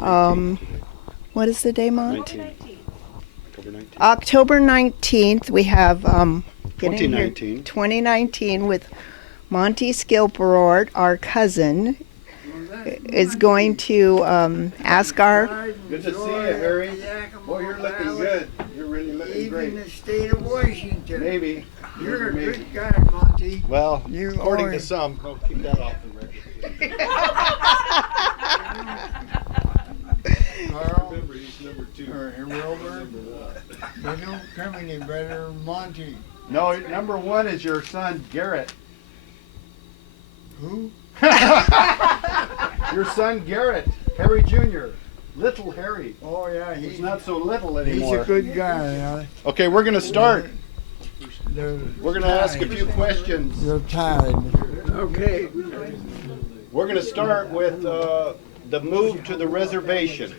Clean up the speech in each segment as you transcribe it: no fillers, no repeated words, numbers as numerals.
What is the day, Mont? 19th. October 19th, we have, get in here, 2019. 2019 with Monty Schilperoort, our cousin, is going to ask our... Good to see you, Harry. Boy, you're looking good. You're really looking great. Even the state of Washington. Maybe. You're a Maybe. good guy, Monty. Well, You according are. to some. I'll keep that off the record. Carl, Remember, he's number 2. or Wilbur, they don't come any better than Monty. No, number 1 is your son, Garrett. Who? Your son, Garrett. Harry Jr. Little Harry. Oh, yeah, He's not so little he's anymore. a good guy. Okay, we're going to start. They're We're going to ask a few questions. They're tied. Okay. We're going to start with the move to the reservation.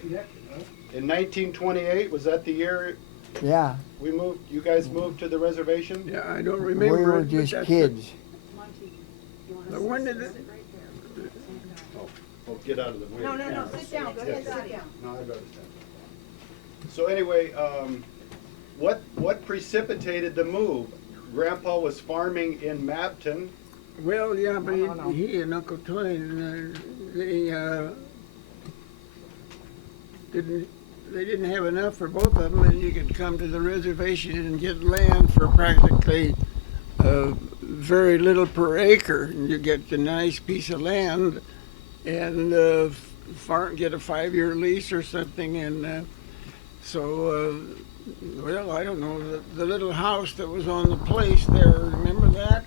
In 1928, was that the year Yeah, we moved? You guys moved to the reservation? Yeah, I don't we remember. were it, but just that's kids. When did it? Oh, get out of the way. No, sit down, go ahead, sit down. No, I got it. So anyway, what precipitated the move? Grandpa was farming in Mapton. Well, yeah, but he and Uncle Twain, they didn't have enough for both of them, and you could come to the reservation and get land for practically very little per acre. And you get a nice piece of land and get a 5-year lease or something. And well, I don't know, the little house that was on the place there, remember that?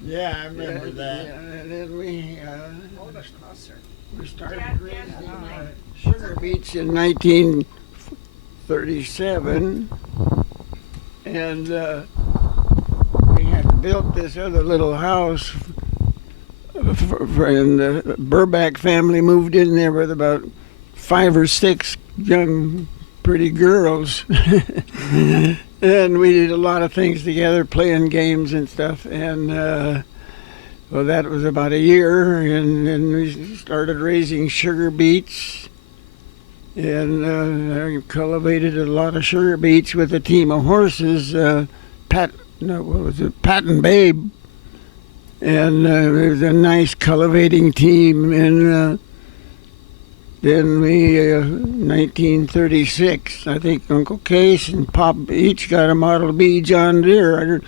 Yeah, I remember that. Yeah, and then we started raising sugar beets in 1937, and we had built this other little house, and the Burback family moved in there with about 5 or 6 young, pretty girls. And we did a lot of things together, playing games and stuff, and well, that was about a year, and then we started raising sugar beets, and I cultivated a lot of sugar beets with a team of horses, Pat and Babe, and it was a nice cultivating team, and then we, 1936, I think Uncle Case and Pop each got a Model B John Deere.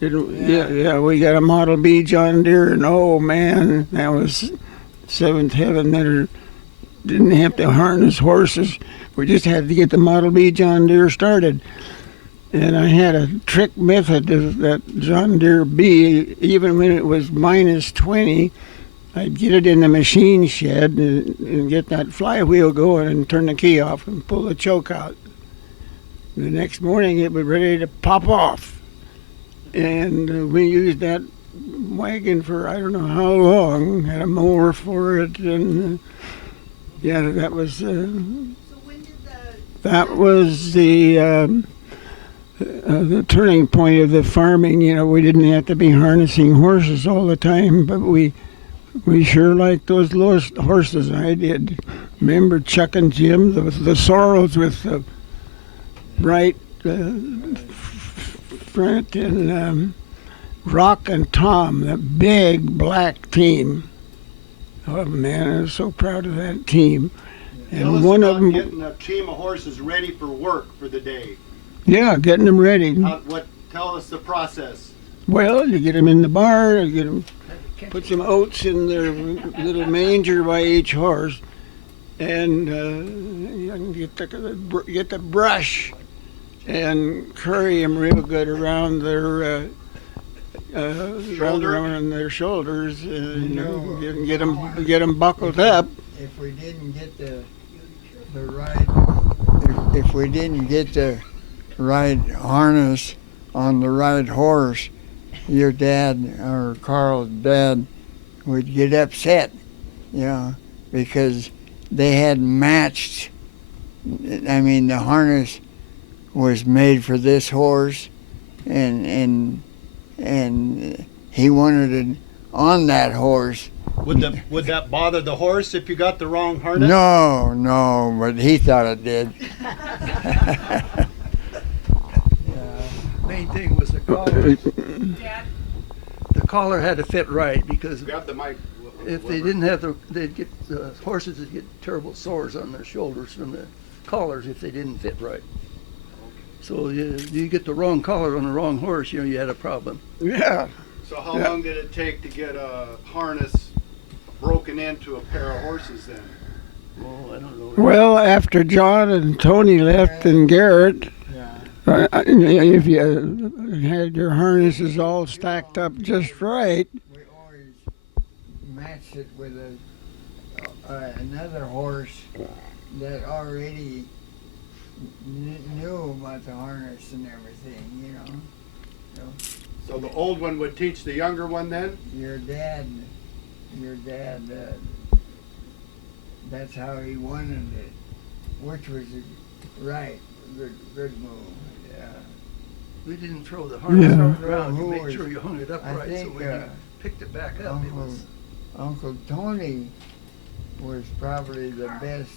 Yeah, we got a Model B John Deere, and oh man, that was seventh heaven. That didn't have to harness horses. We just had to get the Model B John Deere started. And I had a trick method of that John Deere B, even when it was minus 20, I'd get it in the machine shed and get that flywheel going and turn the key off and pull the choke out. The next morning it was ready to pop off. And we used that wagon for I don't know how long, had a mower for it, and yeah, that was So when did the turning point of the farming. You know, we didn't have to be harnessing horses all the time, but we sure liked those horses. I did. Remember Chuck and Jim, the sorrels with the bright front, and Rock and Tom, the big black team. Oh man, I was so proud of that team. Tell us one about of them, getting a team of horses ready for work for the day. yeah, getting them ready. Tell us the process. Well, you get them in the barn, you get them, put some oats in their little manger by each horse, and you can get the brush and curry them real good around their around their shoulders, and get them buckled up. If we didn't get the right, if we didn't get the right harness on the right horse, your dad or Carl's dad would get upset, because they had matched. I mean, the harness was made for this horse, and he wanted it on that horse, Would that bother the horse if you got the wrong harness? No, but he thought it did. Main thing was the collar. The collar had to fit right because Grab the mic. if they didn't have the horses would get terrible sores on their shoulders from the collars if they didn't fit right. So you get the wrong collar on the wrong horse, you had a problem. Yeah. So how long did it take to get a harness broken into a pair of horses then? Oh, I don't know. Well, after John and Tony left and Garrett, Yeah. if you had your harnesses all stacked up just right, We always matched it with another horse that already knew about the harness and everything, So the old one would teach the younger one then? Your dad, that's how he wanted it, which was good move. Yeah. We didn't throw the harness Yeah. on the ground. You Who made was- sure you hung it up I right, so think, when you picked it back up, it was. Uncle Tony was probably the best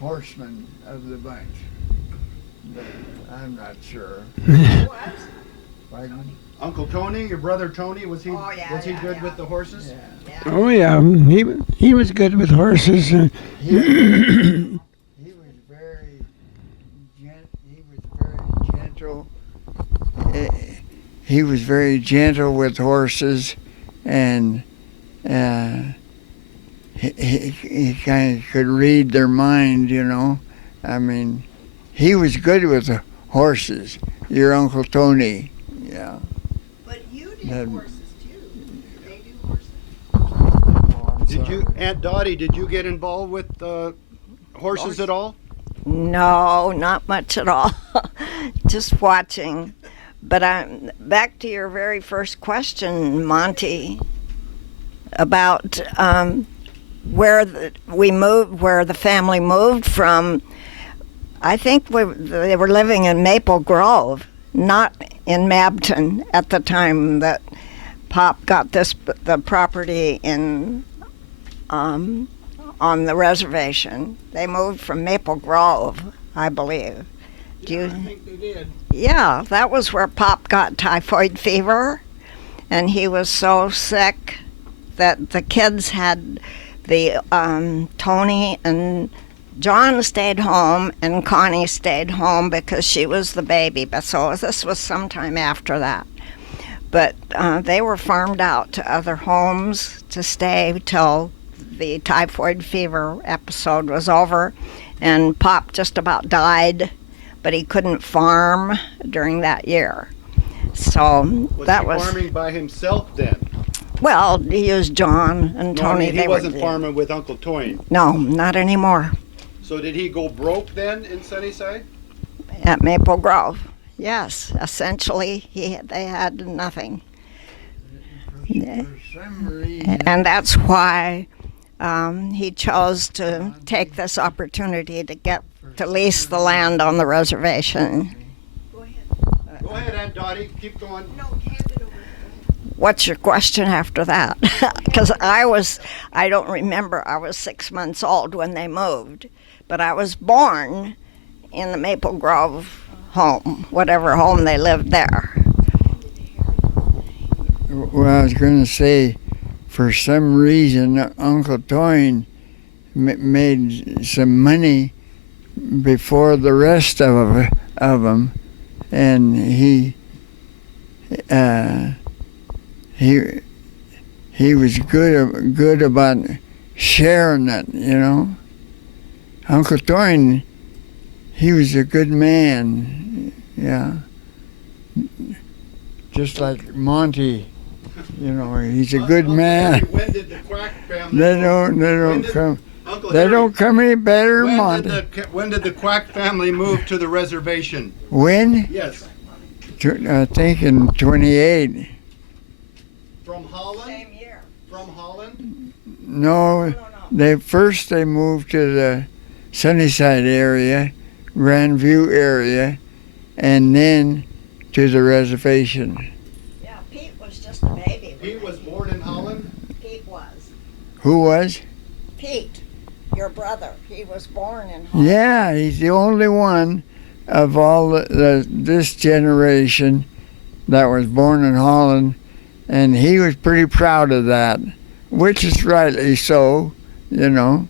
horseman of the bunch. But I'm not sure. Pardon? Uncle Tony, your brother Tony, was he Oh, yeah, was he yeah, good yeah. with the horses? Yeah. Oh yeah, he was good with horses. He was very gentle. He was very gentle with horses, and he kind of could read their mind, I mean, he was good with the horses. Your Uncle Tony, yeah. But you That- did horses too. Did they do horses? Oh, I'm Did you, sorry. Aunt Dottie, did you get involved with horses at all? No, not much at all. Just watching. But back to your very first question, Monty, about where the family moved from. I think they were living in Maple Grove, not in Mabton at the time that Pop got the property in on the reservation. They moved from Maple Grove, I believe. Do you? I think they did. Yeah, that was where Pop got typhoid fever, and he was so sick that the kids had Tony and John stayed home and Connie stayed home because she was the baby. But so this was sometime after that. But they were farmed out to other homes to stay till the typhoid fever episode was over, and Pop just about died, but he couldn't farm during that year. So Was that he was farming by himself then? well. He used John and No, Tony. I mean, they he wasn't were, farming with Uncle Tony. No, not anymore. So did he go broke then in Sunnyside? At Maple Grove, yes. Essentially, they had nothing, For some reason, and that's why he chose to take this opportunity to lease the land on the reservation. Go ahead. Go ahead, Aunt Dottie. Keep going. No, hand it over. What's your question after that? Because I don't remember. I was 6 months old when they moved, but I was born in the Maple Grove home, whatever home they lived there. well, I was going to say, for some reason, Uncle Tony made some money before the rest of them, and he was good about sharing it, Uncle Tony, he was a good man, yeah. Just like Monty, he's a good man. When did the Kwak family? They don't did- come. Uncle They Harry, don't come any better than when did Monty. when did the Kwak family move to the reservation? When? Yes. I think in 28. From Holland? Same year. From Holland? No, they moved to the Sunnyside area, Grandview area, and then to the reservation. Yeah, Pete was just a baby. He was born in Holland? Pete was. Who was? Pete, your brother. He was born in Holland. Yeah, he's the only one of all this generation that was born in Holland, and he was pretty proud of that, which is rightly so, you know.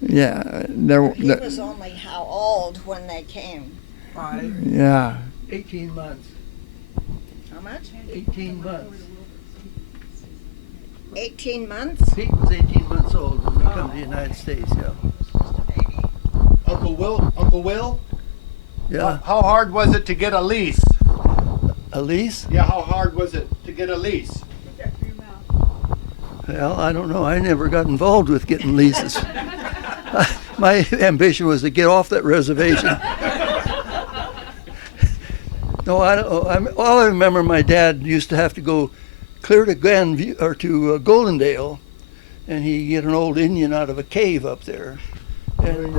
Yeah, He was only how old when they came? 5, yeah. 18 months. How much? 18 months. 18 months? Pete was 18 months old when we come to the United States, yeah. Uncle Will? Yeah. How hard was it to get a lease? A lease? Yeah, how hard was it to get a lease? Well, I don't know. I never got involved with getting leases. My ambition was to get off that reservation. No, I don't. All I remember, my dad used to have to go clear to Grandview or to Goldendale, and he'd get an old Indian out of a cave up there, and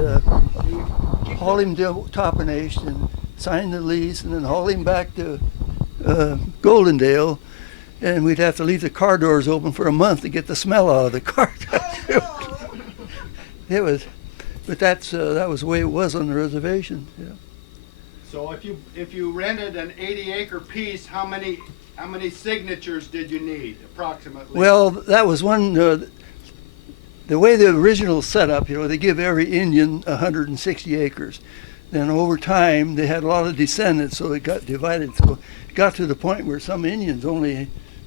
haul him to Toppenish and sign the lease, and then haul him back to Goldendale, and we'd have to leave the car doors open for a month to get the smell out of the car. It was, but that was the way it was on the reservation. Yeah. So if you rented an 80-acre piece, how many signatures did you need approximately? Well, that was one. The way the original setup, they give every Indian 160 acres. Then over time, they had a lot of descendants, so it got divided. So it got to the point where some Indians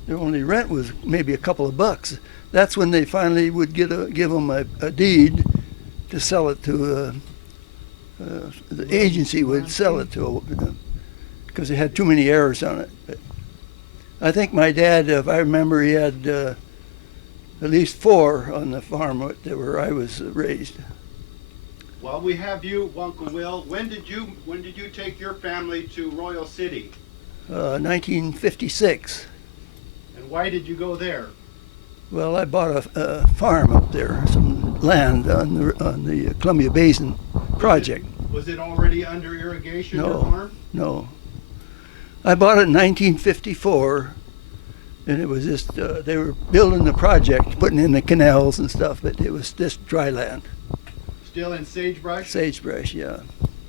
their only rent was maybe a couple of bucks. That's when they finally would give them a deed to sell it to. The agency would sell it to because they had too many errors on it. But I think my dad, if I remember, he had at least 4 on the farm where I was raised. While we have you, Uncle Will, when did you take your family to Royal City? 1956. And why did you go there? Well, I bought a farm up there, some land on the Columbia Basin project. Was it already under irrigation, your farm? No. I bought it in 1954, and it was just, they were building the project, putting in the canals and stuff, but it was just dry land. Still in sagebrush? Sagebrush, yeah.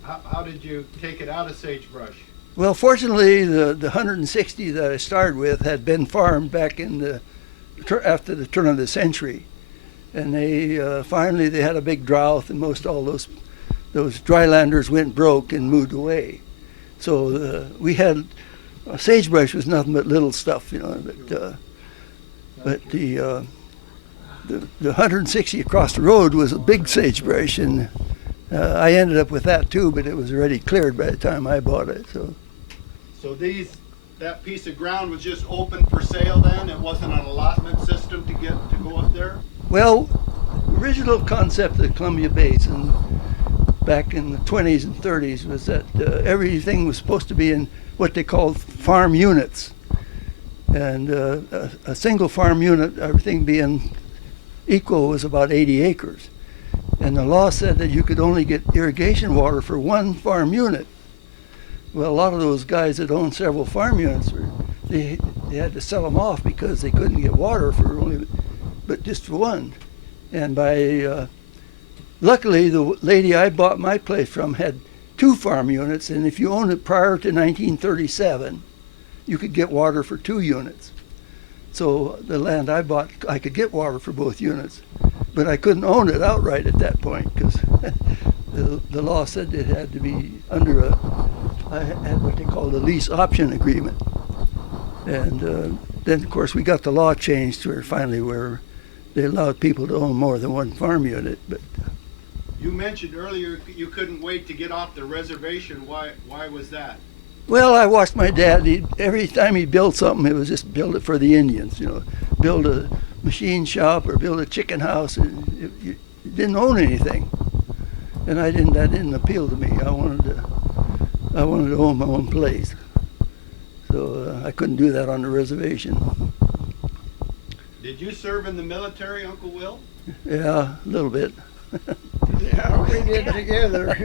How did you take it out of sagebrush? Well, fortunately, the 160 that I started with had been farmed back after the turn of the century. And they finally had a big drought, and most all those drylanders went broke and moved away. So we had sagebrush was nothing but little stuff, but the 160 across the road was a big sagebrush, and I ended up with that too, but it was already cleared by the time I bought it. So that piece of ground was just open for sale then? It wasn't an allotment system to go up there? Well, original concept of the Columbia Basin back in the 20s and 30s was that everything was supposed to be in what they called farm units. And a single farm unit, everything being equal, was about 80 acres. And the law said that you could only get irrigation water for one farm unit. Well, a lot of those guys that owned several farm units, they had to sell them off because they couldn't get water but just for one. And luckily, the lady I bought my place from had 2 farm units, and if you owned it prior to 1937, you could get water for 2 units. So the land I bought, I could get water for both units, but I couldn't own it outright at that point because the law said it had to be under I had what they called a lease option agreement. And then, of course, we got the law changed where they allowed people to own more than one farm unit. But you mentioned earlier you couldn't wait to get off the reservation. Why was that? Well, I watched my dad. Every time he built something, it was just build it for the Indians. Build a machine shop or build a chicken house. And you didn't own anything, and that didn't appeal to me. I wanted to own my own place, so I couldn't do that on the reservation. Did you serve in the military, Uncle Will? Yeah, a little bit. Yeah, we did together.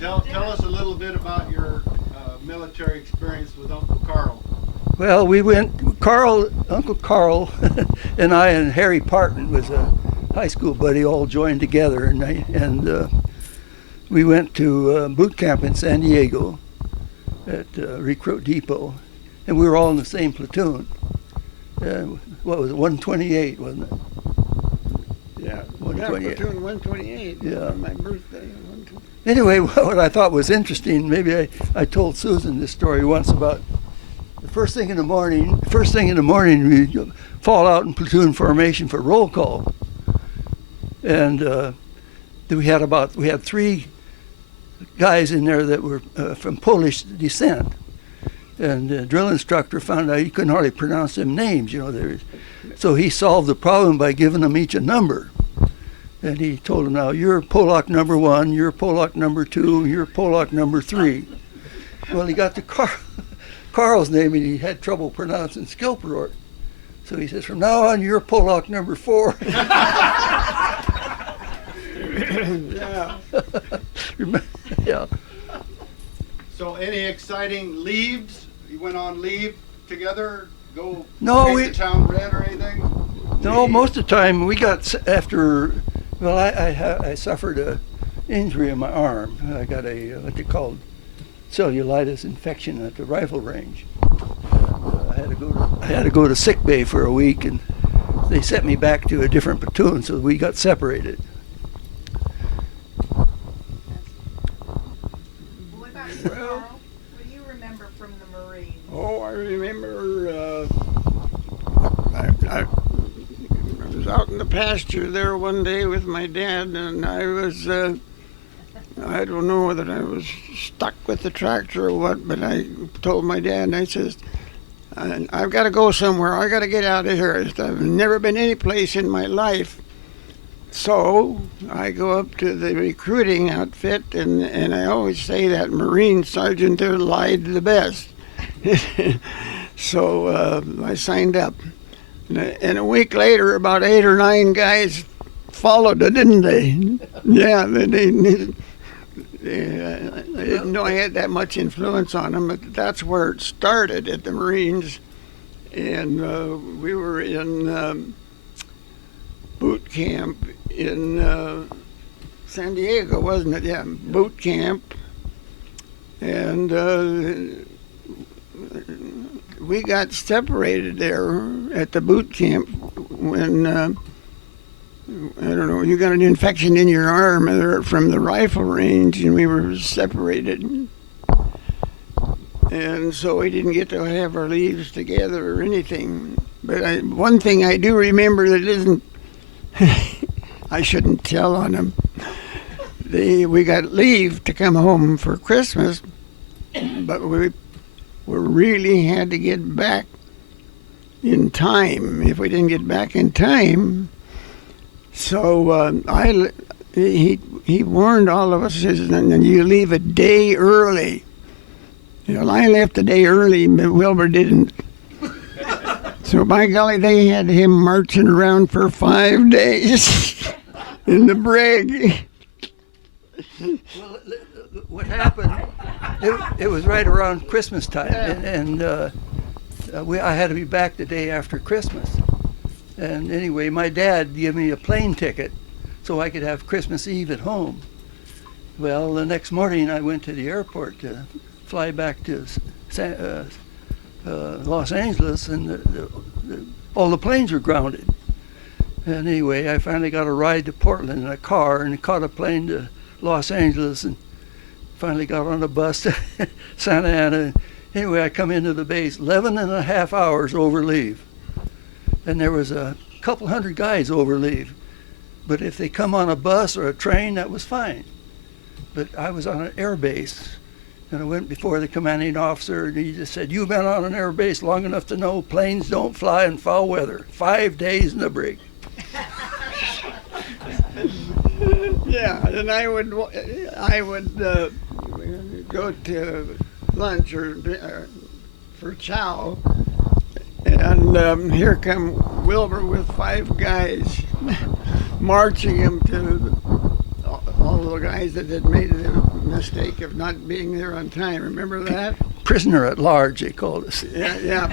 Tell us a little bit about your military experience with Uncle Carl. Well, we went, Uncle Carl and I and Harry Parton was a high school buddy, all joined together, and we went to boot camp in San Diego at Recruit Depot, and we were all in the same platoon. What was it, 128, wasn't it? Yeah, 128. platoon 128. Yeah. My birthday. 128. Anyway, what I thought was interesting, maybe I told Susan this story once about the first thing in the morning, we fall out in platoon formation for roll call. And we had 3 guys in there that were from Polish descent. And the drill instructor found out he couldn't hardly pronounce them names, so he solved the problem by giving them each a number. And he told them, now, you're Polak number 1, you're Polak number 2, you're Polak number 3. Well, he got to Carl's name, and he had trouble pronouncing Schilperoort. So he says, from now on, you're Polak number 4. Yeah. Yeah. So any exciting leaves? You went on leave together? Go No, paint the town red or anything? No, most of the time we got after. Well, I suffered a injury in my arm. I got a what they called cellulitis infection at the rifle range. I had to go to sick bay for a week, and they sent me back to a different platoon, so we got separated. What about you, Carl? What do you remember from the Marines? Oh, I remember I was out in the pasture there one day with my dad, and I was, I don't know whether I was stuck with the tractor or what, but I told my dad, and I says, I've got to go somewhere. I got to get out of here. I've never been any place in my life. So I go up to the recruiting outfit, and I always say that Marine sergeant there lied the best. So I signed up. And a week later, about 8 or 9 guys followed it, didn't they? Yeah, they didn't know I had that much influence on them, but that's where it started at the Marines. And we were in boot camp in San Diego, wasn't it? Yeah, boot camp. And we got separated there at the boot camp when, I don't know, you got an infection in your arm from the rifle range, and we were separated. And so we didn't get to have our leaves together or anything. But one thing I do remember that isn't, I shouldn't tell on them. We got leave to come home for Christmas, but we really had to get back in time. If we didn't get back in time, so he warned all of us, says, and you leave a day early. You know, I left a day early, but Wilbur didn't. So by golly, they had him marching around for 5 days in the brig. Well, what happened? It was right around Christmas time, and I had to be back the day after Christmas. And anyway, my dad gave me a plane ticket so I could have Christmas Eve at home. Well, the next morning I went to the airport to fly back to Los Angeles, and all the planes were grounded. And anyway, I finally got a ride to Portland in a car and caught a plane to Los Angeles, and finally got on a bus to Santa Ana. Anyway, I come into the base 11 and a half hours over leave. And there was a couple hundred guys over leave. But if they come on a bus or a train, that was fine. But I was on an air base, and I went before the commanding officer, and he just said, you've been on an air base long enough to know planes don't fly in foul weather. 5 days in the brig. Yeah, and I would go to lunch or for chow, and here come Wilbur with 5 guys, marching him to all the guys that had made the mistake of not being there on time. Remember that? prisoner at large, they called us. Yeah.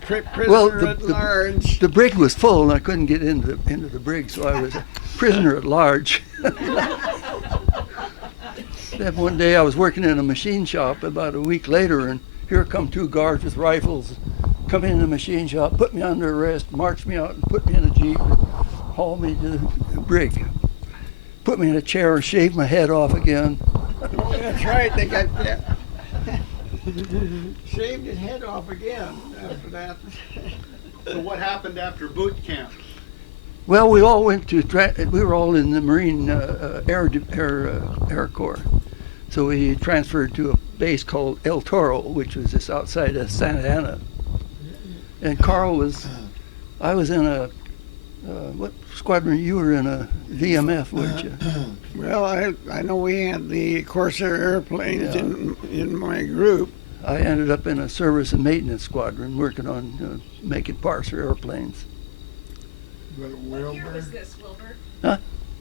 Prisoner Well, at large. The brig was full, and I couldn't get into the brig, so I was a prisoner at large. Then one day I was working in a machine shop about a week later, and here come two guards with rifles, come in the machine shop, put me under arrest, marched me out, and put me in a jeep, and hauled me to the brig. Put me in a chair, shaved my head off again. Oh, that's right. They got that. Shaved his head off again after that. So what happened after boot camp? Well, we all went to, we were all in the Marine Air Corps. So we transferred to a base called El Toro, which was just outside of Santa Ana. And Carl was, I was in a, what squadron? You were in a VMF, weren't you? Well, I know we had the Corsair airplanes Yeah. in my group. I ended up in a service and maintenance squadron working on making parts for airplanes. But What year Wilbur, was this, Wilbur? Huh?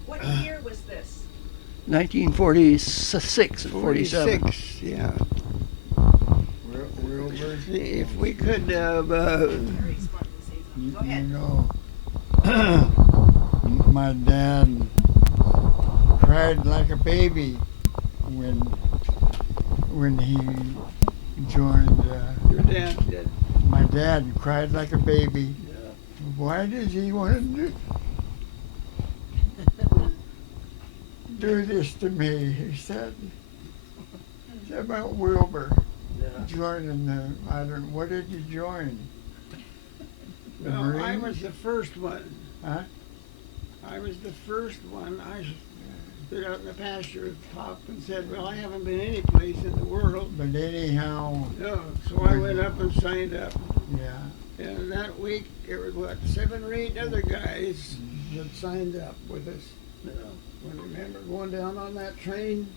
What year was this? 1946 and 47. 46, yeah. Wilbur, If we could have, Very spontaneous. you, Go ahead. my dad cried like a baby when he joined. your dad did. My dad cried like a baby. Why does he want to do this to me? He said. It's about Wilbur joining the. I don't. What did you join? The Well, I Marines? was the first one. Huh? I was the first one. I stood out in the pasture with Pop and said, well, I haven't been any place in the world. But anyhow, No, so I went up and signed up. yeah. And that week, there was, what, 7 or 8 other guys that signed up with us. I remember going down on that train.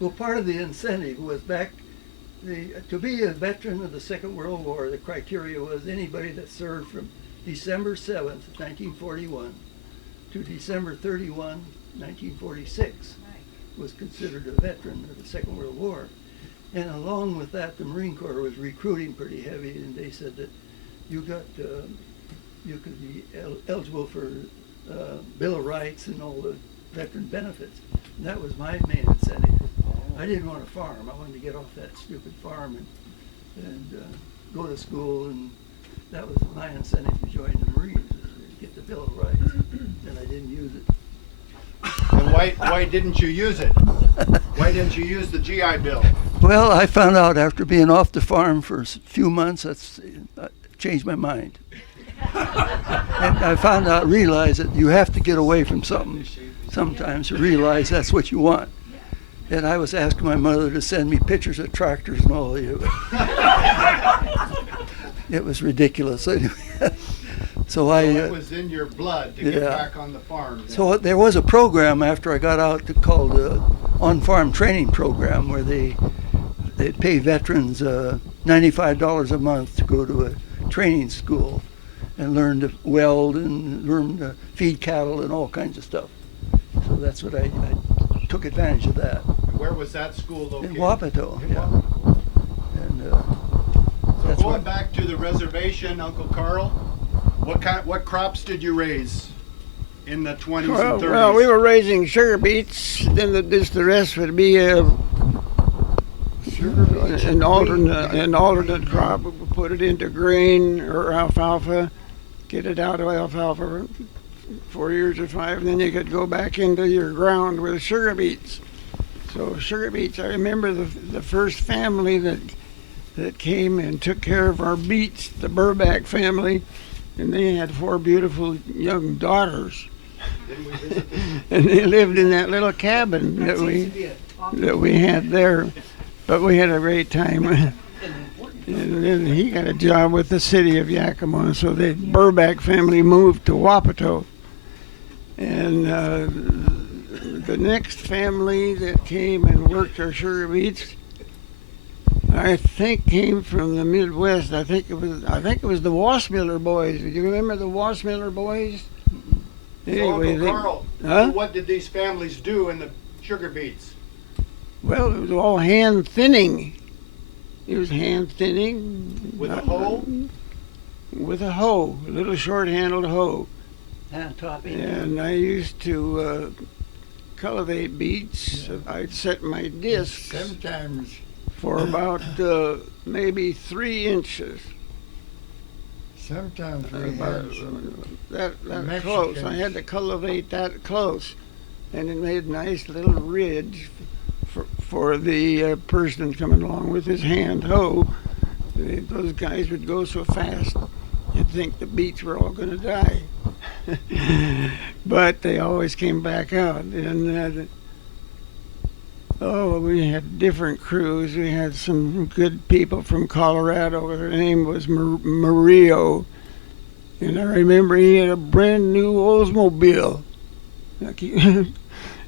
Well, part of the incentive was to be a veteran of the Second World War, the criteria was anybody that served from December 7th, 1941 to December 31, 1946 was considered a veteran of the Second World War. And along with that, the Marine Corps was recruiting pretty heavy, and they said that you could be eligible for Bill of Rights and all the veteran benefits. And that was my main incentive. I didn't want to farm. I wanted to get off that stupid farm and go to school, and that was my incentive to join the Marines, was to get the Bill of Rights. And I didn't use it. And why didn't you use it? Why didn't you use the GI Bill? Well, I found out after being off the farm for a few months, that's changed my mind. And I realized that you have to get away from something sometimes to realize that's what you want. And I was asking my mother to send me pictures of tractors and all. It was ridiculous. So it was in your blood to get back on the farm. So there was a program after I got out called the On-Farm Training Program, where they'd pay veterans $95 a month to go to a training school and learn to weld and learn to feed cattle and all kinds of stuff. So that's what I took advantage of that. Where was that school located? In Wapato, yeah. And So that's going what. back to the reservation, Uncle Carl, what crops did you raise in the 20s and 30s? Well, we were raising sugar beets. Then the rest would be an alternate crop. We would put it into grain or alfalfa, get it out of alfalfa 4 years or 5, and then you could go back into your ground with sugar beets. So sugar beets, I remember the first family that came and took care of our beets, the Burback family, and they had 4 beautiful young daughters. And they lived in that little cabin that we had there. But we had a great time. And then he got a job with the city of Yakima, so the Burback family moved to Wapato. And the next family that came and worked our sugar beets, I think came from the Midwest. I think it was the Wassmiller boys. Do you remember the Wassmiller boys? So Uncle Carl, Huh? what did these families do in the sugar beets? Well, it was all hand thinning. It was hand thinning. With a hoe? With a hoe, a little short-handled hoe. Hand topping. And I used to cultivate beets. I'd set my discs Sometimes, for about maybe 3 inches. sometimes we About have some that Mexicans. close. I had to cultivate that close, and it made a nice little ridge for the person coming along with his hand hoe. Those guys would go so fast, you'd think the beets were all going to die. But they always came back out. And we had different crews. We had some good people from Colorado. Their name was Mario. And I remember he had a brand new Oldsmobile.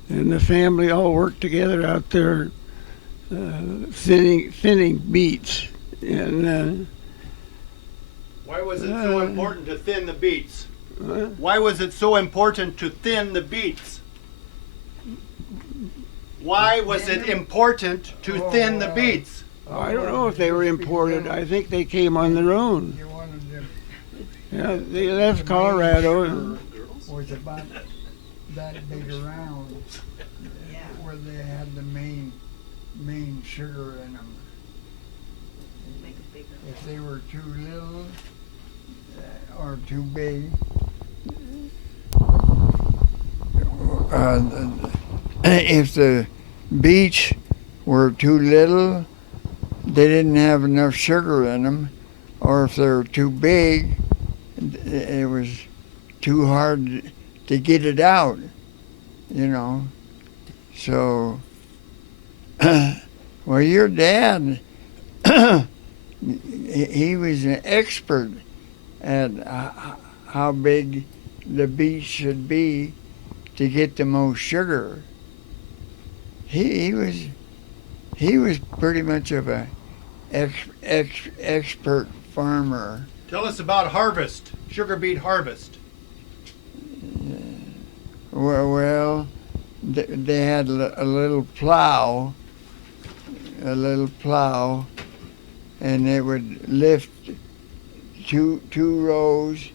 And the family all worked together out there thinning beets. And Why was it so important to thin the beets? uh, Why was it so important to thin the beets? Why was it important to thin the beets? I don't know if they were imported. I think they came on their own. You wanted them. Yeah, they left Colorado. And, Was about that big around where they had the main sugar in them. If they were too little or too big, if the beets were too little, they didn't have enough sugar in them, or if they were too big, it was too hard to get it out, you know. So, well, your dad, he was an expert at how big the beets should be to get the most sugar. He was pretty much of a expert farmer. Tell us about harvest, sugar beet harvest. Well, they had a little plow, and they would lift two rows,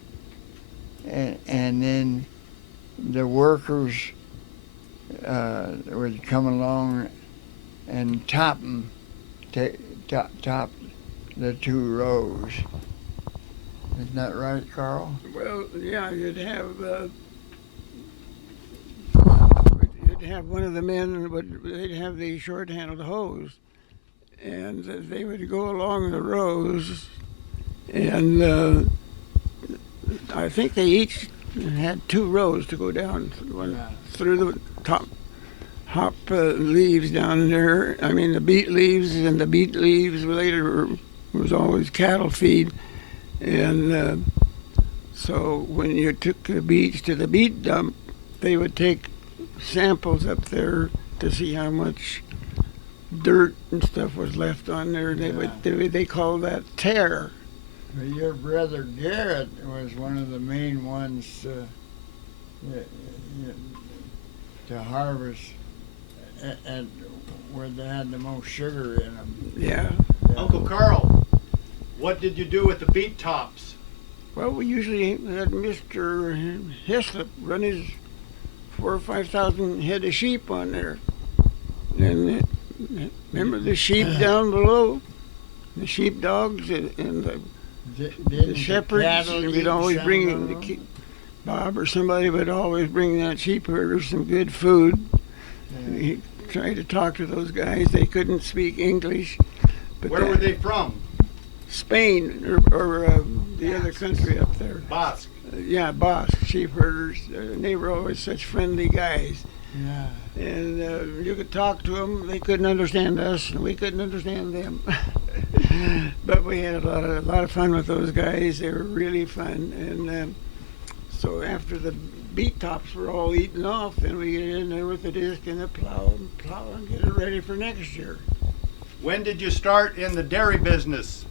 and then the workers would come along and top the 2 rows. Isn't that right, Carl? well, yeah, you'd have one of the men, they'd have the short-handled hoes, and they would go along the rows, and I think they each had 2 rows to go down through the top hop leaves down there. I mean, the beet leaves, and the beet leaves later was always cattle feed. And so when you took the beets to the beet dump, they would take samples up there to see how much dirt and stuff was left on there. They called that tear. Your brother Garrett was one of the main ones to harvest at where they had the most sugar in them. Yeah. Uncle Carl, what did you do with the beet tops? Well, we usually had Mr. Hislop run his 4,000 or 5,000 head of sheep on there. And remember the sheep down below? The sheep dogs and the shepherds. We'd always bring Bob or somebody would always bring that sheep herder some good food. Yeah. He tried to talk to those guys. They couldn't speak English. But Where were they from? Spain or the other country up there. Basque. Yeah, Basque sheep herders. They were always such friendly guys. Yeah. And you could talk to them. They couldn't understand us, and we couldn't understand them. But we had a lot of fun with those guys. They were really fun. And so after the beet tops were all eaten off, then we get in there with the disc and the plow and get it ready for next year. When did you start in the dairy business?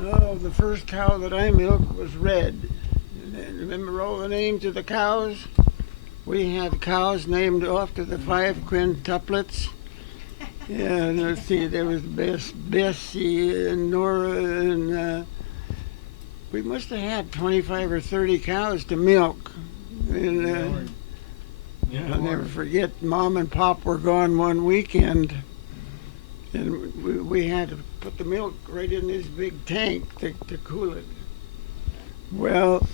Oh, the first cow that I milked was Red. And remember all the names of the cows? We had cows named after the 5 quintuplets. Yeah, let's see, there was Bessie and Nora, and we must have had 25 or 30 cows to milk. And I'll never forget, Mom and Pop were gone one weekend, and we had to put the milk right in this big tank to cool it. Well,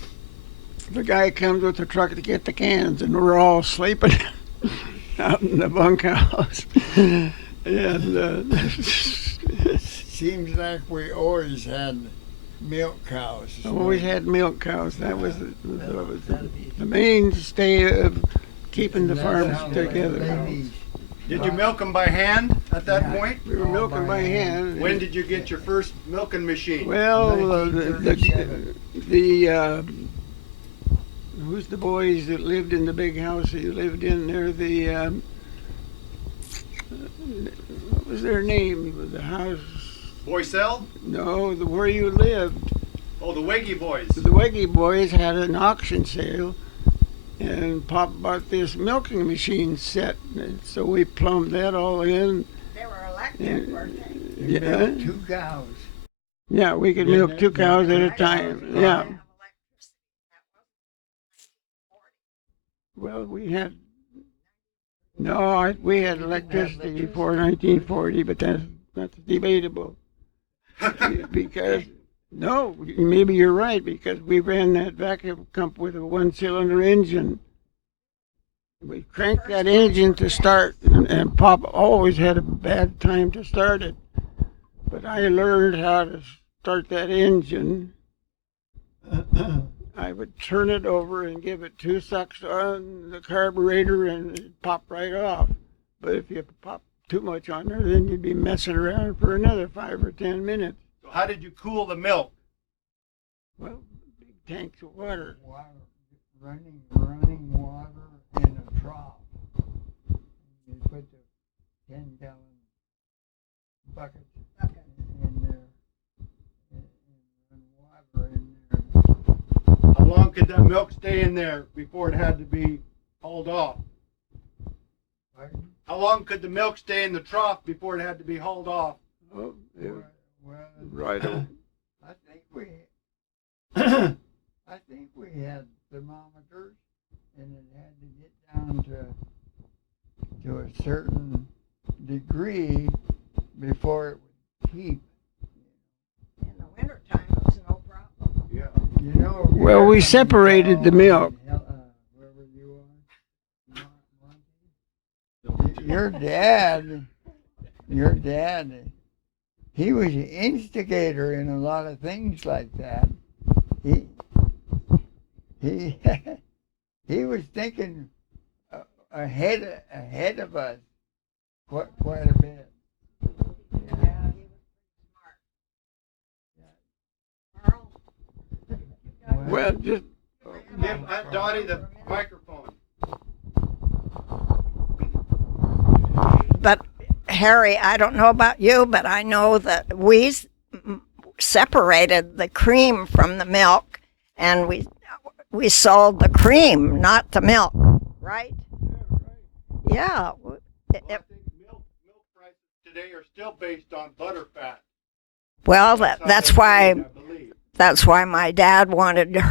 the guy comes with the truck to get the cans, and we're all sleeping out in the bunkhouse. And Seems like we always had milk cows. always had milk cows. That was the mainstay of keeping the farms together. Did you milk them by hand at that point? We were milking by hand. When did you get your first milking machine? Well, who's the boys that lived in the big house that you lived in there? What was their name? The house? Boycell? No, where you lived. Oh, the Weggy boys. The Weggy boys had an auction sale, and Pop bought this milking machine set, and so we plumbed that all in. They were electric, weren't they? You Yeah. milked 2 cows. Yeah, we could milk 2 cows at a time. Yeah. Well, we had we had electricity before 1940, but that's debatable. Because no, maybe you're right, because we ran that vacuum pump with a 1-cylinder engine. We cranked that engine to start, and Pop always had a bad time to start it. But I learned how to start that engine. I would turn it over and give it 2 sucks on the carburetor, and it'd pop right off. But if you pop too much on there, then you'd be messing around for another 5 or 10 minutes. So how did you cool the milk? Well, big tanks of water. Running water in a trough. You put the 10-gallon bucket in there and run water in there. How long could that milk stay in there before it had to be hauled off? Pardon? How long could the milk stay in the trough before it had to be hauled off? Oh, it was Well, right on. I think we had thermometers, and it had to get down to a certain degree before it would keep. In the wintertime, it was no problem. Yeah. You know. Well, we separated the milk. Wherever you are. Your dad, he was an instigator in a lot of things like that. He was thinking ahead of us quite a bit. Yeah, he was pretty smart. Well, just Give Aunt Dottie the microphone. But Harry, I don't know about you, but I know that we separated the cream from the milk, and we sold the cream, not the milk, right? Yeah. Well, I think milk prices today are still based on butter fat. Well, how that's they why. trade, I believe. That's why my dad wanted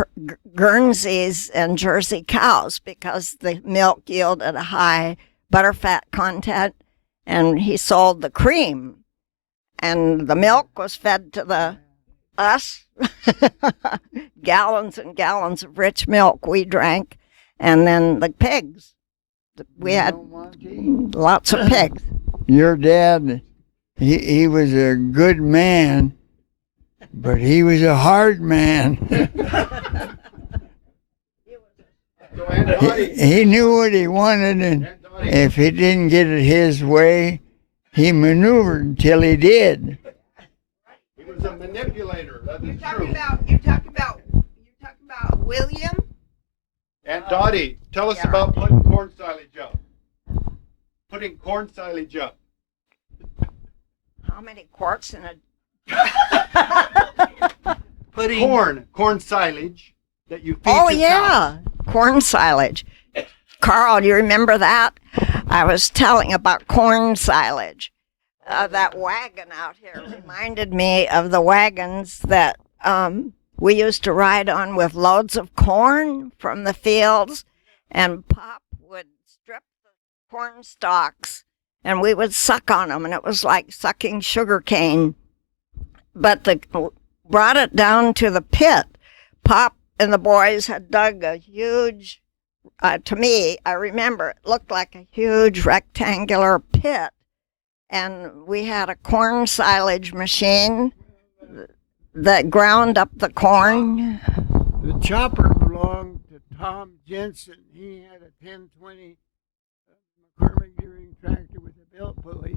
Guernseys and Jersey cows, because the milk yielded a high butterfat content, and he sold the cream, and the milk was fed to us. Gallons and gallons of rich milk we drank, and then the pigs. We had lots of pigs. Your dad, he was a good man, but he was a hard man. So Aunt Dottie, He knew what he wanted, and Aunt Dottie, if he didn't get it his way, he maneuvered until he did. he was a manipulator. That You're is talking true. about William? Aunt Dottie, tell us Yeah. about putting corn silage up. Putting corn silage up. How many quarts in a Corn silage that you feed Oh, your yeah, corn silage. Carl, you remember that? I was telling about corn silage. that wagon out here reminded me of the wagons that we used to ride on with loads of corn from the fields, and Pop would strip the corn stalks, and we would suck on them, and it was like sucking sugar cane. But brought it down to the pit. Pop and the boys had dug a huge, to me, I remember, it looked like a huge rectangular pit. And we had a corn silage machine that ground up the corn. The chopper belonged to Tom Jensen. He had a 1020 McCormick Deering tractor with a belt pulley,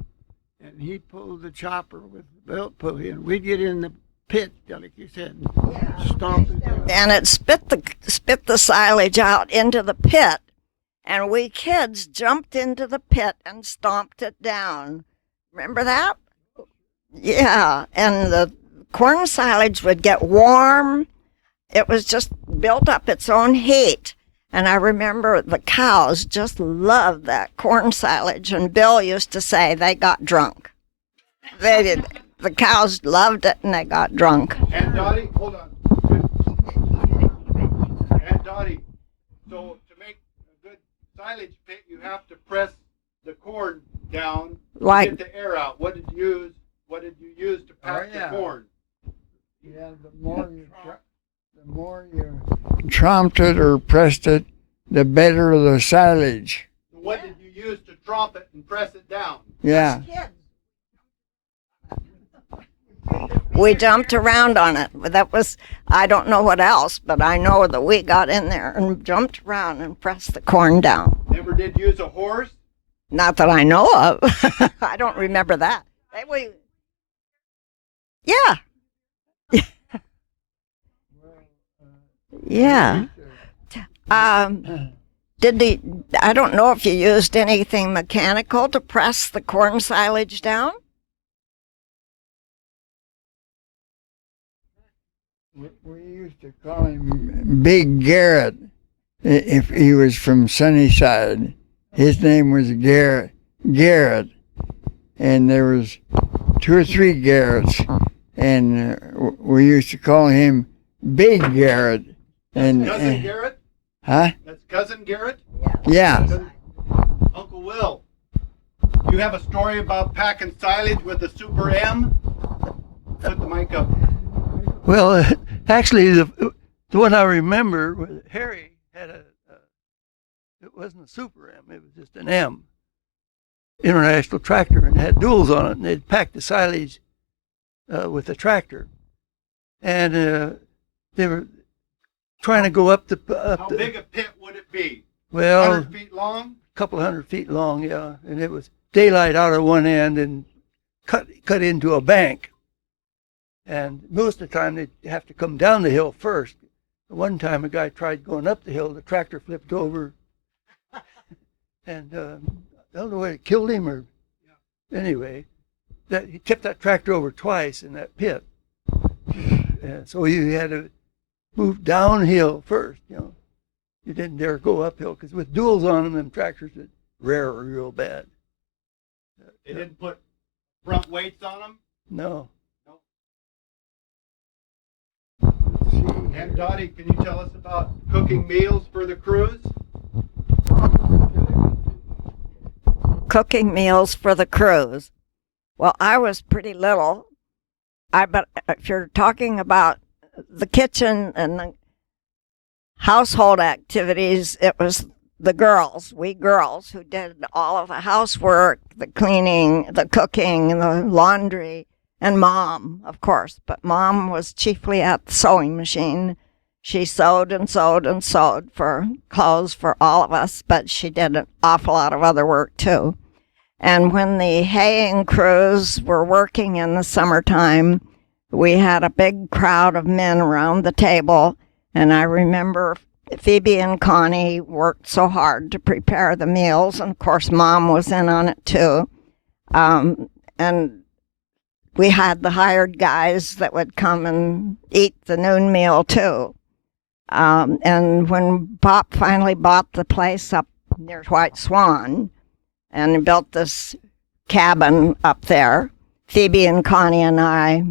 and he pulled the chopper with the belt pulley, and we'd get in the pit, like you said, and stomp it down. And it spit the silage out into the pit, and we kids jumped into the pit and stomped it down. Remember that? Yeah, and the corn silage would get warm. It was just built up its own heat. And I remember the cows just loved that corn silage. And Bill used to say they got drunk. They did. The cows loved it and they got drunk. And Dottie, hold on. And Dottie, so to make a good silage pit, you have to press the corn down to get the air out. What did you use to pack the corn? Yeah, the more you tromped it or pressed it, the better the silage. What did you use to tromp it and press it down? Yeah. We jumped around on it. That was, I don't know what else, but I know that we got in there and jumped around and pressed the corn down. Never did use a horse? Not that I know of. I don't remember that. Yeah. Yeah. I don't know if you used anything mechanical to press the corn silage down. We used to call him Big Garrett if he was from Sunnyside. His name was Garrett, and there was 2 or 3 Garretts, and we used to call him Big Garrett. And Cousin Garrett? Huh? That's Cousin Garrett? Yeah. Uncle Will, you have a story about packing silage with a Super M? Put the mic up. Well, actually, the one I remember, Harry had it wasn't a Super M, it was just an M, International tractor, and it had duals on it, and they'd pack the silage with the tractor. And they were trying to go up the... How big a pit would it be? Well, 100 feet long? A couple of 100 feet long, yeah. And it was daylight out of one end and cut into a bank. And most of the time they'd have to come down the hill first. One time a guy tried going up the hill, the tractor flipped over. And I don't know whether it killed him or... Anyway, he tipped that tractor over twice in that pit. And so you had to move downhill first, you know. You didn't dare go uphill, because with duals on them tractors would rear real bad. They didn't put front weights on them? No. And Dottie, can you tell us about cooking meals for the crews? Cooking meals for the crews. Well, I was pretty little. But if you're talking about the kitchen and the household activities, it was we girls, who did all of the housework, the cleaning, the cooking, the laundry, and Mom, of course. But Mom was chiefly at the sewing machine. She sewed and sewed and sewed for clothes for all of us, but she did an awful lot of other work too. And when the haying crews were working in the summertime, we had a big crowd of men around the table, and I remember Phoebe and Connie worked so hard to prepare the meals, and of course Mom was in on it too. And we had the hired guys that would come and eat the noon meal too. And when Pop finally bought the place up near White Swan and built this cabin up there, Phoebe and Connie and I,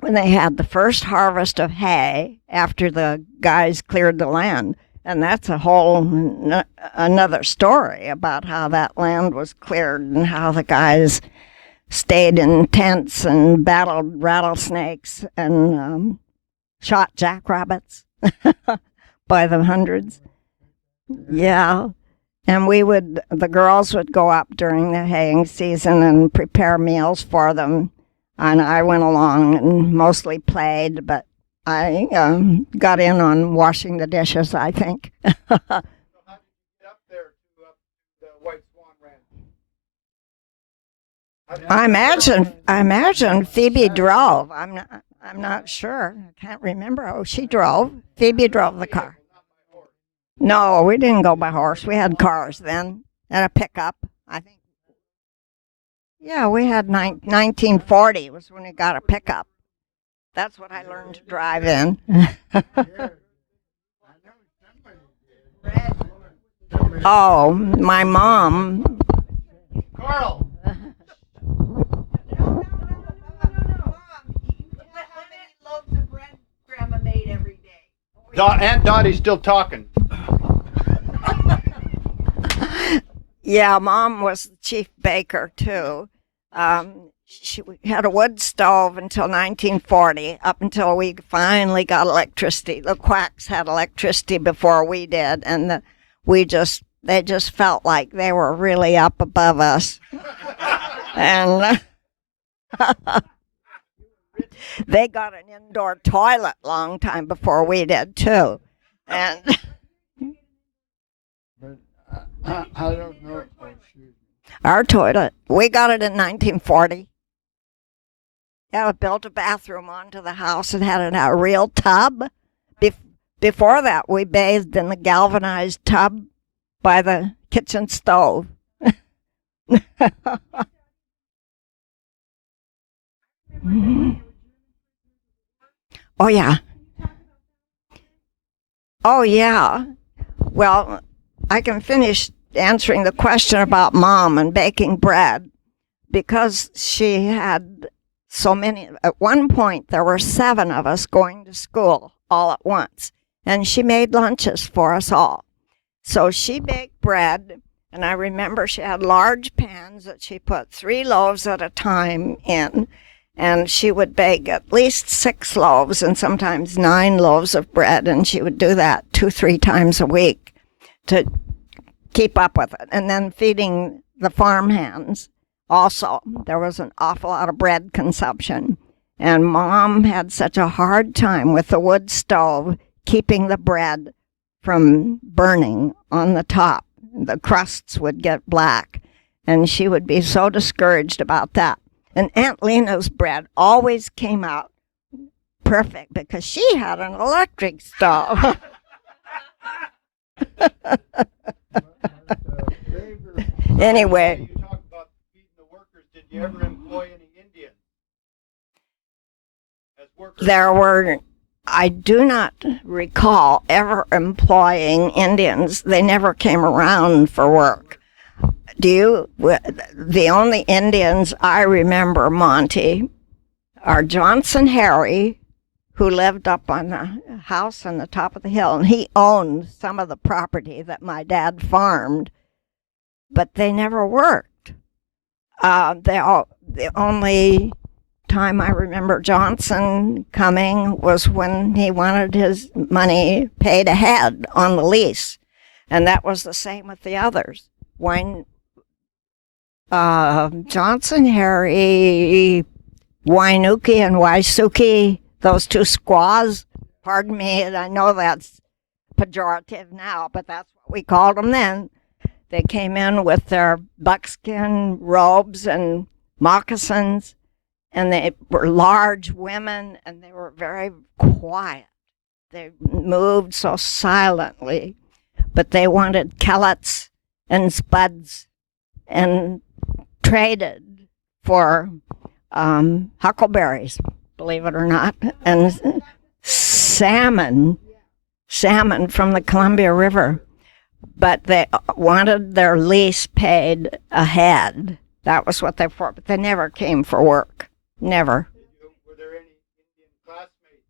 when they had the first harvest of hay after the guys cleared the land. And that's a whole another story about how that land was cleared and how the guys stayed in tents and battled rattlesnakes and shot jackrabbits by the hundreds. Yeah. And the girls would go up during the haying season and prepare meals for them. And I went along and mostly played, but I got in on washing the dishes, I think. So how did you get up there to the White Swan Ranch? I imagine Phoebe drove. I'm not sure. I can't remember. Oh, she drove. Phoebe drove the car. No, we didn't go by horse. We had cars then and a pickup, I think. Yeah, we had 1940 was when we got a pickup. That's what I learned to drive in. Oh, my mom. Carl! Aunt Dottie's still talking. Yeah, Mom was the chief baker, too. She had a wood stove until 1940, up until we finally got electricity. The Kwaks had electricity before we did, and they just felt like they were really up above us. And they got an indoor toilet long time before we did, too. And I don't know. Oh, shoot. our toilet, we got it in 1940. Yeah, built a bathroom onto the house and had a real tub. Before that, we bathed in the galvanized tub by the kitchen stove. Oh, yeah. Oh, yeah. Well, I can finish answering the question about Mom and baking bread because she had so many. At one point, there were 7 of us going to school all at once, and she made lunches for us all. So she baked bread, and I remember she had large pans that she put 3 loaves at a time in, and she would bake at least 6 loaves and sometimes 9 loaves of bread, and she would do that 2-3 times a week to keep up with it. And then feeding the farm hands also. There was an awful lot of bread consumption. And Mom had such a hard time with the wood stove keeping the bread from burning on the top. The crusts would get black, and she would be so discouraged about that. And Aunt Lena's bread always came out perfect because she had an electric stove. Anyway. You talk about feeding the workers. Did you ever employ any Indians as workers? I do not recall ever employing Indians. They never came around for work. The only Indians I remember, Monty, are Johnson Harry, who lived up on a house on the top of the hill, and he owned some of the property that my dad farmed, but they never worked. The only time I remember Johnson coming was when he wanted his money paid ahead on the lease, and that was the same with the others. Johnson, Harry, Wainuki, and Waisuki, those 2 squaws, pardon me, and I know that's pejorative now, but that's what we called them then. They came in with their buckskin robes and moccasins, and they were large women, and they were very quiet. They moved so silently, but they wanted kellets and spuds and traded for huckleberries, believe it or not, and salmon from the Columbia River. But they wanted their lease paid ahead, That was what they for, but they never came for work. Never. Were there any Indian classmates?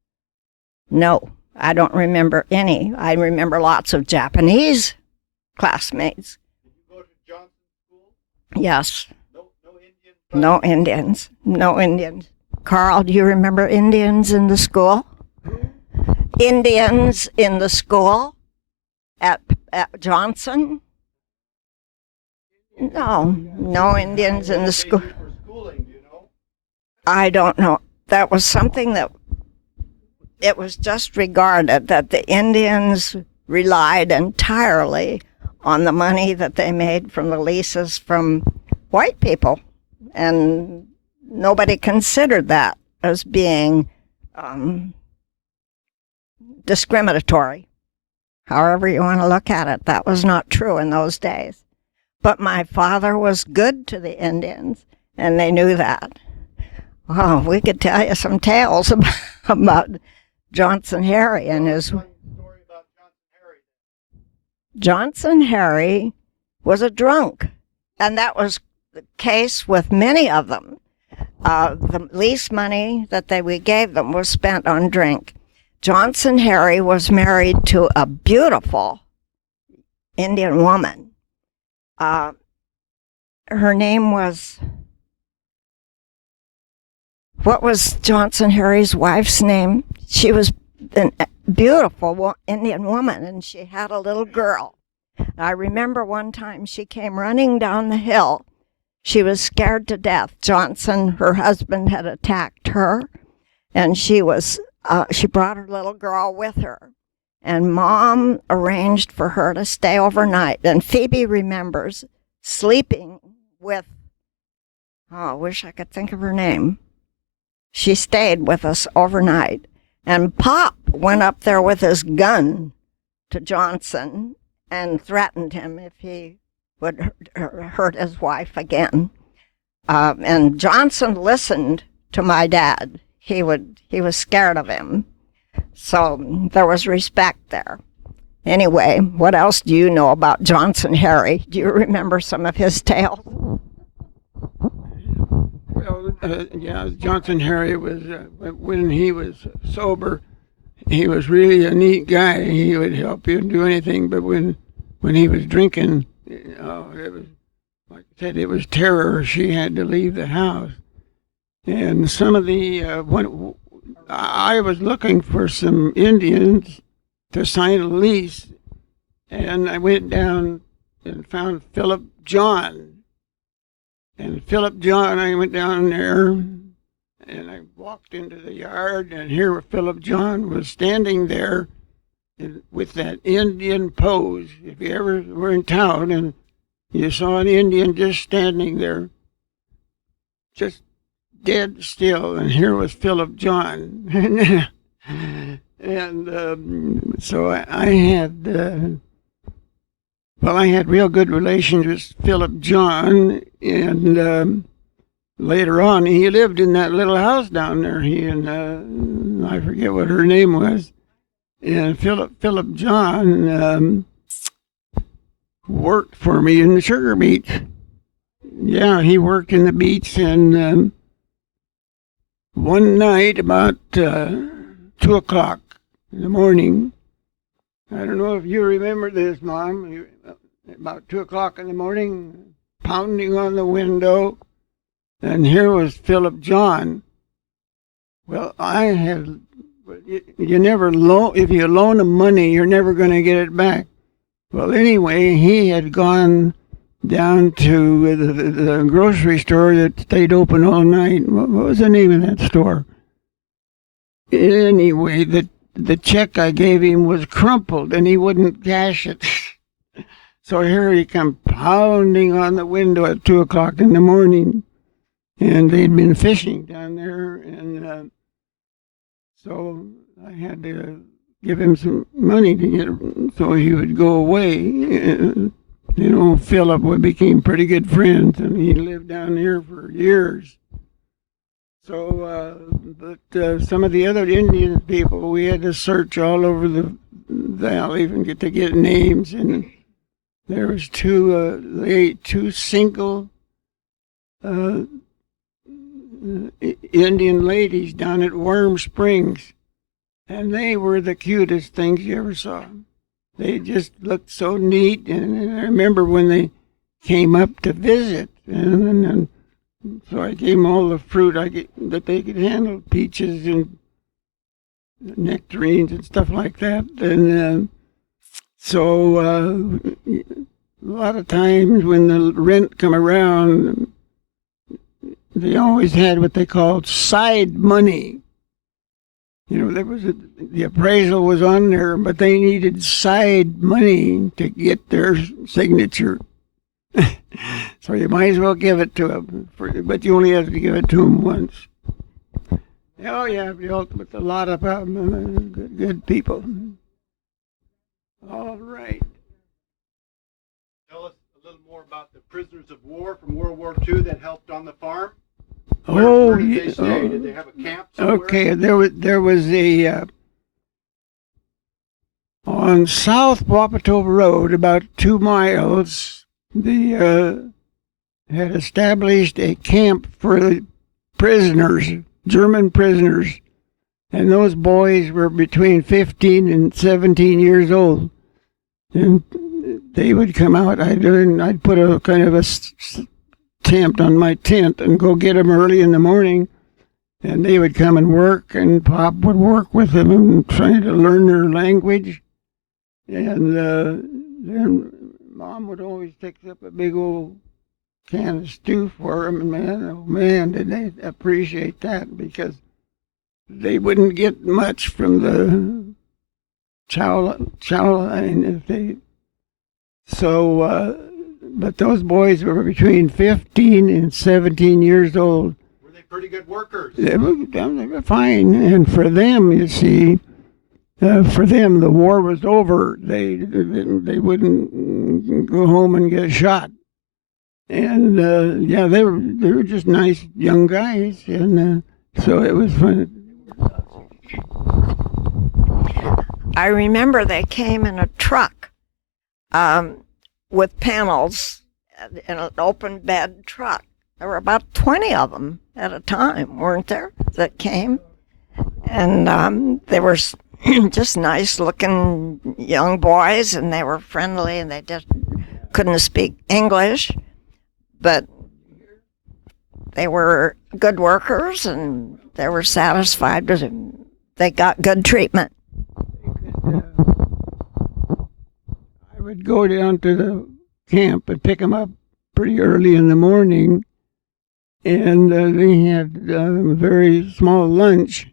No, I don't remember any. I remember lots of Japanese classmates. Did you go to Johnson School? Yes. No Indian. No Indians. No Indians. Carl, do you remember Indians in the school? Indians in the school at Johnson? No Indians in the school. For schooling, do you know? I don't know. That was something that it was just regarded that the Indians relied entirely on the money that they made from the leases from white people. And nobody considered that as being discriminatory. However you want to look at it, that was not true in those days. But my father was good to the Indians, and they knew that. Oh, we could tell you some tales about Johnson Harry and his... Story about Johnson Harry. Johnson Harry was a drunk, and that was the case with many of them. The lease money that we gave them was spent on drink. Johnson Harry was married to a beautiful Indian woman. Her name was... What was Johnson Harry's wife's name? She was a beautiful Indian woman, and she had a little girl. I remember one time she came running down the hill. She was scared to death. Johnson, her husband, had attacked her, and she brought her little girl with her. And Mom arranged for her to stay overnight. And Phoebe remembers sleeping with, I wish I could think of her name. She stayed with us overnight. And Pop went up there with his gun to Johnson and threatened him if he would hurt his wife again. And Johnson listened to my dad. He was scared of him. So there was respect there. Anyway, what else do you know about Johnson Harry? Do you remember some of his tales? Well, yeah, Johnson Harry was, when he was sober, he was really a neat guy. He would help you and do anything, but when he was drinking, it was, like I said, it was terror. She had to leave the house. And some of the, I was looking for some Indians to sign a lease, and I went down and found Philip John. And Philip John, I went down there, and I walked into the yard, and here Philip John was standing there with that Indian pose. If you ever were in town and you saw an Indian just standing there, just dead still, and here was Philip John. And so I had, I had real good relations with Philip John, and later on, he lived in that little house down there. He and I forget what her name was. And Philip John worked for me in the sugar beet. Yeah, he worked in the beets, and one night about 2 o'clock in the morning, I don't know if you remember this, Mom, about 2 o'clock in the morning, pounding on the window, and here was Philip John. Well, you never if you loan him money, you're never going to get it back. Well, anyway, he had gone down to the grocery store that stayed open all night. What was the name of that store? Anyway, the check I gave him was crumpled, and he wouldn't cash it. So here he come pounding on the window at 2 o'clock in the morning, and they'd been fishing down there, and so I had to give him some money to get, so he would go away. Philip, we became pretty good friends, and he lived down here for years. So, but some of the other Indian people, we had to search all over the valley and to get names, and there was two single Indian ladies down at Warm Springs, and they were the cutest things you ever saw. They just looked so neat, and I remember when they came up to visit, and so I gave them all the fruit that they could handle, peaches and nectarines and stuff like that, and so a lot of times when the rent come around, they always had what they called side money. You know, the appraisal was on there, but they needed side money to get their signature. So you might as well give it to them, but you only have to give it to them once. Oh yeah, with a lot of good people. All right. Tell us a little more about the prisoners of war from World War II that helped on the farm. Where did they stay? Did they have a camp somewhere? Okay, there was a on South Wapatova Road, about 2 miles. They had established a camp for the prisoners, German prisoners, and those boys were between 15 and 17 years old. And they would come out. I'd put a kind of a tent on my tent and go get them early in the morning, and they would come and work, and Pop would work with them and trying to learn their language. And then Mom would always take up a big old can of stew for them, and man, oh man, did they appreciate that, because they wouldn't get much from the chow line if they. So, but those boys were between 15 and 17 years old. Were they pretty good workers? They were fine, and for them, you see, for them, the war was over. They wouldn't go home and get shot. And yeah, they were just nice young guys, and so it was fun. I remember they came in a truck with panels in an open bed truck. There were about 20 of them at a time, weren't there, that came? And they were just nice looking young boys, and they were friendly, and they just couldn't speak English, but they were good workers, and they were satisfied with it. They got good treatment. I would go down to the camp and pick them up pretty early in the morning, and they had a very small lunch,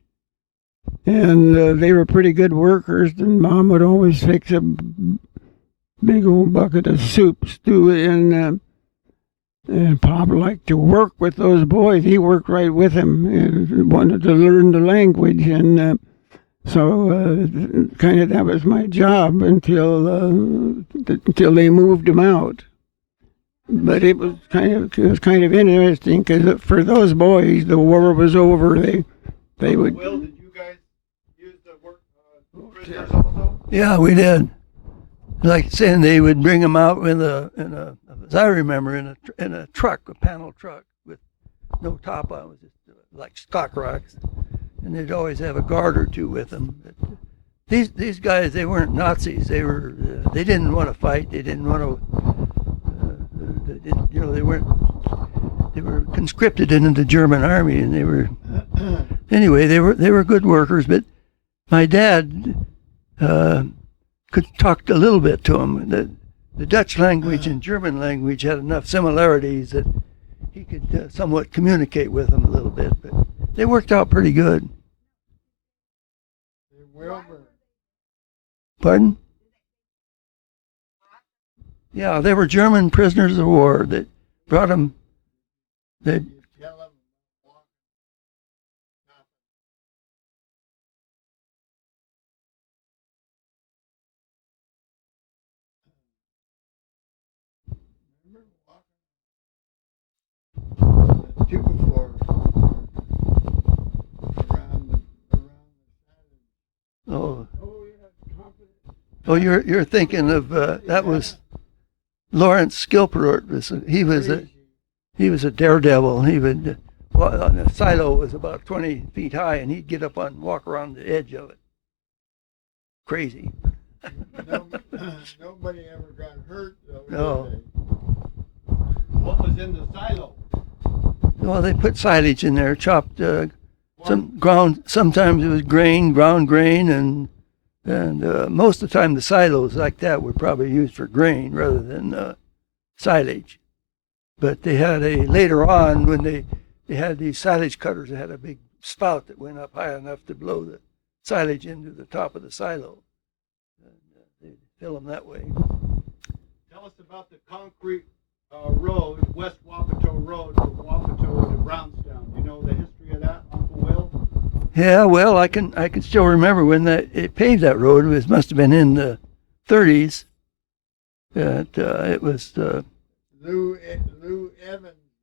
and they were pretty good workers, and Mom would always fix a big old bucket of stew, and Pop liked to work with those boys. He worked right with them and wanted to learn the language, and so kind of that was my job until they moved him out. But it was kind of interesting, because for those boys, the war was over. They would. Will, did you guys use the work prisoners also? Yeah, we did. Like saying, they would bring them out in a, as I remember, in a truck, a panel truck with no top on, it was just like stock rocks, and they'd always have a guard or two with them. But these guys, they weren't Nazis. They didn't want to fight. They didn't want to. They were conscripted into the German army, and they were they were good workers. But my dad could talk a little bit to them. The Dutch language and German language had enough similarities that he could somewhat communicate with them a little bit. But they worked out pretty good. Wilbur. Pardon? Yeah, they were German prisoners of war that brought them. That oh, you're thinking of that was Lawrence Schilperoort. he was a daredevil. He would, well, on the silo was about 20 feet high, and he'd get up on and walk around the edge of it. Crazy. Nobody ever got hurt, though. No. Did What was in the silo? Well, they put silage in there, chopped some ground. Sometimes it was grain, ground grain, and most of the time the silos like that were probably used for grain rather than silage. But they had later on when they had these silage cutters, they had a big spout that went up high enough to blow the silage into the top of the silo. And, they fill them that way. Tell us about the concrete road, West Wapato Road from Wapato to Brownstown. Do you know the history of that, Uncle Will? Yeah, well, I can still remember when it paved that road. It must have been in the 30s. That it was. Lou Evans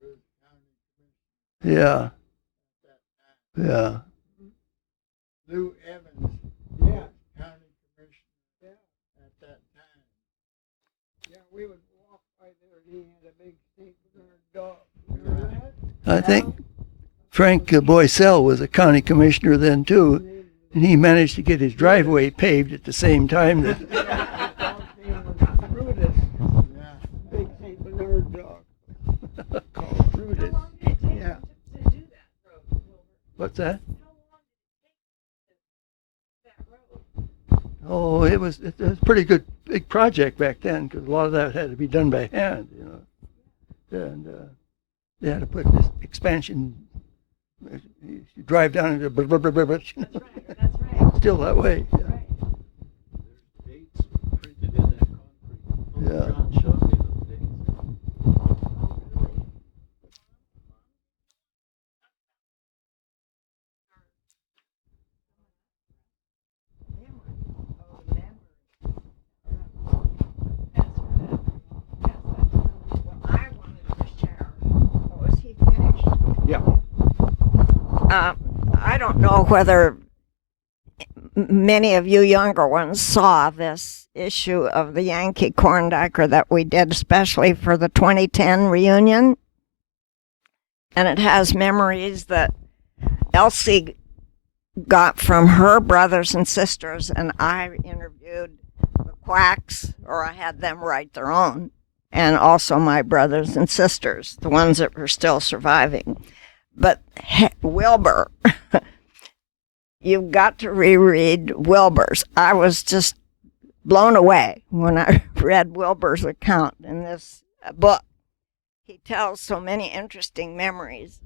was county Yeah. Yeah. Lou Evans, county commissioner at that time. Yeah, we would walk by there, and he had a big St. Bernard dog. Remember that? I think Frank Boycell was a county commissioner then too, and he managed to get his driveway paved at the same time that. His dog's name was Brutus, Yeah. big St. Bernard dog called Brutus. Yeah. To do that road, Wilbur? What's that? That road. Oh, it was a pretty good big project back then because a lot of that had to be done by hand, you know, and they had to put this expansion. You drive down into That's right. That's right. still that way. Yeah. Right. Dates printed in that concrete. Yeah. John showed me those dates. I don't know whether many of you younger ones saw this issue of the Yankee Corndyker that we did especially for the 2010 reunion. And it has memories that Elsie got from her brothers and sisters, and I interviewed the Kwaks, or I had them write their own, and also my brothers and sisters, the ones that were still surviving. But Wilbur, you've got to reread Wilbur's. I was just blown away when I read Wilbur's account in this book. He tells so many interesting memories.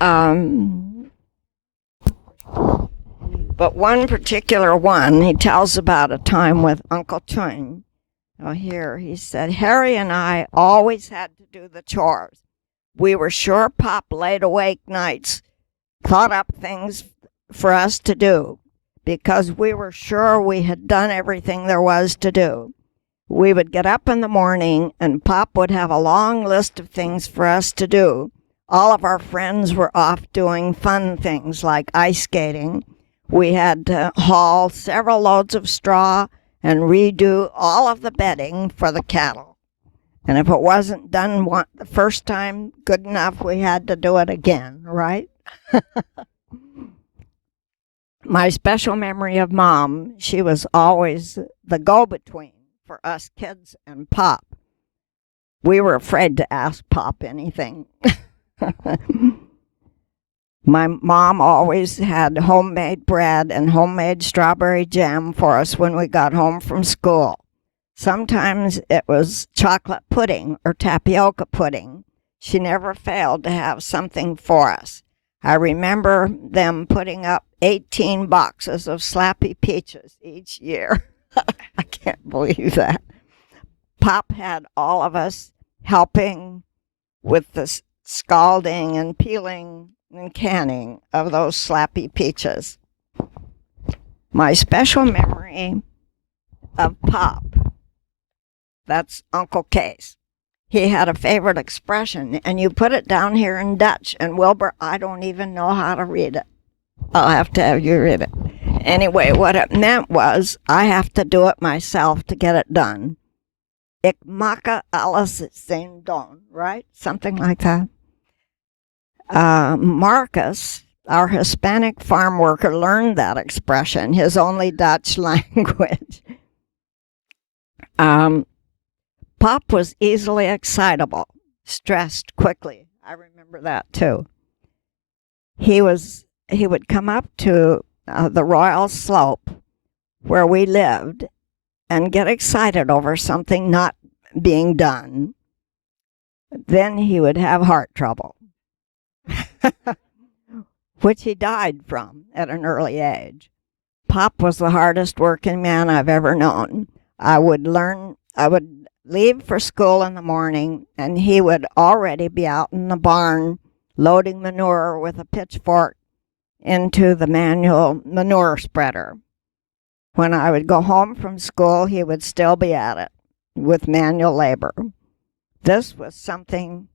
But one particular one, he tells about a time with Uncle Chung. Oh, here, he said, Harry and I always had to do the chores. We were sure Pop laid awake nights, thought up things for us to do, because we were sure we had done everything there was to do. We would get up in the morning, and Pop would have a long list of things for us to do. All of our friends were off doing fun things like ice skating. We had to haul several loads of straw and redo all of the bedding for the cattle. And if it wasn't done the first time good enough, we had to do it again, right? My special memory of Mom, she was always the go-between for us kids and Pop. We were afraid to ask Pop anything. My mom always had homemade bread and homemade strawberry jam for us when we got home from school. Sometimes it was chocolate pudding or tapioca pudding. She never failed to have something for us. I remember them putting up 18 boxes of Slappy Peaches each year. I can't believe that. Pop had all of us helping with the scalding and peeling and canning of those Slappy Peaches. My special memory of Pop, that's Uncle Case. He had a favorite expression, and you put it down here in Dutch, and Wilbur, I don't even know how to read it. I'll have to have you read it. Anyway, what it meant was I have to do it myself to get it done. Ikmaka alas Zendon, right? Something like that. Marcus, our Hispanic farm worker, learned that expression, his only Dutch language. Pop was easily excitable, stressed quickly. I remember that too. He would come up to the Royal Slope where we lived and get excited over something not being done. Then he would have heart trouble, which he died from at an early age. Pop was the hardest working man I've ever known. I would leave for school in the morning, and he would already be out in the barn loading manure with a pitchfork into the manual manure spreader. When I would go home from school, he would still be at it with manual labor. This was something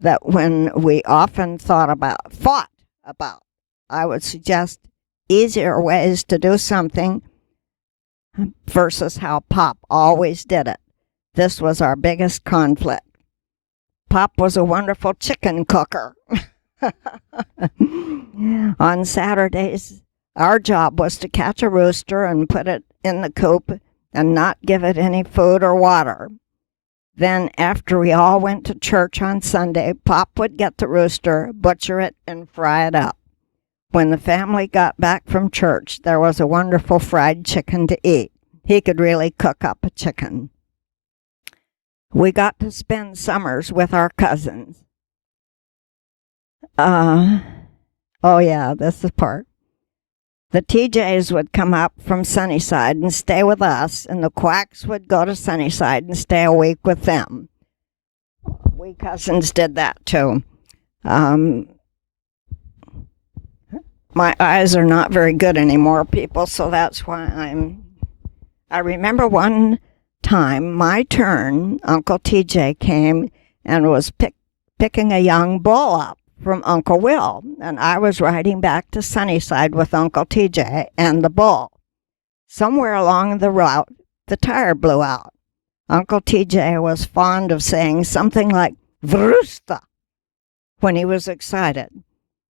that when we often fought about, I would suggest easier ways to do something versus how Pop always did it. This was our biggest conflict. Pop was a wonderful chicken cooker. On Saturdays, our job was to catch a rooster and put it in the coop and not give it any food or water. Then, after we all went to church on Sunday, Pop would get the rooster, butcher it, and fry it up. When the family got back from church, there was a wonderful fried chicken to eat. He could really cook up a chicken. We got to spend summers with our cousins. Oh yeah, this is the part. The TJs would come up from Sunnyside and stay with us, and the Kwaks would go to Sunnyside and stay a week with them. We cousins did that too. My eyes are not very good anymore, people, so that's why I remember one time, my turn, Uncle TJ came and was picking a young bull up from Uncle Will, and I was riding back to Sunnyside with Uncle TJ and the bull. Somewhere along the route, the tire blew out. Uncle TJ was fond of saying something like "Vrusta" when he was excited.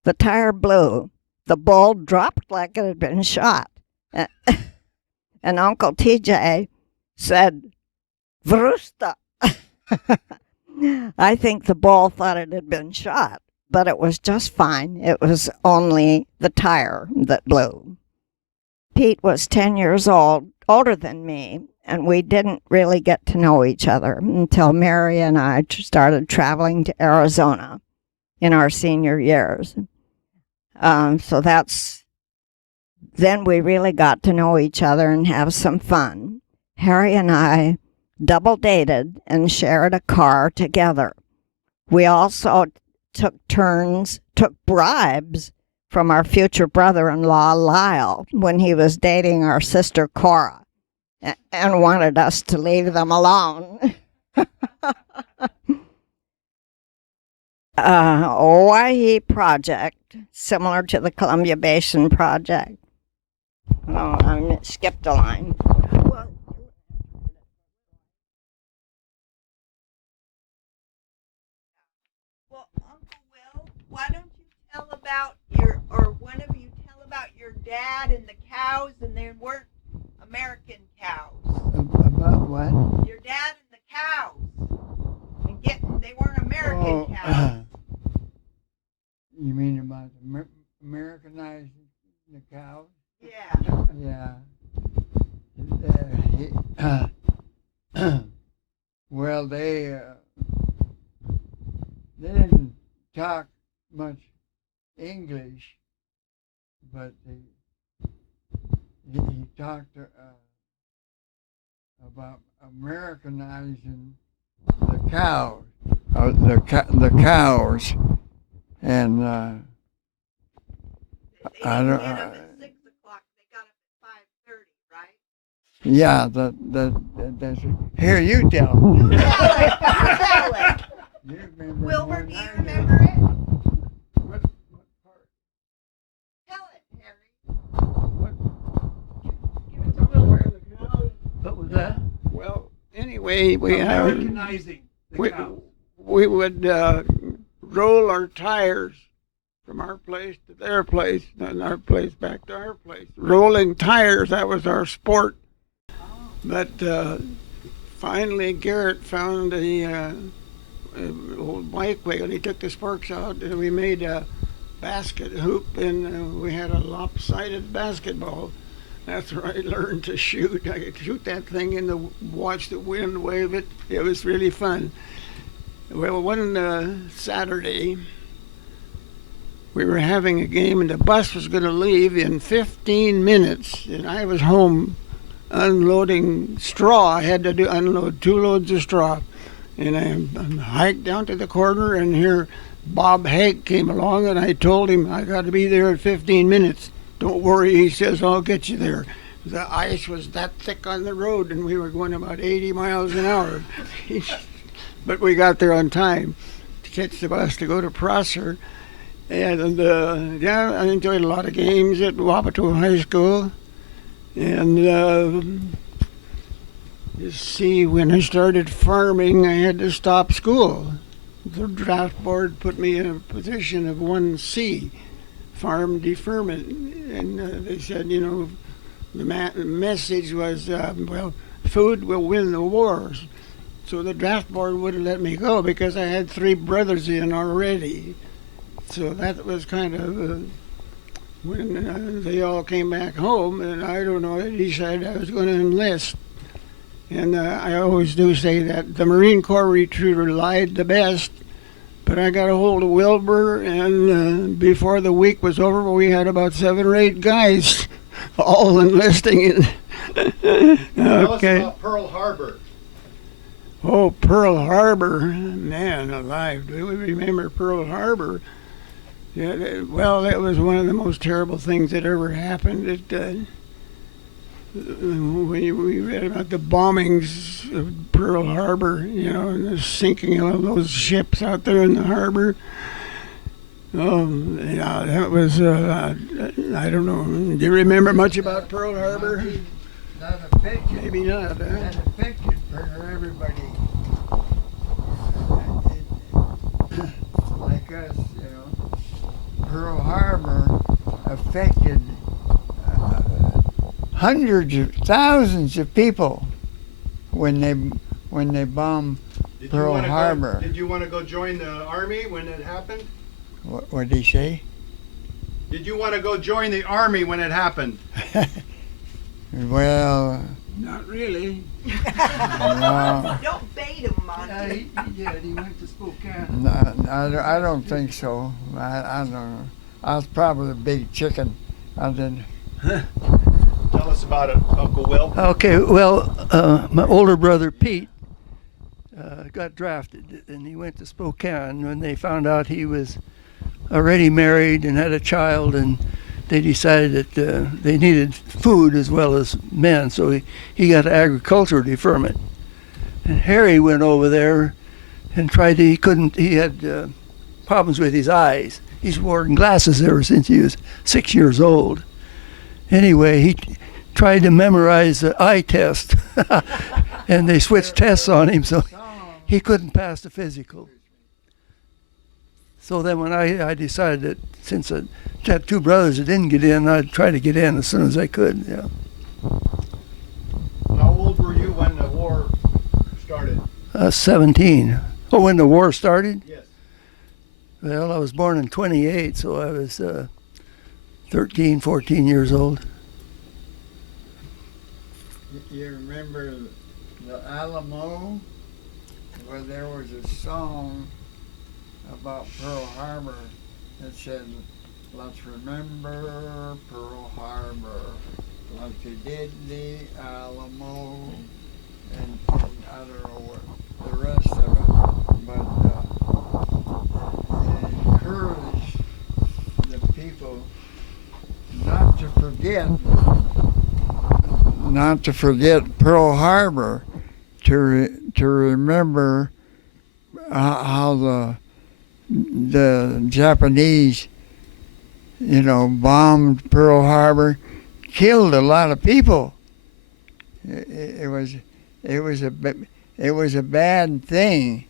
The tire blew. The bull dropped like it had been shot. And Uncle TJ said, "Vrusta." I think the bull thought it had been shot, but it was just fine. It was only the tire that blew. Pete was 10 years older than me, and we didn't really get to know each other until Mary and I started traveling to Arizona in our senior years. Then we really got to know each other and have some fun. Harry and I double dated and shared a car together. We also took bribes from our future brother-in-law, Lyle, when he was dating our sister, Cora, and wanted us to leave them alone. Oahe project, similar to the Columbia Basin project. Oh, I skipped a line. Well, Uncle Will, why don't you tell about one of you tell about your dad and the cows, and they weren't American cows. About what? Your dad and the cows, and they weren't American cows. You mean about Americanizing the cows? Yeah. Yeah. Well, they didn't talk much English, but he talked about Americanizing the cows, the cows, and They I didn't don't. get up at 6 o'clock. They got up at 5:30, right? Yeah, that's here. You tell. You tell it. You remember Wilbur, more do than you I remember it? What part? Tell it, Harry. What? Give it to Wilbur. What was that? Well, anyway. Americanizing the we, cows. we would roll our tires from our place to their place, and our place back to our place. Rolling tires, that was our sport. But finally, Garrett found a old bike wheel. He took the sparks out, and we made a basket hoop, and we had a lopsided basketball. That's where I learned to shoot. I could shoot that thing and watch the wind wave it. It was really fun. Well, one Saturday, we were having a game, and the bus was going to leave in 15 minutes, and I was home unloading straw. I had to unload 2 loads of straw, and I hiked down to the corner, and here Bob Hake came along, and I told him I got to be there in 15 minutes. Don't worry, he says, I'll get you there. The ice was that thick on the road, and we were going about 80 miles an hour. But we got there on time to catch the bus to go to Prosser. And yeah, I enjoyed a lot of games at Wapato High School. And you see, when I started farming, I had to stop school. The draft board put me in a position of 1C, farm deferment. And they said, you know, the message was, well, food will win the wars. So the draft board wouldn't let me go because I had 3 brothers in already. So that was kind of when they all came back home, and I don't know, I decided I was going to enlist. And I always do say that the Marine Corps recruiter lied the best, but I got a hold of Wilbur, and before the week was over, we had about 7 or 8 guys all enlisting in. Tell us about Pearl Harbor. Oh, Pearl Harbor, man alive, do we remember Pearl Harbor? Yeah, well, that was one of the most terrible things that ever happened. We read about the bombings of Pearl Harbor, you know, and the sinking of those ships out there in the harbor. Oh, yeah, that was, I don't know. Do you remember much about Pearl Harbor? That affected, Maybe not, huh? that affected everybody. Like us, you know. Pearl Harbor affected hundreds of thousands of people when they bombed Pearl Harbor. Did you want to go join the army when it happened? What did he say? Did you want to go join the army when it happened? Well, Not really. no, Don't bait him, Monty. He did. He went to Spokane. no, I don't think so. I don't know. I was probably a big chicken. I didn't. Tell us about it, Uncle Will. Okay, well, my older brother Pete got drafted, and he went to Spokane when they found out he was already married and had a child, and they decided that they needed food as well as men, so he got agriculture deferment. And Harry went over there and tried to, he had problems with his eyes. He's worn glasses ever since he was 6 years old. Anyway, he tried to memorize the eye test, and they switched tests on him, so he couldn't pass the physical. So then when I decided that since I had 2 brothers that didn't get in, I'd try to get in as soon as I could. Yeah. How old were you when the war started? 17. Oh, when the war started? Yes. Well, I was born in 28, so I was 13, 14 years old. You remember the Alamo, where there was a song about Pearl Harbor that said, "Let's remember Pearl Harbor like they did the Alamo," and I don't know what the rest of it, but it encouraged the people not to forget Pearl Harbor, to remember how the Japanese, you know, bombed Pearl Harbor, killed a lot of people. It was it was a bad thing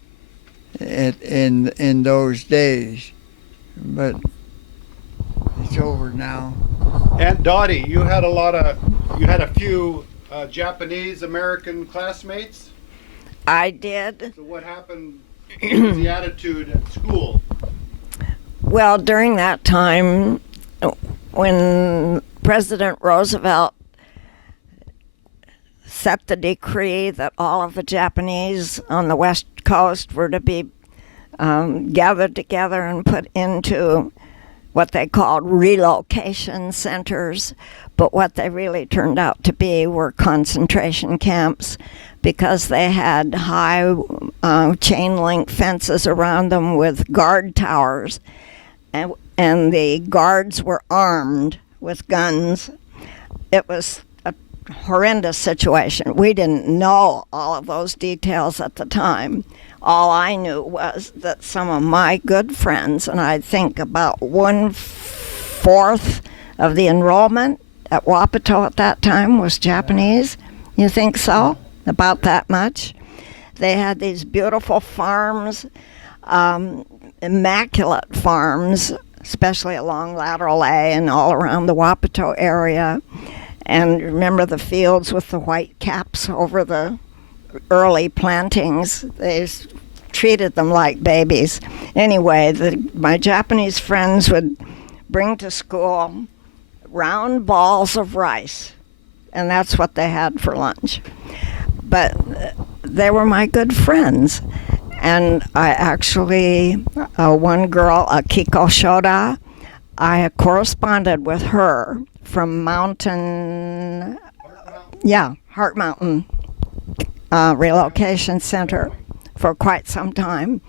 in those days, but it's over now. Aunt Dottie, you had a few Japanese American classmates. I did. So what happened? What was the attitude at school? Well, during that time, when President Roosevelt set the decree that all of the Japanese on the West Coast were to be gathered together and put into what they called relocation centers, but what they really turned out to be were concentration camps, because they had high chain link fences around them with guard towers, and the guards were armed with guns. It was a horrendous situation. We didn't know all of those details at the time. All I knew was that some of my good friends, and I think about 1/4 of the enrollment at Wapato at that time was Japanese. You think so? About that much? They had these beautiful farms, immaculate farms, especially along Lateral A and all around the Wapato area. And remember the fields with the white caps over the early plantings? They treated them like babies. Anyway, my Japanese friends would bring to school round balls of rice, and that's what they had for lunch. But they were my good friends. And I actually, one girl, Kiko Shoda, I corresponded with her from Heart Mountain Relocation Center for quite some time.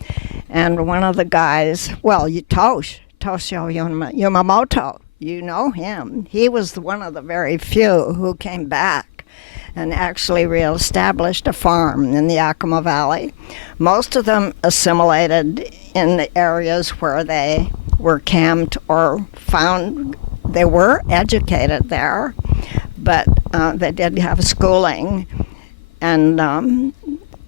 And one of the guys, Toshio Yamamoto, you know him. He was one of the very few who came back and actually reestablished a farm in the Yakima Valley. Most of them assimilated in the areas where they were camped or found. They were educated there, but they did have schooling. And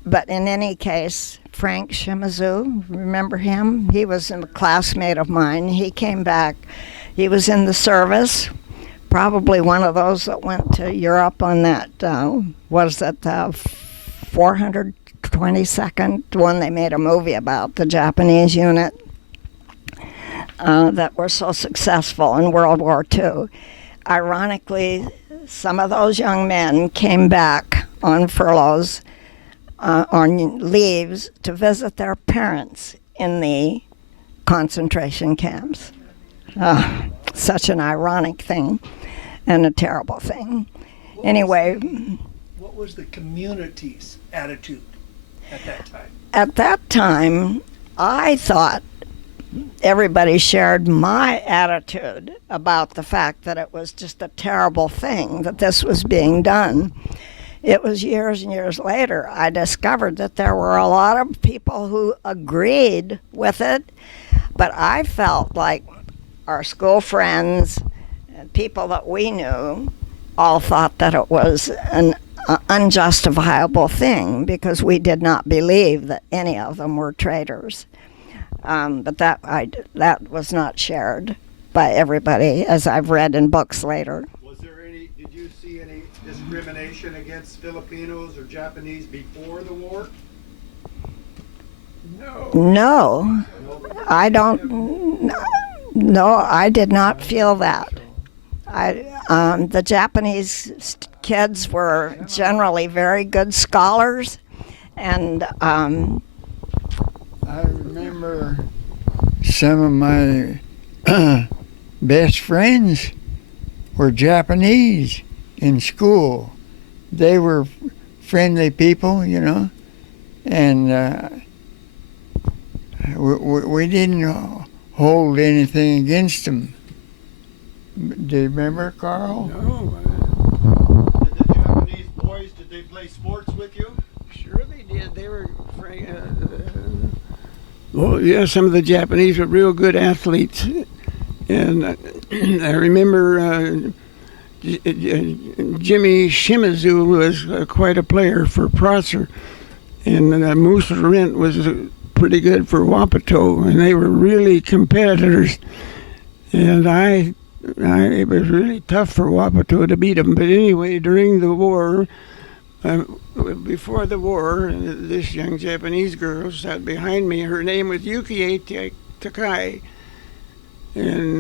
but in any case, Frank Shimizu, remember him? He was a classmate of mine. He came back. He was in the service, probably one of those that went to Europe on that, was it the 422nd one they made a movie about, the Japanese unit that were so successful in World War II. Ironically, some of those young men came back on furloughs, on leaves, to visit their parents in the concentration camps. Such an ironic thing and a terrible thing. Anyway. What was the community's attitude at that time? At that time, I thought everybody shared my attitude about the fact that it was just a terrible thing that this was being done. It was years and years later I discovered that there were a lot of people who agreed with it, but I felt like our school friends and people that we knew all thought that it was an unjustifiable thing because we did not believe that any of them were traitors. But that was not shared by everybody, as I've read in books later. Did you see any discrimination against Filipinos or Japanese before the war? No, I don't. No, I did not feel that. The Japanese kids were generally very good scholars, and I remember some of my best friends were Japanese in school. They were friendly people, you know, and we didn't hold anything against them. Do you remember, Carl? No, Did the Japanese boys, did they play sports with you? sure they did. They were, well, yeah, some of the Japanese were real good athletes. And I remember Jimmy Shimizu was quite a player for Prosser. and Moose Rent was pretty good for Wapato, and they were really competitors. And it was really tough for Wapato to beat them. But anyway, during the war, before the war, this young Japanese girl sat behind me. Her name was Yukie Takai. And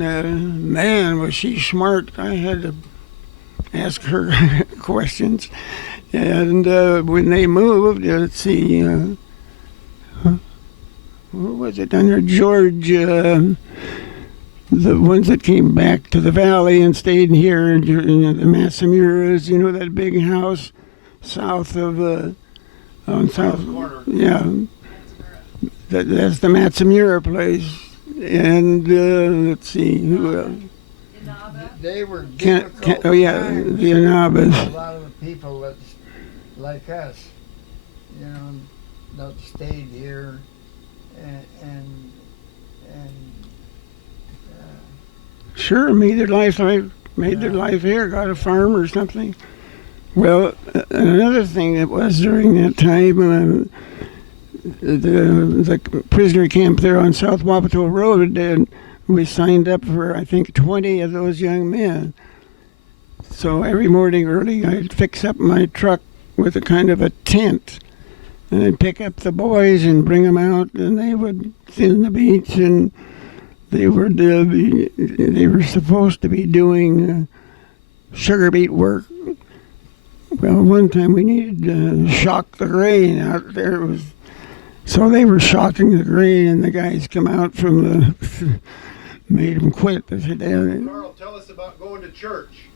man, was she smart. I had to ask her questions. And when they moved, let's see, who was it down there? George, the ones that came back to the valley and stayed here in the Matsumiras, you know, that big house south of, on south, yeah, that's the Matsumura place. And let's see, who else? They were difficult. Oh yeah, times. the Anabas. A lot of the people that's like us, you know, that stayed here, and Sure, made their life here, got a farm or something. Well, another thing that was during that time, the prisoner camp there on South Wapato Road, and we signed up for, I think, 20 of those young men. So every morning early, I'd fix up my truck with a kind of a tent, and I'd pick up the boys and bring them out, and they would thin the beach, and they were supposed to be doing sugar beet work. Well, one time we needed to shock the grain out there. So they were shocking the grain, and the guys come out from the made them quit. They said, Carl, tell us about going to church.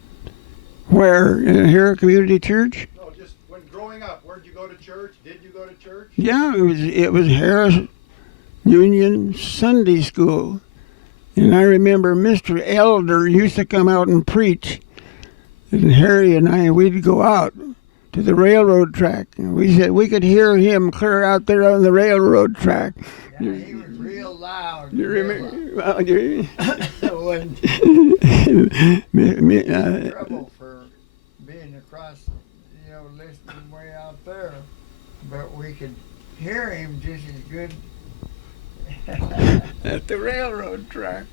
Where? Here at Community Church? No, just when growing up, where'd you go to church? Did you go to church? Yeah, it was Harris Union Sunday School. And I remember Mr. Elder used to come out and preach. And Harry and I, we'd go out to the railroad track. And we said we could hear him clear out there on the railroad track. yeah, he was real loud. You remember? Well, When trouble for being across, you know, listening way out there, but we could hear him just as good. At the railroad track.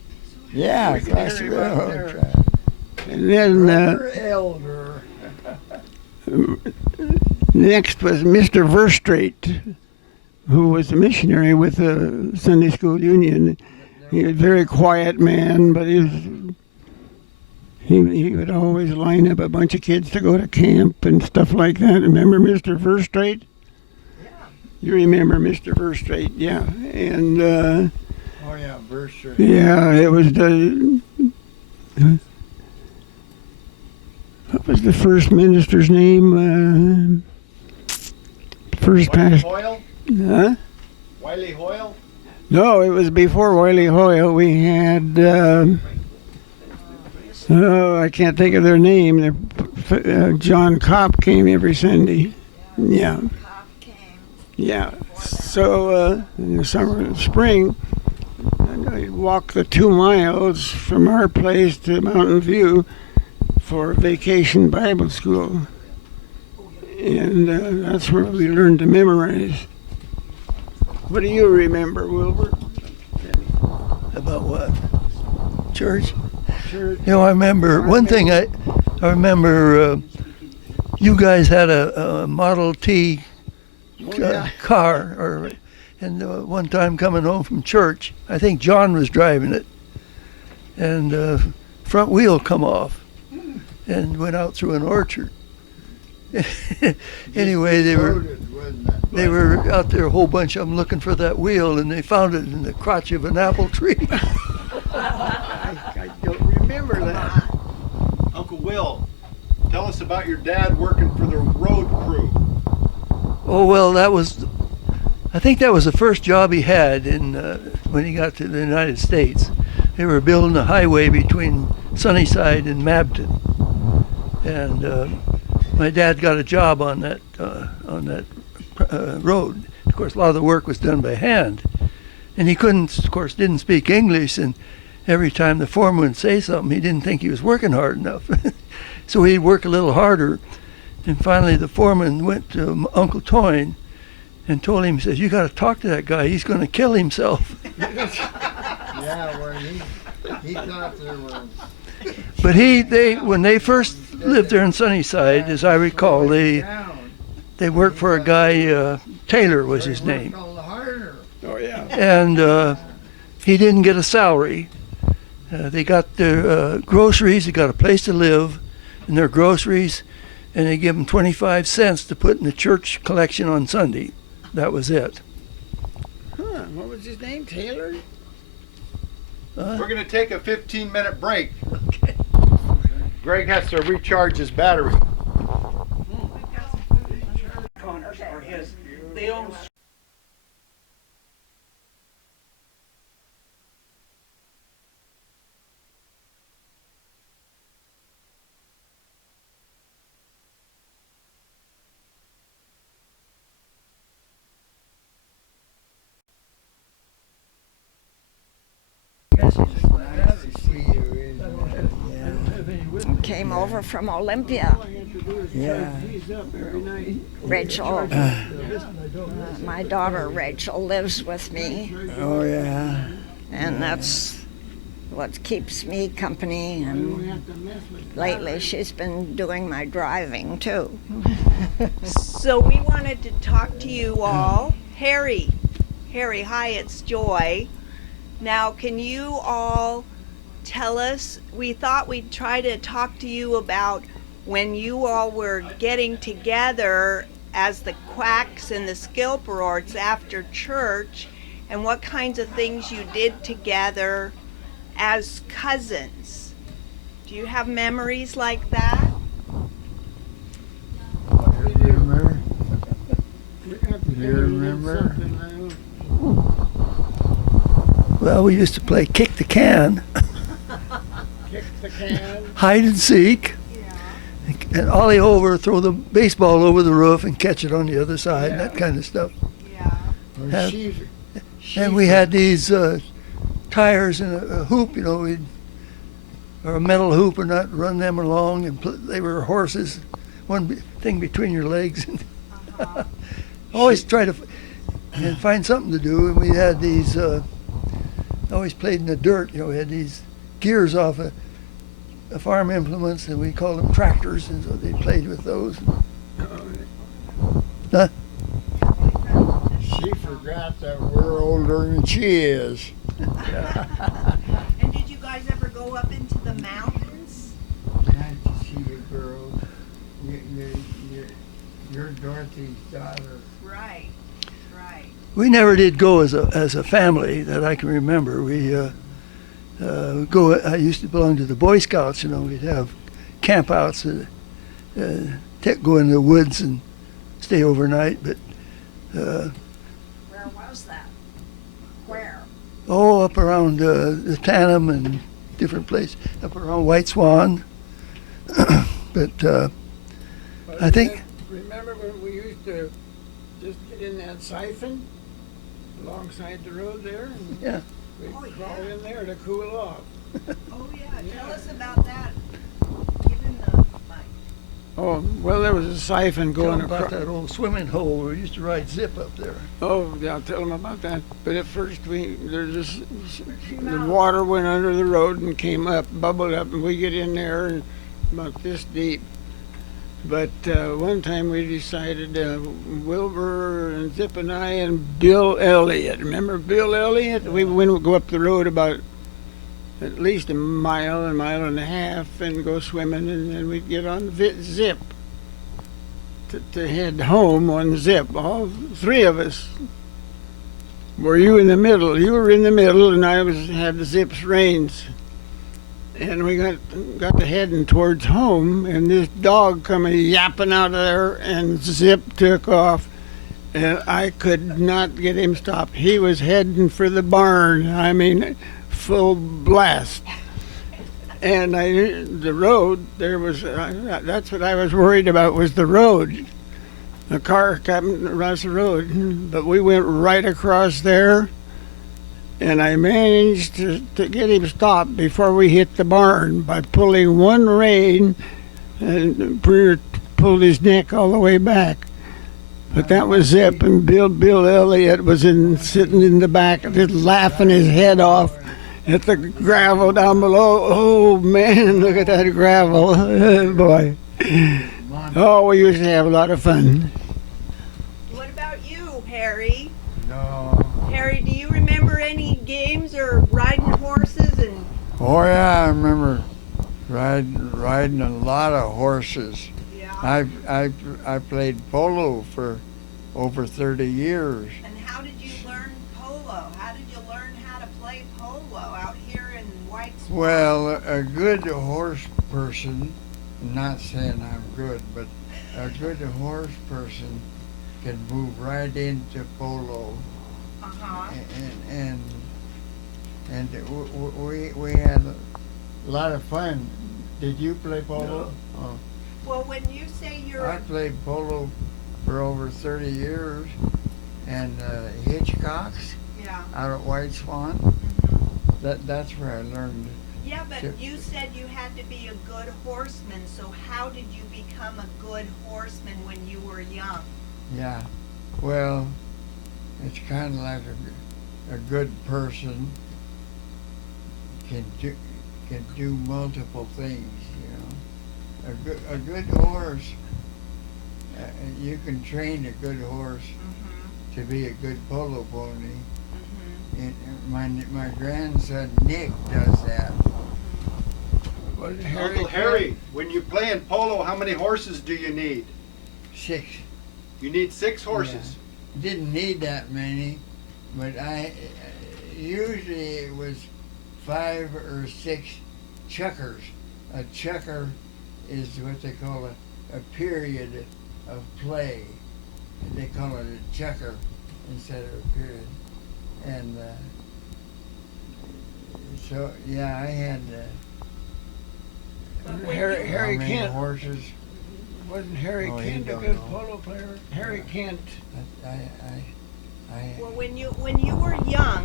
Yeah, We could across the hear him out there. railroad track. And then Brother Elder. next was Mr. Verstrate, who was a missionary with the Sunday School Union. He was a very quiet man, but he would always line up a bunch of kids to go to camp and stuff like that. Remember Mr. Verstrate? Yeah. You remember Mr. Verstrate, yeah. And Oh yeah, Berkshire. yeah, it was the what was the first minister's name? First Wiley pastor. Hoyle? Huh? Wiley Hoyle? No, it was before Wiley Hoyle. We had, I can't think of their name. John Kopp came every Sunday. Yeah. Cop came. Yeah. So in the summer and spring, I'd walk the 2 miles from our place to Mountain View for vacation Bible school. And that's where we learned to memorize. What do you remember, Wilbur? About what? Church? Church. You know, I remember one thing. I remember you guys had a Model T car, and one time coming home from church, I think John was driving it, and front wheel come off, and went out through an orchard. Anyway, they were out there, a whole bunch of them, looking for that wheel, and they found it in the crotch of an apple tree. I don't remember that. Uncle Will, tell us about your dad working for the road crew. Oh well, I think that was the first job he had when he got to the United States. They were building a highway between Sunnyside and Mabton, and my dad got a job on that road. Of course, a lot of the work was done by hand, and he didn't speak English, and every time the foreman would say something, he didn't think he was working hard enough. So he'd work a little harder, and finally the foreman went to Uncle Toyne, and told him, he says, "You got to talk to that guy. He's going to kill himself." Yeah, well, he thought there was. But when they first lived there in Sunnyside, as I recall, they worked for a guy, Taylor was his name. Oh, yeah. And he didn't get a salary. They got their groceries, they got a place to live, and their groceries, and they give them 25 cents to put in the church collection on Sunday. That was it. Huh, what was his name? Taylor? We're going to take a 15-minute break. Okay. Greg has to recharge his battery. They own Came over from Olympia. Yeah. Rachel, my daughter Rachel lives with me, Oh, yeah. and that's what keeps me company. And lately she's been doing my driving too. So we wanted to talk to you all. Harry, hi, it's Joy. Now, can you all tell us, we thought we'd try to talk to you about when you all were getting together as the Kwaks and the Schilperoorts after church, and what kinds of things you did together as cousins. Do you have memories like that? Remember? You remember? Well, we used to play kick the can, Kick the can. hide and seek, and ollie over, throw the baseball over the roof and catch it on the other side, that kind of stuff. Yeah. Or Have- she And we had these tires and a hoop, or a metal hoop, and not run them along, and they were horses, thing between your legs. Always try to and find something to do, and we had these. Always played in the dirt. We had these gears off of farm implements, and we called them tractors, and so they played with those. Huh? She forgot that we're older than she is. And did you guys ever go up into the mountains? Nice to see you girls. You're Dorothy's daughter. Right. We never did go as a family that I can remember. We go. I used to belong to the Boy Scouts. We'd have campouts, go in the woods and stay overnight. But Where was that? Where? up around the Tanum and different places, up around White Swan. But I think. Remember when we used to just get in that siphon alongside the road there? And Yeah. we'd Oh, crawl yeah. in there to cool off. Oh yeah. Tell us about that. Give him the mic. Oh, well, there was a siphon Tell going 'em about across. that old swimming hole where we used to ride zip up there. Oh, yeah, I'll tell them about that. But at first, the water went under the road and came up, bubbled up, and we get in there and about this deep. But one time we decided, Wilbur and Zip and I and Bill Elliott. Remember Bill Elliott? We would go up the road about at least a mile and a half and go swimming, and then we'd get on Zip to head home on Zip. All three of us. Were you in the middle? You were in the middle, and I had the Zip's reins. And we got to heading towards home, and this dog come yapping out of there, and Zip took off, and I could not get him stopped. He was heading for the barn. I mean, full blast. And the road, there was, that's what I was worried about, was the road. The car coming across the road, but we went right across there, and I managed to get him stopped before we hit the barn by pulling one rein and pulled his neck all the way back. But that was Zip, and Bill Elliott was sitting in the back, just laughing his head off at the gravel down below. Oh man, look at that gravel, boy! Oh, we used to have a lot of fun. What about you, Harry? No. Harry, do you remember any games or riding horses and? Oh yeah, I remember riding a lot of horses. Yeah. I played polo for over 30 years. And how did you learn polo? How did you learn how to play polo out here in White Swamp? Well, a good horse person, not saying I'm good, but a good horse person can move right into polo. Uh-huh. And we had a lot of fun. Did you play polo? Oh. Well, when you say you're I played polo for over 30 years, and Hitchcock's yeah. out at White Swan. Mhm. That's where I learned. Yeah, but to- you said you had to be a good horseman, so how did you become a good horseman when you were young? Yeah, well, it's kind of like a good person can do multiple things. You know, a good horse. You can train a good horse Mm-hmm. to be a good polo pony. Mm-hmm. My grandson Nick does that. Uncle Harry, when you play in polo, how many horses do you need? 6. You need 6 horses. Didn't need that many, but usually it was 5 or 6 chuckers. A chucker is what they call a period of play. They call it a chucker instead of a period. And so yeah, I had Harry how many Kent, horses. wasn't Harry Oh, he Kent a don't good know. polo player? Harry Kent. Well, when you were young,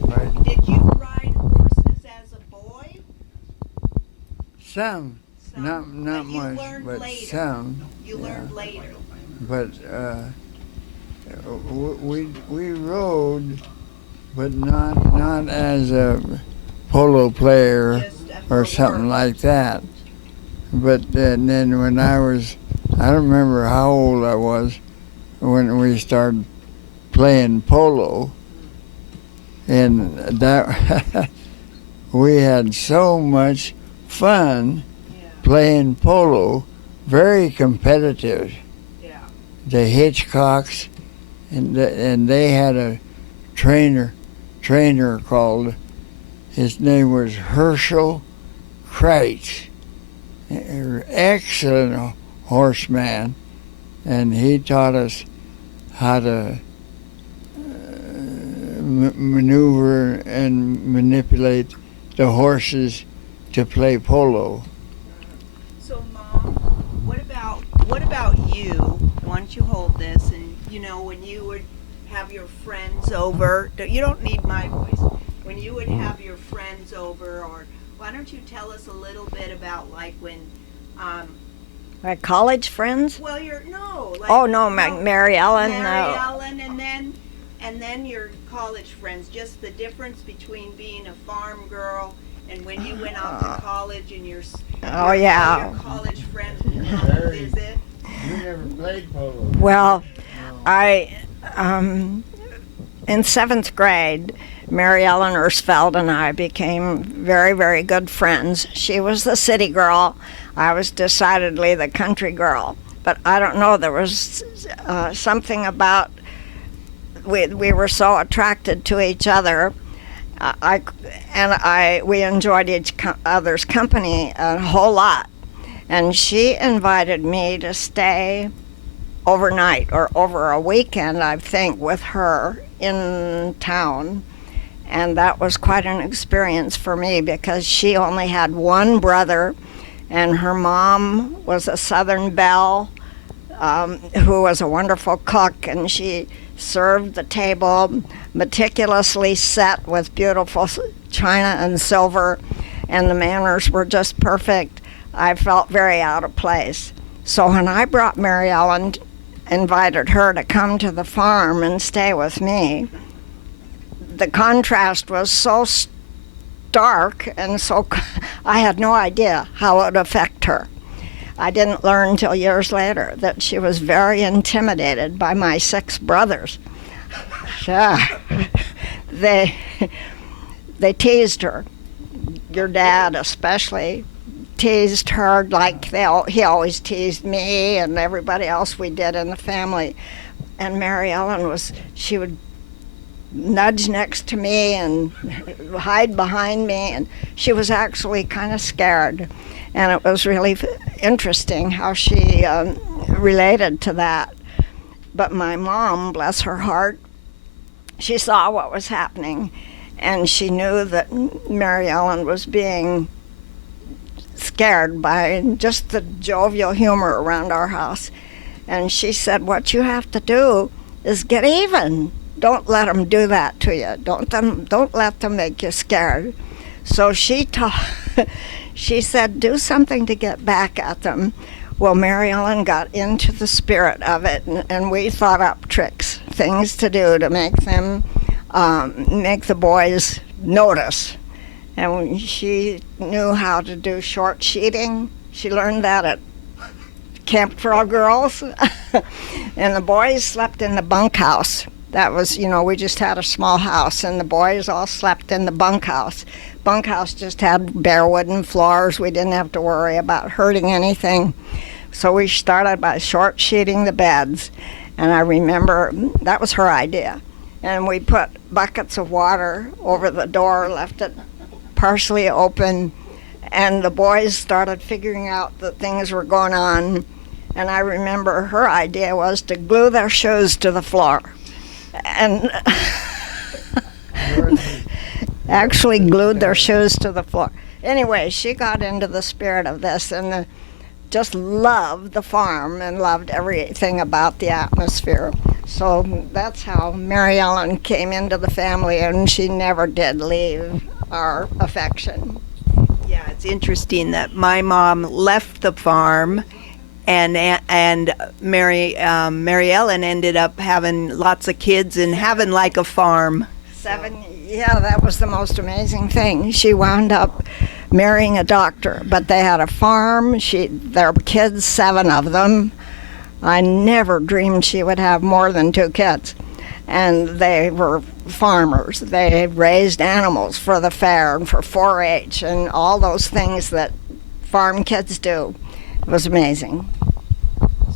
Right. did you ride horses as a boy? Some, not But you much, learned but later. some. You learned later. But we rode, but not as a polo player Just or for something work. like that. But then when I don't remember how old I was when we started playing polo, and that we had so much fun Yeah. playing polo, very competitive. Yeah. The Hitchcocks, and they had a trainer called, his name was Herschel Kreitz, excellent horseman, and he taught us how to maneuver and manipulate the horses to play polo. So, Mom, what about you? Why don't you hold this? And when you would have your friends over, you don't need my voice. When you would have your friends over, or why don't you tell us a little bit about like when, My college friends? well, Oh no, Mary Ellen. Mary No. Ellen, and then your college friends. Just the difference between being a farm girl and when you went off to college and your Oh yeah. your college friends would come and visit. You never played polo. Well, I in 7th grade, Mary Ellen Ersfeld and I became very, very good friends. She was the city girl. I was decidedly the country girl. But I don't know, there was something about, we were so attracted to each other. We enjoyed each other's company a whole lot. And she invited me to stay overnight or over a weekend, I think, with her in town. And that was quite an experience for me because she only had one brother, and her mom was a Southern belle who was a wonderful cook, and she served the table meticulously set with beautiful china and silver, and the manners were just perfect. I felt very out of place. So when I brought Mary Ellen invited her to come to the farm and stay with me, the contrast was so stark, and so I had no idea how it would affect her. I didn't learn until years later that she was very intimidated by my 6 brothers. Yeah. They teased her. Your dad especially teased her like he always teased me and everybody else we did in the family. And Mary Ellen she would nudge next to me and hide behind me, and she was actually kind of scared. And it was really interesting how she related to that. But my mom, bless her heart, she saw what was happening, and she knew that Mary Ellen was being scared by just the jovial humor around our house. And she said, what you have to do is get even. Don't let them do that to you. Don't let them make you scared. So she said, do something to get back at them. Well, Mary Ellen got into the spirit of it, and we thought up tricks, things to do to make them, make the boys notice. And she knew how to do short sheeting. She learned that at Camp for All Girls. And the boys slept in the bunkhouse. That was, we just had a small house, and the boys all slept in the bunkhouse. Bunkhouse just had bare wooden floors. We didn't have to worry about hurting anything. So we started by short sheeting the beds. And I remember that was her idea. And we put buckets of water over the door, left it partially open, and the boys started figuring out that things were going on. And I remember her idea was to glue their shoes to the floor. And actually glued their shoes to the floor. Anyway, she got into the spirit of this and just loved the farm and loved everything about the atmosphere. So that's how Mary Ellen came into the family, and she never did leave our affection. Yeah, it's interesting that my mom left the farm, and Mary Ellen ended up having lots of kids and having like a farm. 7, yeah, that was the most amazing thing. She wound up marrying a doctor, but they had a farm. Their kids, 7 of them. I never dreamed she would have more than 2 kids. And they were farmers. They raised animals for the fair and for 4-H and all those things that farm kids do. It was amazing.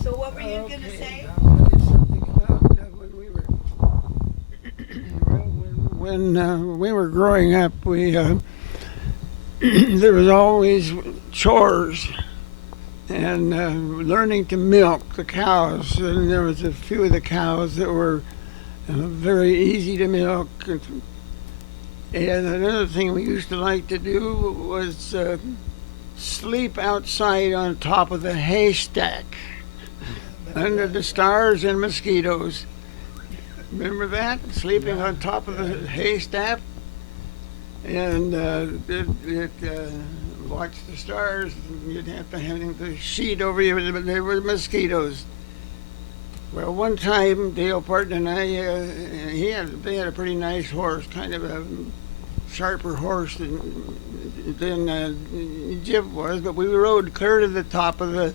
So what were you going to say? When we were growing up, there was always chores and learning to milk the cows. And there was a few of the cows that were very easy to milk. And another thing we used to like to do was sleep outside on top of the haystack under the stars and mosquitoes. Remember that? Sleeping on top of the haystack and watch the stars. You'd have to have the sheet over you, but there were mosquitoes. Well, one time Dale Parton and I, they had a pretty nice horse, kind of a sharper horse than Jim was, but we rode clear to the top of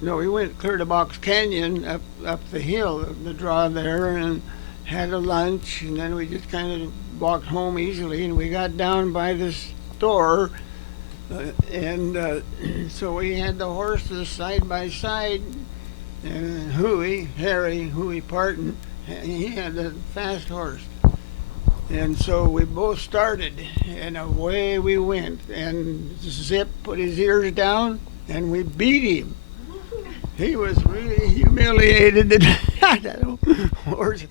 we went clear to Box Canyon up the hill, the draw there, and had a lunch, and then we just kind of walked home easily, and we got down by the store, so we had the horses side by side, and Harry Parton, he had a fast horse. And so we both started, and away we went, and Zip put his ears down, and we beat him. He was really humiliated that horse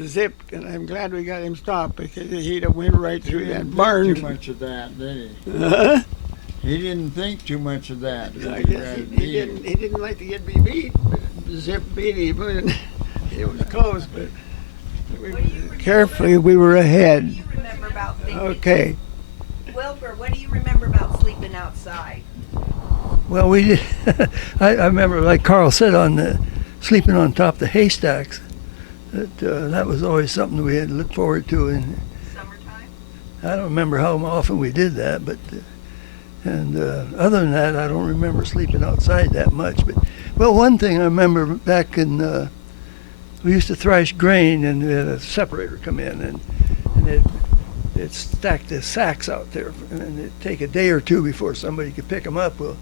zipped, and I'm glad we got him stopped, because he'd have went right through that barn. Too much of that, did he? He didn't think too much of that. I guess he didn't like to get me beat, but Zip beat him, and it was close, but carefully we were ahead. What do you remember about thinking? Okay. Wilbur, what do you remember about sleeping outside? Well, we did. I remember, like Carl said, on the sleeping on top of the haystacks. That was always something we had to look forward to. And Summertime? I don't remember how often we did that, but other than that, I don't remember sleeping outside that much. But well, one thing I remember back in we used to thrash grain, and we had a separator come in, and it stacked the sacks out there, and it'd take a day or two before somebody could pick them up. Well,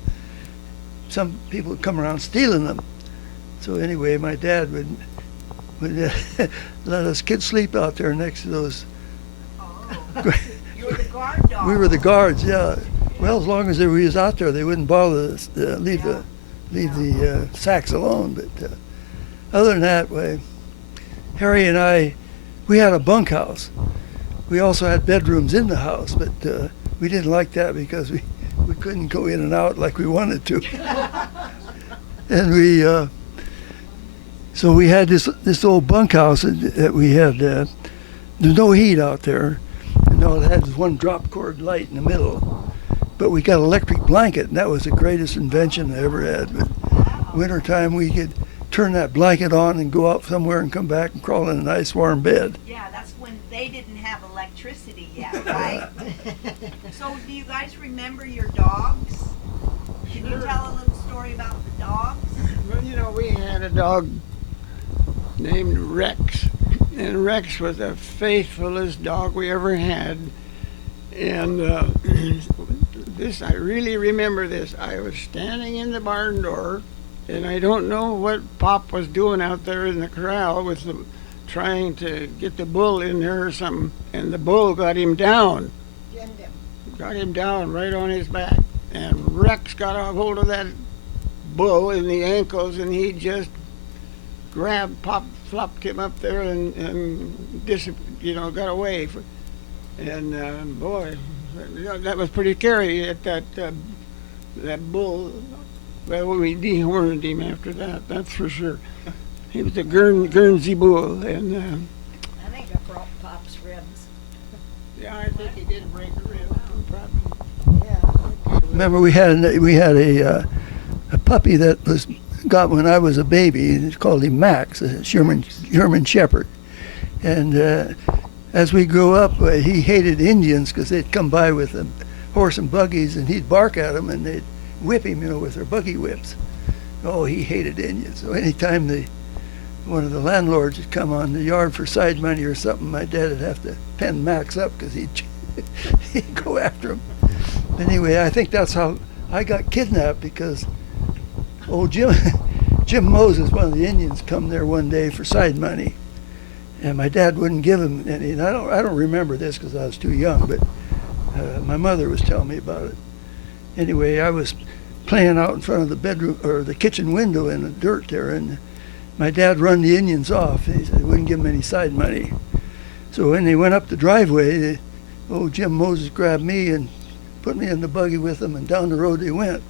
some people would come around stealing them. So anyway, my dad would let us kids sleep out there next to those. Oh. You were the guard dog. We were the guards, yeah. Well, as long as they was out there, they wouldn't bother us, leave the sacks alone. But other than that, Harry and I, we had a bunkhouse. We also had bedrooms in the house, but we didn't like that because we couldn't go in and out like we wanted to. And so we had this old bunkhouse that we had. There's no heat out there, and all it had was one drop cord light in the middle. But we got an electric blanket, and that was the greatest invention I ever had. But wintertime, we could turn that blanket on and go out somewhere and come back and crawl in a nice warm bed. Yeah, that's when they didn't have electricity yet, right? So do you guys remember your dogs? Can you tell a little story about the dogs? Well, you know, we had a dog named Rex, and Rex was the faithfulest dog we ever had. And this, I really remember this. I was standing in the barn door, and I don't know what Pop was doing out there in the corral with trying to get the bull in there or something, and the bull got him down. Got him down right on his back. And Rex got a hold of that bull in the ankles, and he just grabbed Pop, flopped him up there, and got away. And boy, that was pretty scary at that bull. Well, we dehorned him after that, that's for sure. He was a Guernsey bull, and I think I broke Pop's ribs. yeah, I think he did break a rib, probably. Yeah. Remember, we had a puppy that was got when I was a baby. It's called him Max, a German Shepherd. And as we grew up, he hated Indians because they'd come by with a horse and buggies, and he'd bark at them, and they'd whip him, with their buggy whips. Oh, he hated Indians. So anytime one of the landlords would come on the yard for side money or something, my dad would have to pen Max up because he'd go after him. Anyway, I think that's how I got kidnapped, because old Jim Moses, one of the Indians, come there one day for side money, and my dad wouldn't give him any. And I don't remember this because I was too young, but my mother was telling me about it. Anyway, I was playing out in front of the bedroom or the kitchen window in the dirt there, and my dad run the Indians off. He said he wouldn't give them any side money. So when they went up the driveway, old Jim Moses grabbed me and put me in the buggy with them, and down the road they went.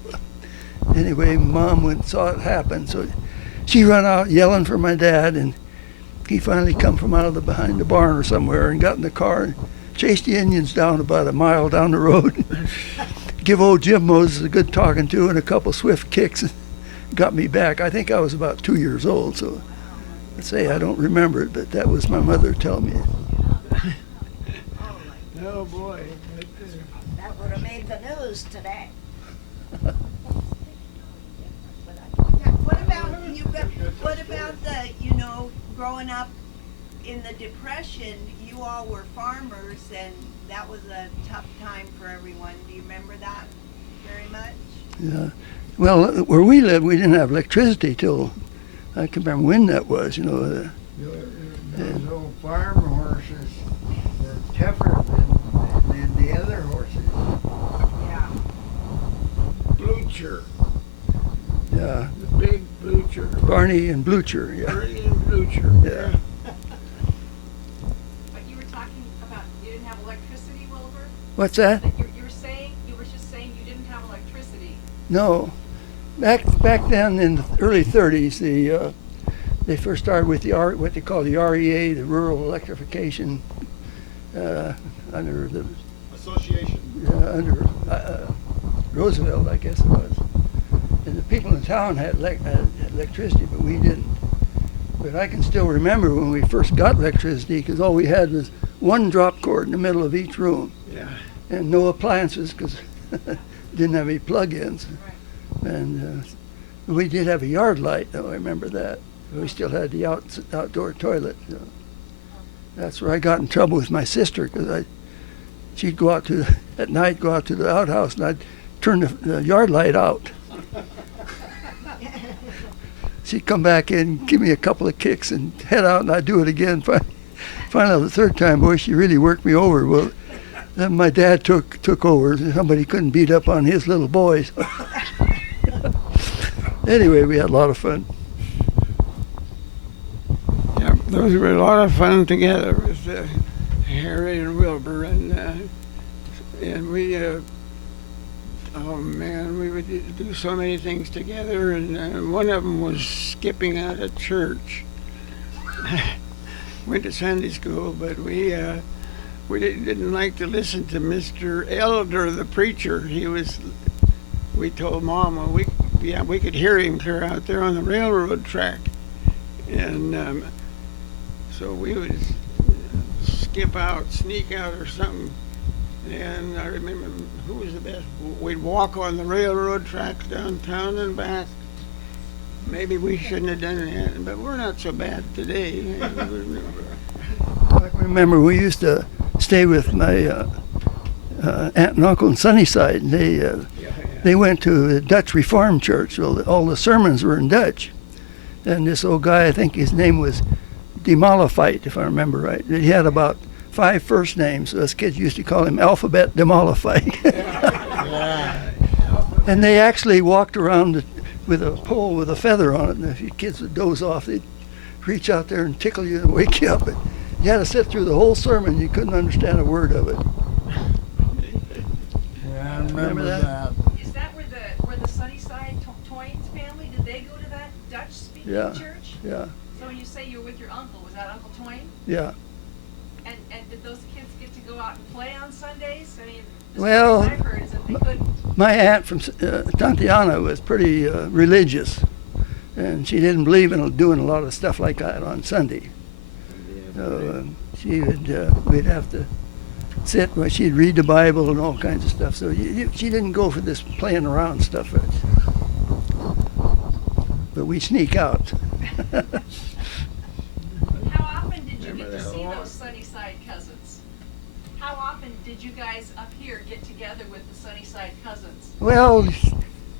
Anyway, Mom went and saw it happen, so she run out yelling for my dad, and he finally come from out of behind the barn or somewhere and got in the car and chased the Indians down about a mile down the road. Give old Jim Moses a good talking to and a couple swift kicks, and got me back. I think I was about 2 years old, so let's say I don't remember it, but that was my mother telling me. Oh boy. That would have made the news today. What about growing up in the Depression? You all were farmers, and that was a tough time for everyone. Do you remember that very much? Yeah. Well, where we lived, we didn't have electricity till I can remember when that was. Those old farm horses were tougher than the other horses. Yeah. Blucher, Yeah, the big Blucher. Barney and Blucher. Yeah. Barney and Blucher. Yeah. But you were talking about you didn't have electricity, Wilbur? What's that? You were just saying you didn't have electricity. No. Back then in the early 30s, they first started with what they call the REA, the Rural Electrification, under the Association. under Roosevelt, I guess it was. And the people in town had electricity, but we didn't. But I can still remember when we first got electricity, because all we had was one drop cord in the middle of each room. Yeah. And no appliances, because didn't have any plug-ins. And we did have a yard light, though, I remember that. We still had the outdoor toilet. So. That's where I got in trouble with my sister, because she'd go out at night, go out to the outhouse, and I'd turn the yard light out. She'd come back in, give me a couple of kicks, and head out, and I'd do it again. Finally, the third time, boy, she really worked me over. Well, then my dad took over. Somebody couldn't beat up on his little boys. Anyway, we had a lot of fun. Yeah, those were a lot of fun together with Harry and Wilbur, and we, oh man, we would do so many things together, and one of them was skipping out of church. Went to Sunday school, but we didn't like to listen to Mr. Elder, the preacher. We told Mom, well, we could hear him clear out there on the railroad track, and so we would skip out, sneak out or something. And I remember, who was the best? We'd walk on the railroad tracks downtown and back. Maybe we shouldn't have done that, but we're not so bad today. I remember we used to stay with my aunt and uncle in Sunnyside. They went to the Dutch Reformed Church. Well, all the sermons were in Dutch. And this old guy, I think his name was Demolifite, if I remember right. He had about 5 first names, so us kids used to call him Alphabet Demolifite. And they actually walked around with a pole with a feather on it, and if your kids would doze off, they'd reach out there and tickle you and wake you up. And you had to sit through the whole sermon. You couldn't understand a word of it. Yeah, I remember that. Is that where the Sunnyside Toynes family, did they go to that Dutch-speaking Yeah. church? Yeah, So when you say you were with your uncle, was that Uncle Toyne? yeah. And did those kids get to go out and play on Sundays? I mean, the Well, stories I've heard is that they couldn't. My aunt from Tantiana was pretty religious, and she didn't believe in doing a lot of stuff like that on Sunday. So we'd have to sit where she'd read the Bible and all kinds of stuff. So she didn't go for this playing around stuff. But we sneak out. How often did you get to see those Sunnyside cousins? How often did you guys up here get together with the Sunnyside cousins? Well,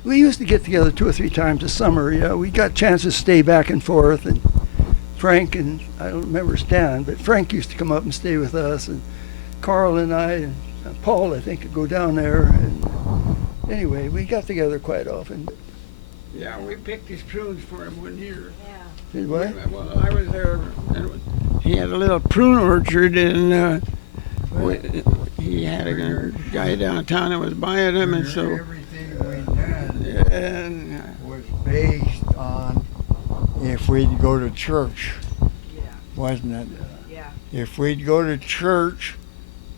we used to get together 2 or 3 times a summer. Yeah, we got chances to stay back and forth. And Frank and I don't remember Stan, but Frank used to come up and stay with us. And Carl and I and Paul, I think, could go down there. And anyway, we got together quite often. Yeah, we picked his prunes for him one year. Did what? Well, I was there, and he had a little prune orchard, and he had a guy downtown that was buying them, and so Everything we did and was based on if we'd go to church, Yeah, wasn't it? yeah. If we'd go to church,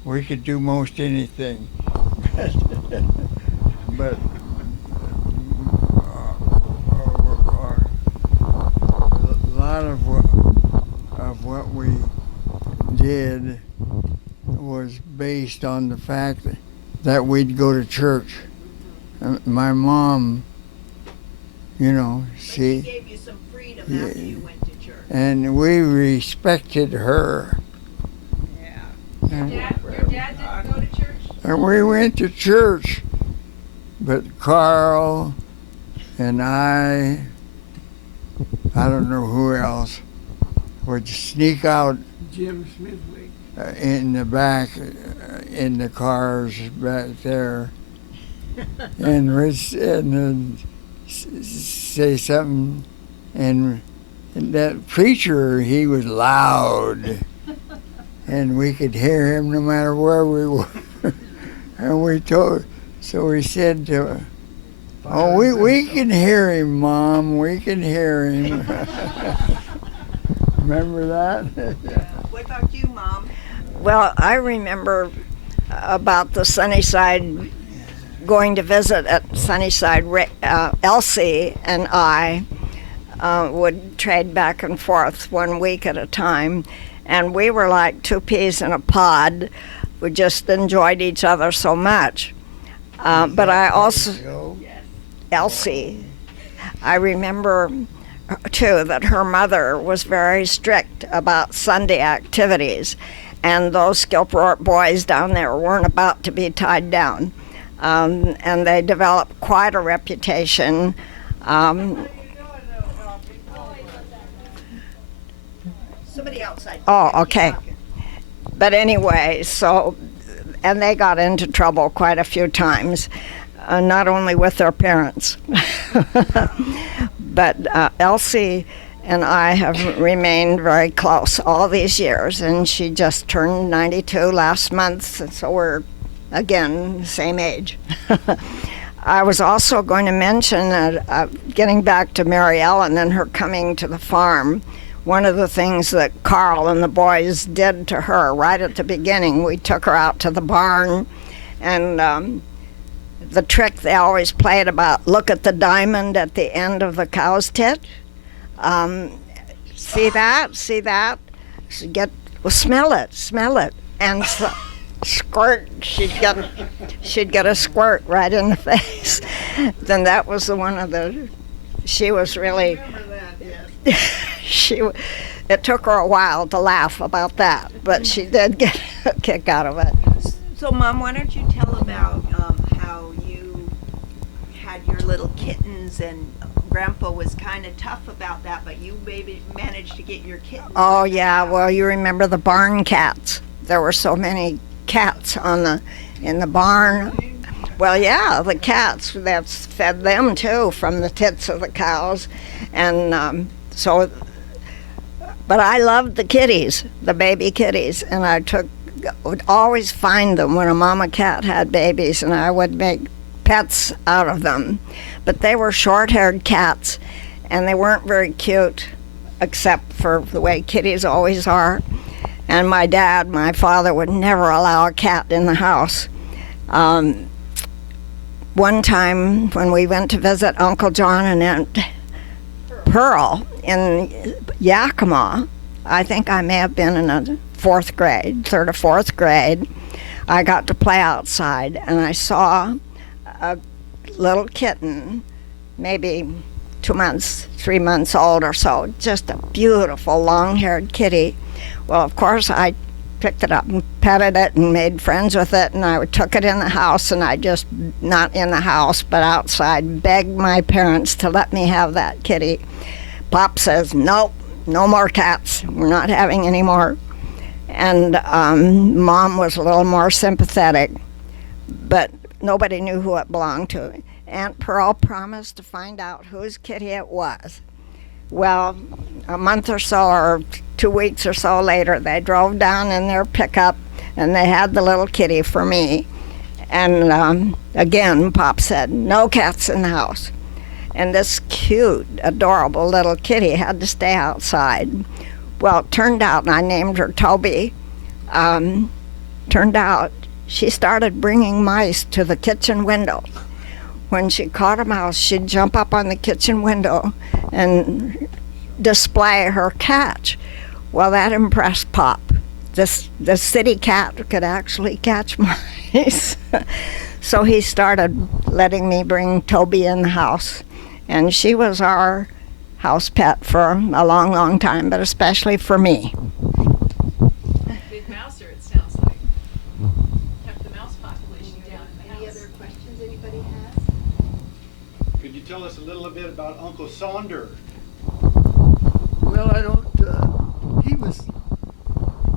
we could do most anything. But a lot of what we did was based on the fact that we'd go to church. My mom, But he she, gave you some freedom Yeah. after you went to church. and we respected her. Yeah. And Your dad didn't go to church? and we went to church, but Carl and I don't know who else, would sneak out Jim Smithley. in the back, in the cars back there, and say something, and that preacher, he was loud, and we could hear him no matter where we were. And we said to her, "Oh, we can hear him, Mom. We can hear him." Remember that? What about you, Mom? Well, I remember about the Sunnyside, going to visit at Sunnyside. Elsie and I would trade back and forth 1 week at a time. And we were like two peas in a pod. We just enjoyed each other so much. But I also, Elsie, I remember too that her mother was very strict about Sunday activities. And those Schilperoort boys down there weren't about to be tied down. And they developed quite a reputation. Somebody outside. Oh, okay. But anyway, so, and they got into trouble quite a few times, not only with their parents, but Elsie and I have remained very close all these years, and she just turned 92 last month, and so we're, again, the same age. I was also going to mention, getting back to Mary Ellen and her coming to the farm, one of the things that Carl and the boys did to her right at the beginning, we took her out to the barn, and the trick they always played about, look at the diamond at the end of the cow's tit. See that? See that? So well, smell it. And so, squirt, she'd get a squirt right in the face. Then that was she was really, it took her a while to laugh about that, but she did get a kick out of it. So, Mom, why don't you tell about how you had your little kittens, and Grandpa was kind of tough about that, but you maybe managed to get your kittens. Oh, yeah, well, you remember the barn cats. There were so many cats in the barn. Well, yeah, the cats, that's fed them too from the tits of the cows. And but I loved the kitties, the baby kitties, and would always find them when a mama cat had babies, and I would make pets out of them. But they were short-haired cats, and they weren't very cute, except for the way kitties always are. And my father would never allow a cat in the house. One time when we went to visit Uncle John and Aunt Pearl in Yakima, I think I may have been in a third or fourth grade, I got to play outside, and I saw a little kitten, maybe 2 months, 3 months old or so, just a beautiful long-haired kitty. Well, of course, I picked it up and petted it and made friends with it, and I took it in the house, and I just, not in the house, but outside, begged my parents to let me have that kitty. Pop says, nope, no more cats. We're not having any more. And Mom was a little more sympathetic, but nobody knew who it belonged to. Aunt Pearl promised to find out whose kitty it was. Well, a month or so, or 2 weeks or so later, they drove down in their pickup, and they had the little kitty for me. And again, Pop said, no cats in the house. And this cute, adorable little kitty had to stay outside. Well, it turned out, and I named her Toby, turned out she started bringing mice to the kitchen window. When she caught a mouse, she'd jump up on the kitchen window and display her catch. Well, that impressed Pop. The city cat could actually catch mice. So he started letting me bring Toby in the house. And she was our house pet for a long, long time, but especially for me. Big mouser, it sounds like. Kept the mouse population down in the house. Any other questions anybody has? Could you tell us a little bit about Uncle Sonder? Well, I don't.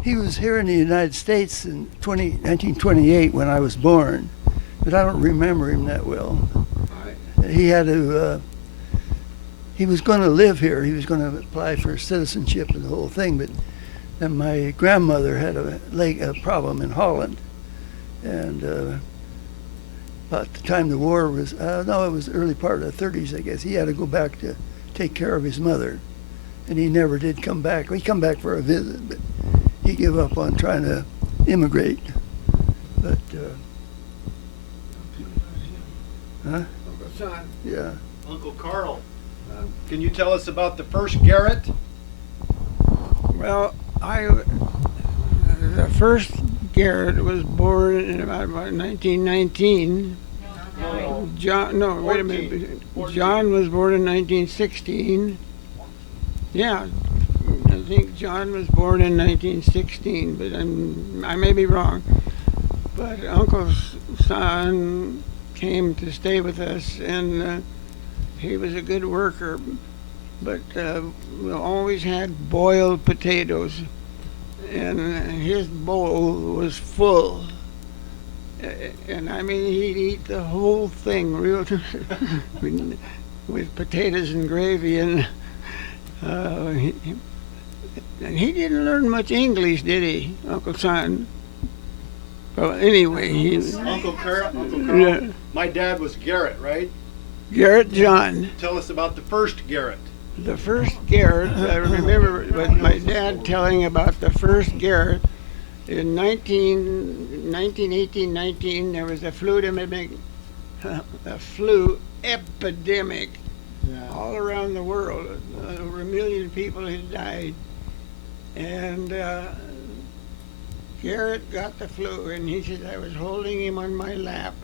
He was here in the United States in 1928 when I was born, but I don't remember him that well. He had to. He was going to live here. He was going to apply for citizenship and the whole thing, but then my grandmother had a problem in Holland, and about the time the war was, no, it was the early part of the 30s, I guess. He had to go back to take care of his mother, and he never did come back. He come back for a visit, but he gave up on trying to immigrate. But huh? Yeah. Uncle Carl. Can you tell us about the first Garrett? Well, the first Garrett was born in about 1919. No. John, no, wait a 14. minute. 14. John was born in 1916. Yeah, I think John was born in 1916, but I may be wrong. But Uncle's son came to stay with us, and he was a good worker. But we always had boiled potatoes, and his bowl was full. And I mean, he'd eat the whole thing real with potatoes and gravy, and he didn't learn much English, did he, Uncle Son? Well, anyway, Uncle Carl. Yeah. My dad was Garrett, right? Garrett John. Tell us about the first Garrett. The first Garrett, I remember with my dad telling about the first Garrett. In 1919, there was a flu epidemic all around the world. Over 1 million people had died. And Garrett got the flu, and he said, I was holding him on my lap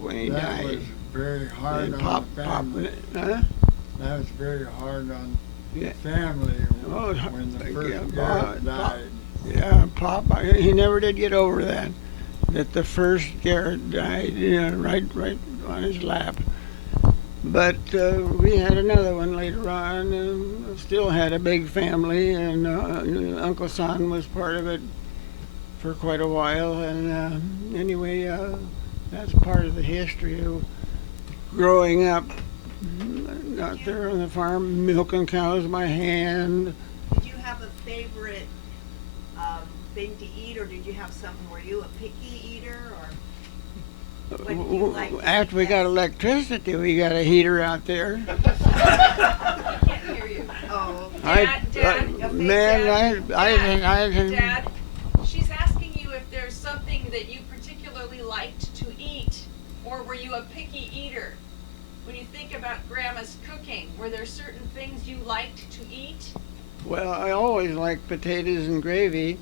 when he That died. was very hard And on pop, the pop, family. huh? That was very hard on Yeah. the family Oh, when the yeah, first Pop- Garrett died. Yeah, he never did get over that the first Garrett died, right on his lap. But we had another one later on, and still had a big family, and Uncle Son was part of it for quite a while. And anyway, that's part of the history of growing up out there on the farm, milking cows by hand. Did you have a favorite thing to eat, or did you have something? Were you a picky eater, or what did you like to After we eat got best? electricity, we got a heater out there. I can't hear you. Oh, Dad, she's asking you if there's something that you particularly liked to eat, or were you a picky eater? When you think about Grandma's cooking, were there certain things you liked to eat? Well, I always liked potatoes and gravy.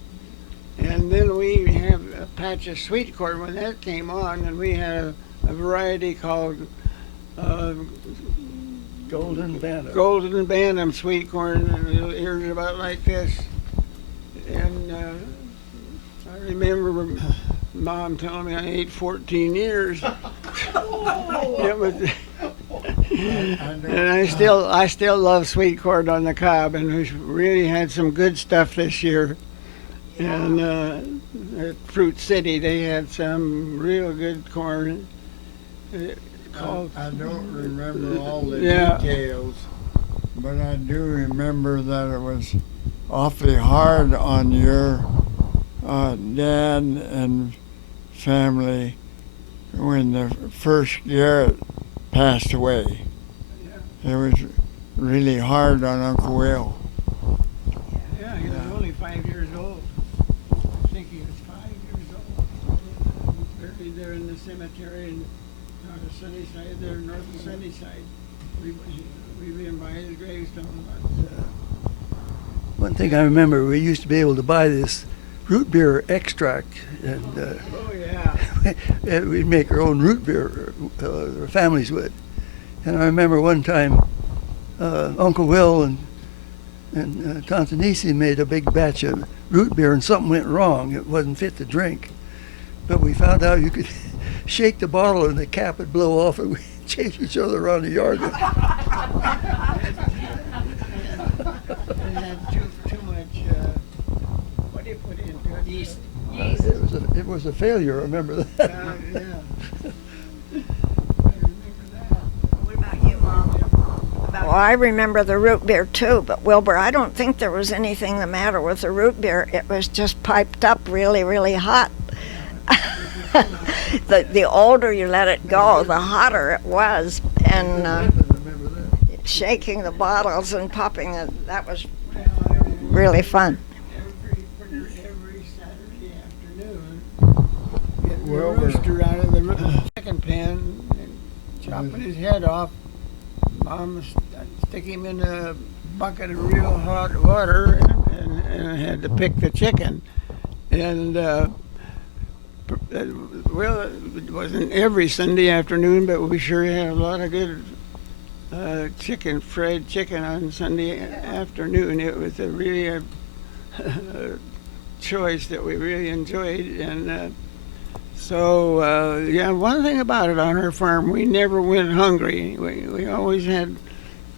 And then we have a patch of sweet corn when that came on, and we had a variety called Golden Bantam. Golden Bantam sweet corn, and the ears are about like this. And I remember Mom telling me I ate 14 years. It was, and I still love sweet corn on the cob, and we really had some good stuff this year. And at Fruit City, they had some real good corn. I don't remember all the Yeah. details, but I do remember that it was awfully hard on your dad and family when the first Garrett passed away. It was really hard on Uncle Will. Yeah, he was only 5 years old. I think he was 5 years old. Buried there in the cemetery in Sunnyside, there north of Sunnyside. We've been by his gravestone. One thing I remember, we used to be able to buy this root beer extract, and Oh yeah. we'd make our own root beer, our families would. And I remember one time, Uncle Will and Tantanisi made a big batch of root beer, and something went wrong. It wasn't fit to drink. But we found out you could shake the bottle and the cap would blow off, and we chase each other around the yard. It had too much, what do you put into it? Yeast. It was a failure, I remember that. Yeah. what about you, Mom? Well, I remember the root beer too, but Wilbur, I don't think there was anything the matter with the root beer. It was just piped up really, really hot. The older you let it go, the hotter it was. And I remember that. shaking the bottles and popping it, that was really fun. Every Saturday afternoon, getting the Wilbur. rooster out of the second pen and chopping his head off, Mom would stick him in a bucket of real hot water and had to pick the chicken. And well, it wasn't every Sunday afternoon, but we sure had a lot of good fried chicken on Sunday afternoon. It was a really choice that we really enjoyed. And yeah, one thing about it on our farm, we never went hungry. We always had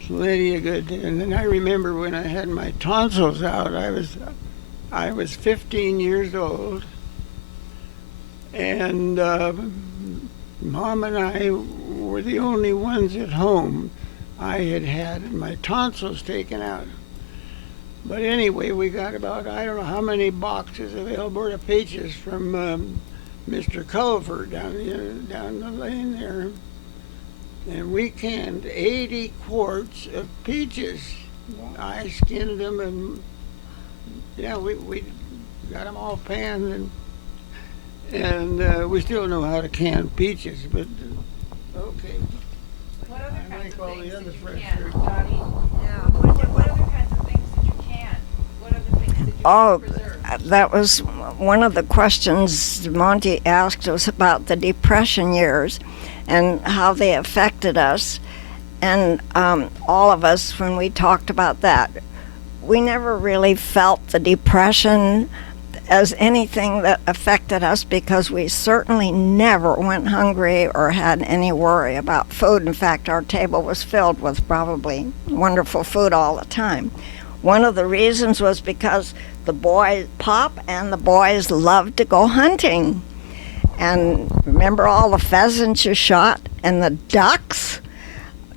plenty of good. And then I remember when I had my tonsils out, I was 15 years old, and Mom and I were the only ones at home. I had my tonsils taken out. But anyway, we got about, I don't know how many boxes of Alberta peaches from Mr. Culver down the lane there. And we canned 80 quarts of peaches. I skinned them, and yeah, we got them all panned, and we still know how to can peaches, but okay. What other I kinds like of all things the other did you fresh can, fruit. Dottie? Yeah. What other kinds of things did you can? What other things did you Oh, preserve? that was one of the questions Monty asked us about the Depression years and how they affected us. And all of us, when we talked about that, we never really felt the Depression as anything that affected us because we certainly never went hungry or had any worry about food. In fact, our table was filled with probably wonderful food all the time. One of the reasons was because the boys, Pop and the boys, loved to go hunting. And remember all the pheasants you shot and the ducks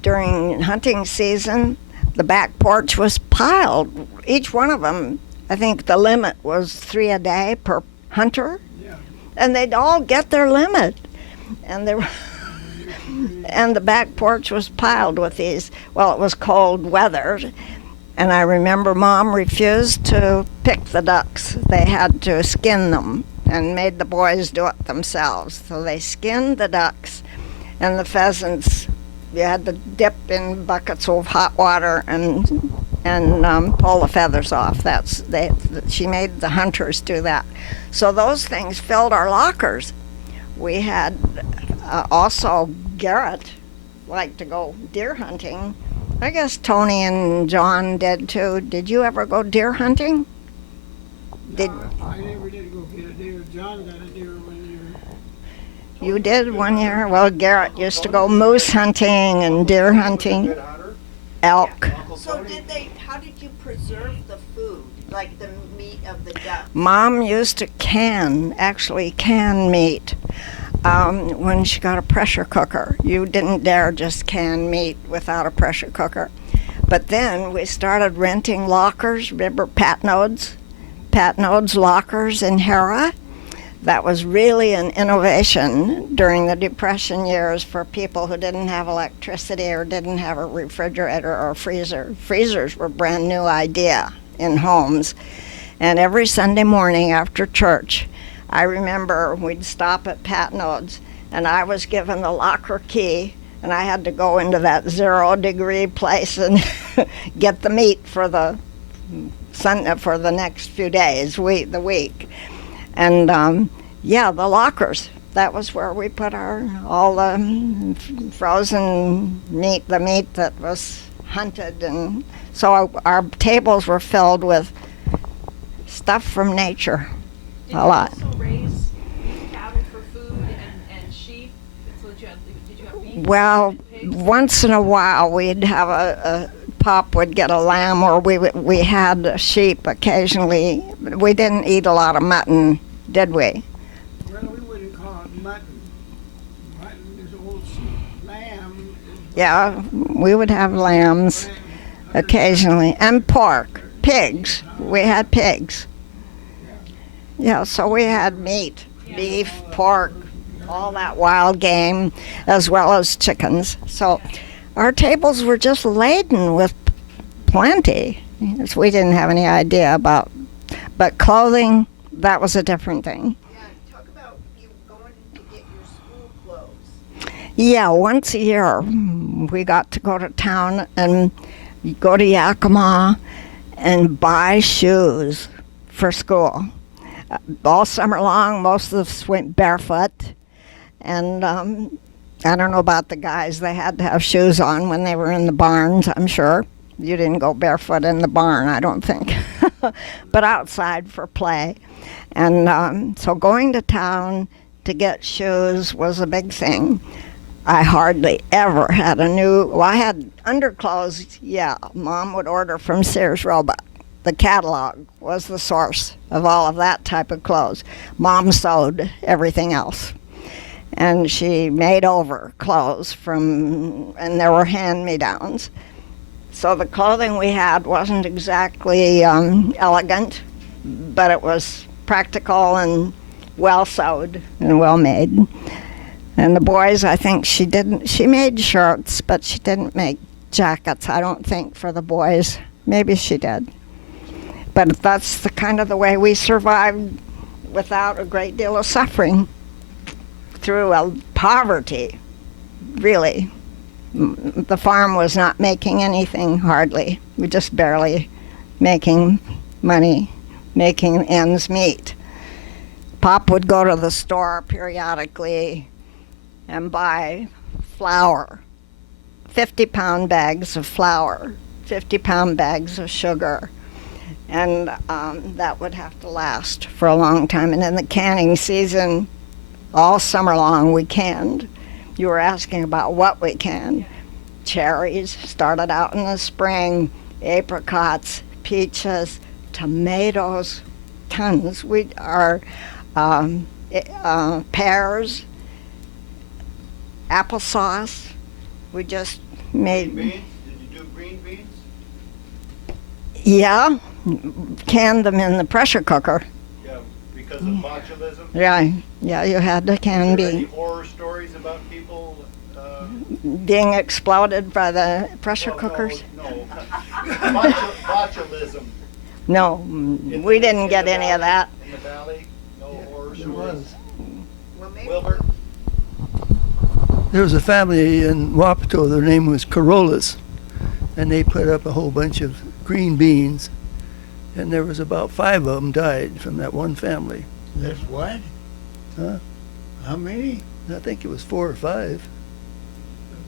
during hunting season? The back porch was piled. Each one of them, I think the limit was 3 a day per hunter. Yeah. And they'd all get their limit. And there and the back porch was piled with these, well, it was cold weather. And I remember Mom refused to pick the ducks. They had to skin them and made the boys do it themselves. So they skinned the ducks, and the pheasants, you had to dip in buckets of hot water and pull the feathers off. She made the hunters do that. So those things filled our lockers. We had also Garrett liked to go deer hunting. I guess Tony and John did too. Did you ever go deer hunting? Did I never did go get a deer. John got a deer one year. you did one year? Well, Garrett used to go moose hunting and deer hunting, Good hunter. elk. So how did you preserve the food, like the meat of the duck? Mom used to actually can meat when she got a pressure cooker. You didn't dare just can meat without a pressure cooker. But then we started renting lockers. Remember Patnode's lockers in Hera? That was really an innovation during the Depression years for people who didn't have electricity or didn't have a refrigerator or freezer. Freezers were a brand new idea in homes. And every Sunday morning after church, I remember we'd stop at Patnode's, and I was given the locker key, and I had to go into that 0-degree place and get the meat for the next few days, the week. And the lockers. That was where we put all the frozen meat, the meat that was hunted, and so our tables were filled with stuff from nature. Did A lot. you also raise cattle for food and sheep? So did you have beef? Well, and pigs? once in a while we'd have a Pop would get a lamb, or we had a sheep occasionally. We didn't eat a lot of mutton, did we? Well, we wouldn't call it mutton. Mutton is old sheep. Lamb is Yeah, we would have lambs lamb. occasionally, and pork, pigs. We had pigs. Yeah, so we had meat, beef, pork, all that wild game, as well as chickens. So our tables were just laden with plenty. We didn't have any idea about, but clothing, that was a different thing. Yeah, talk about you going to get your school clothes. Yeah, once a year we got to go to town and go to Yakima and buy shoes for school. All summer long, most of us went barefoot. And I don't know about the guys. They had to have shoes on when they were in the barns, I'm sure. You didn't go barefoot in the barn, I don't think. But outside for play. And so going to town to get shoes was a big thing. I hardly ever had I had underclothes, yeah. Mom would order from Sears Roebuck. The catalog was the source of all of that type of clothes. Mom sewed everything else. And she made over clothes and there were hand-me-downs. So the clothing we had wasn't exactly elegant, but it was practical and well sewed and well made. And the boys, I think she made shirts, but she didn't make jackets, I don't think, for the boys. Maybe she did. But that's the kind of the way we survived without a great deal of suffering through poverty, really. The farm was not making anything, hardly. We just barely making money, making ends meet. Pop would go to the store periodically and buy flour, 50-pound bags of flour, 50-pound bags of sugar, and that would have to last for a long time. And in the canning season, all summer long, we canned. You were asking about what we canned. Cherries started out in the spring, apricots, peaches, tomatoes, tons. Pears, applesauce. We just made. Green beans? Did you do green beans? Yeah, canned them in the pressure cooker. Yeah, because of botulism. Yeah, you had to can Are there any be horror stories about people? being exploded by the pressure cookers. No. Botulism. No, we didn't get the any of valley? that. In the valley? No horror There stories? was. Wilbur? There was a family in Wapato, their name was Corollas, and they put up a whole bunch of green beans, and there was about 5 of them died from that one family. That's what? Huh? How many? I think it was 4 or 5.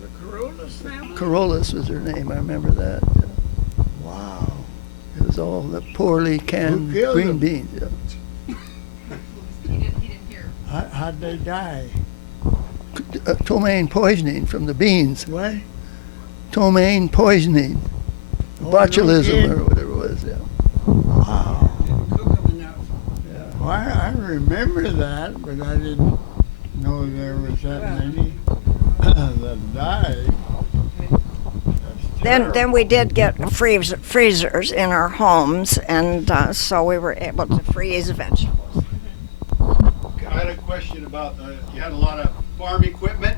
The Corollas family? Corollas was their name, I remember that. Wow. It was all the poorly canned Who killed green them? beans. Yeah. He didn't hear. How'd they die? Ptomaine poisoning from the beans. What? Ptomaine poisoning. Oh, no Botulism kidding. or whatever it was, yeah. Wow. Cook them enough. Well, I remember that, but I didn't know there was that many that died. That's Then terrible. we did get freezers in our homes, and so we were able to freeze vegetables. I had a question about, you had a lot of farm equipment?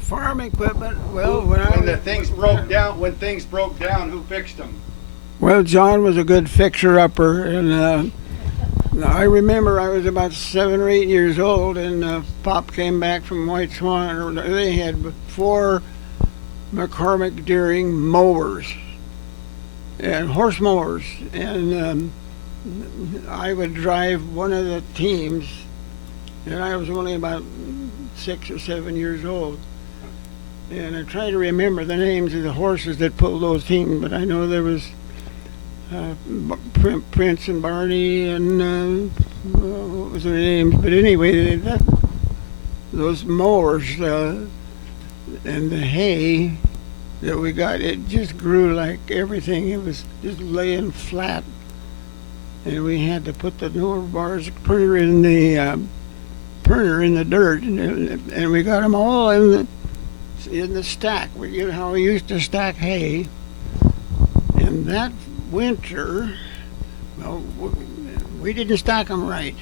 Farm equipment, well, when the things broke down, who fixed them? Well, John was a good fixer-upper, and I remember I was about 7 or 8 years old, and Pop came back from White Swan. They had 4 McCormick Deering mowers, and horse mowers, and I would drive one of the teams, and I was only about 6 or 7 years old. And I try to remember the names of the horses that pulled those teams, but I know there was Prince and Barney and what was their names? But anyway, those mowers and the hay that we got, it just grew like everything. It was just laying flat, and we had to put the lower bars printer in the dirt, and we got them all in the stack. You know how we used to stack hay. And that winter, well, we didn't stack them right.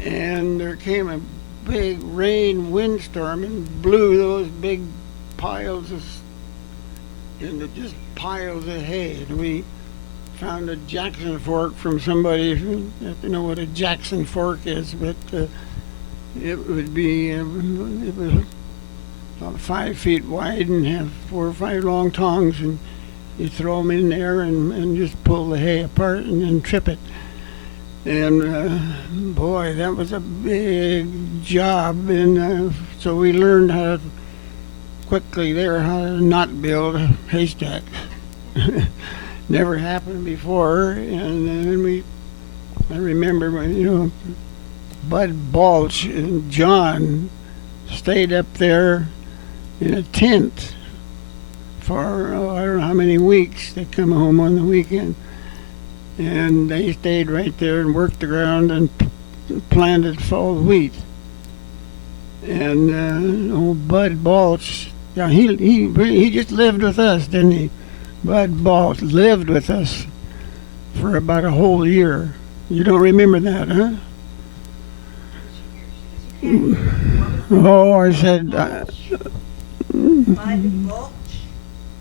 And there came a big rain windstorm and blew those big piles just piles of hay. And we found a Jackson fork from somebody who doesn't know what a Jackson fork is, but it would be, it was about 5 feet wide and have 4 or 5 long tongs, and you throw them in there and just pull the hay apart and then trip it. And boy, that was a big job. And so we learned how to quickly there how to not build a haystack. Never happened before. And then I remember when, you know, Bud Balch and John stayed up there in a tent for I don't know how many weeks. They come home on the weekend, and they stayed right there and worked the ground and planted fall wheat. And old Bud Balch, yeah, he just lived with us, didn't he? Bud Balch lived with us for about a whole year. You don't remember that, huh? Oh, I said. Bud Balch?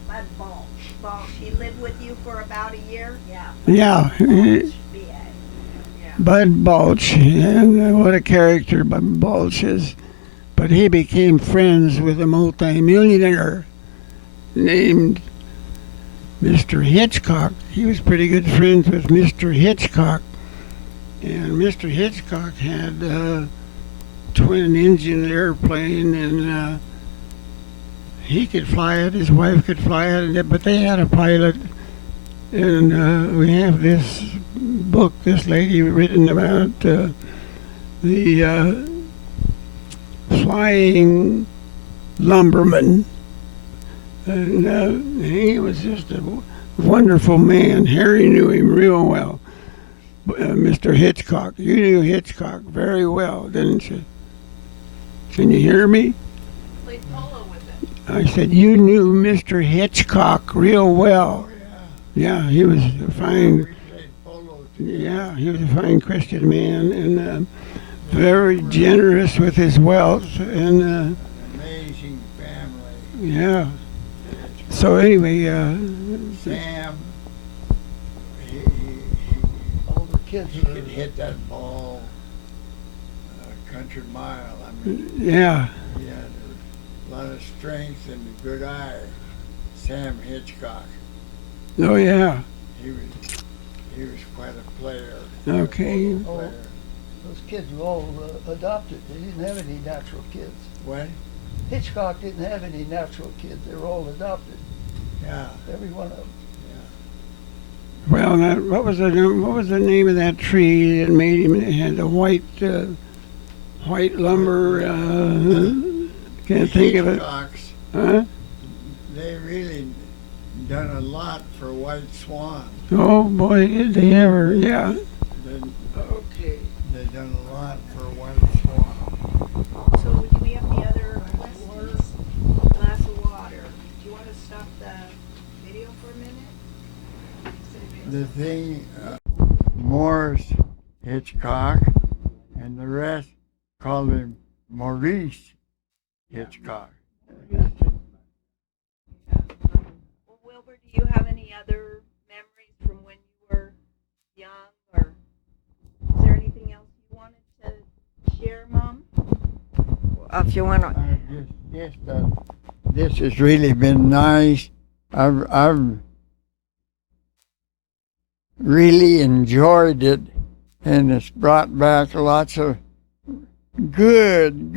Bud Balch. He lived with you for about a year? Yeah. Yeah. Bud Balch, and what a character Bud Balch is. But he became friends with a multi-millionaire named Mr. Hitchcock. He was pretty good friends with Mr. Hitchcock. And Mr. Hitchcock had a twin-engine airplane, and he could fly it, his wife could fly it, but they had a pilot. And we have this book, this lady written about the flying lumberman. And he was just a wonderful man. Harry knew him real well. Mr. Hitchcock. You knew Hitchcock very well, didn't you? Can you hear me? Played polo with him. I said, you knew Mr. Hitchcock real well. Yeah, he was a fine. Yeah, he was a fine Christian man, and very generous with his wealth, and Amazing family. yeah. So anyway, Sam, All the kids he could hit that ball a country mile. I mean, yeah. he had a lot of strength and a good eye. Sam Hitchcock. Oh yeah. He was quite a player. Okay. Oh, those kids were all adopted. They didn't have any natural kids. What? Hitchcock didn't have any natural kids. They were all adopted. Yeah. Every one of them. Well, what was the name of that tree that made him? It had the white lumber. Can't think of it. Hitchcocks, Huh? they really done a lot for white swan. Oh boy, did they ever? Yeah. Okay. They done a lot for white swan. So do we have any other questions? Glass of water. Do you want to stop the video for a minute? The thing, Morris Hitchcock, and the rest called him Maurice Hitchcock. Well, Wilbur, do you have any other memories from when you were young, or is there anything else you wanted to share, Mom? If you want to. This has really been nice. I've really enjoyed it, and it's brought back lots of good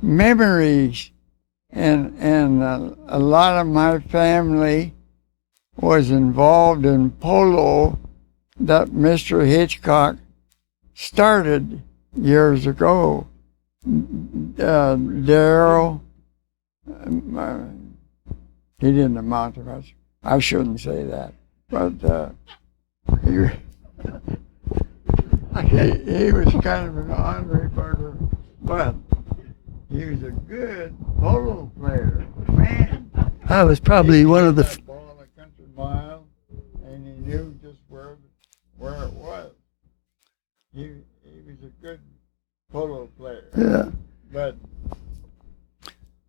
memories. And a lot of my family was involved in polo that Mr. Hitchcock started years ago. Darryl, he didn't amount to much. I shouldn't say that, but he was kind of an honorary burger, but he was a good polo player, man. I was probably one of the. That ball a country mile, and he knew just where it was. He was a good polo player. Yeah. But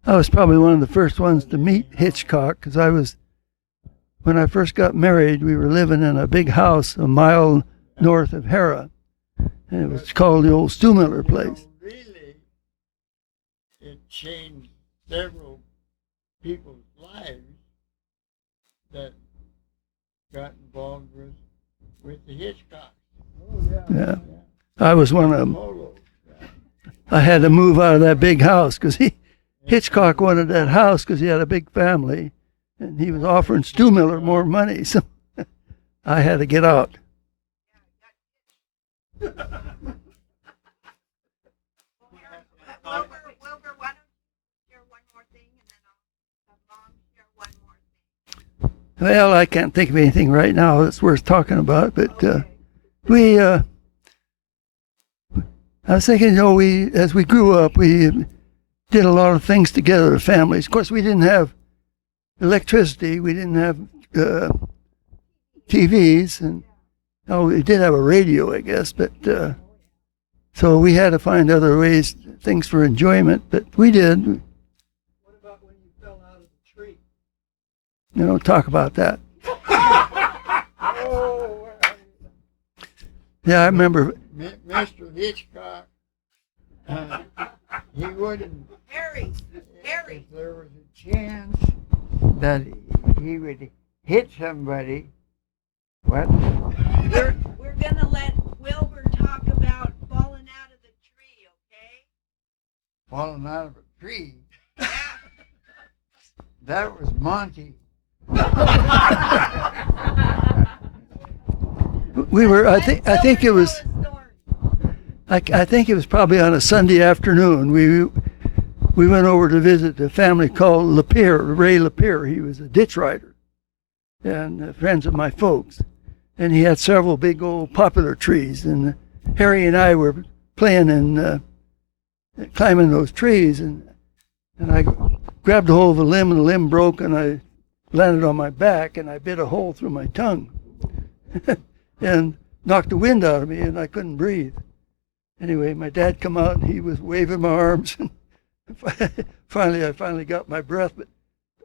I was probably one of the first ones to meet Hitchcock, because when I first got married, we were living in a big house a mile north of Hera, and it was called the old Stuhmiller place. really, it changed several people's lives that got involved with the Hitchcocks. Yeah. I was one of them. I had to move out of that big house because Hitchcock wanted that house because he had a big family, and he was offering Stu Miller more money, so I had to get out. Wilbur, why don't you share one more thing, and then I'll have Mom share one more thing. Well, I can't think of anything right now that's worth talking about, but I was thinking, as we grew up, we did a lot of things together, families. Of course, we didn't have electricity, we didn't have TVs, and we did have a radio, I guess, but so we had to find other ways, things for enjoyment, but we did. What about when you fell out of the tree? Don't talk about that. Yeah, I remember. Mr. Hitchcock, he wouldn't. Harry. If there was a chance that he would hit somebody, what? We're gonna let Wilbur talk about falling out of the tree, okay? Falling out of a tree. That was Monty. We were. I think it was. I think it was probably on a Sunday afternoon. We went over to visit a family called Ray Lapierre. He was a ditch rider, and friends of my folks. And he had several big old poplar trees. And Harry and I were playing and climbing those trees. And I grabbed a hold of a limb, and the limb broke, and I landed on my back, and I bit a hole through my tongue. And knocked the wind out of me, and I couldn't breathe. Anyway, my dad come out, and he was waving my arms, and I finally got my breath. But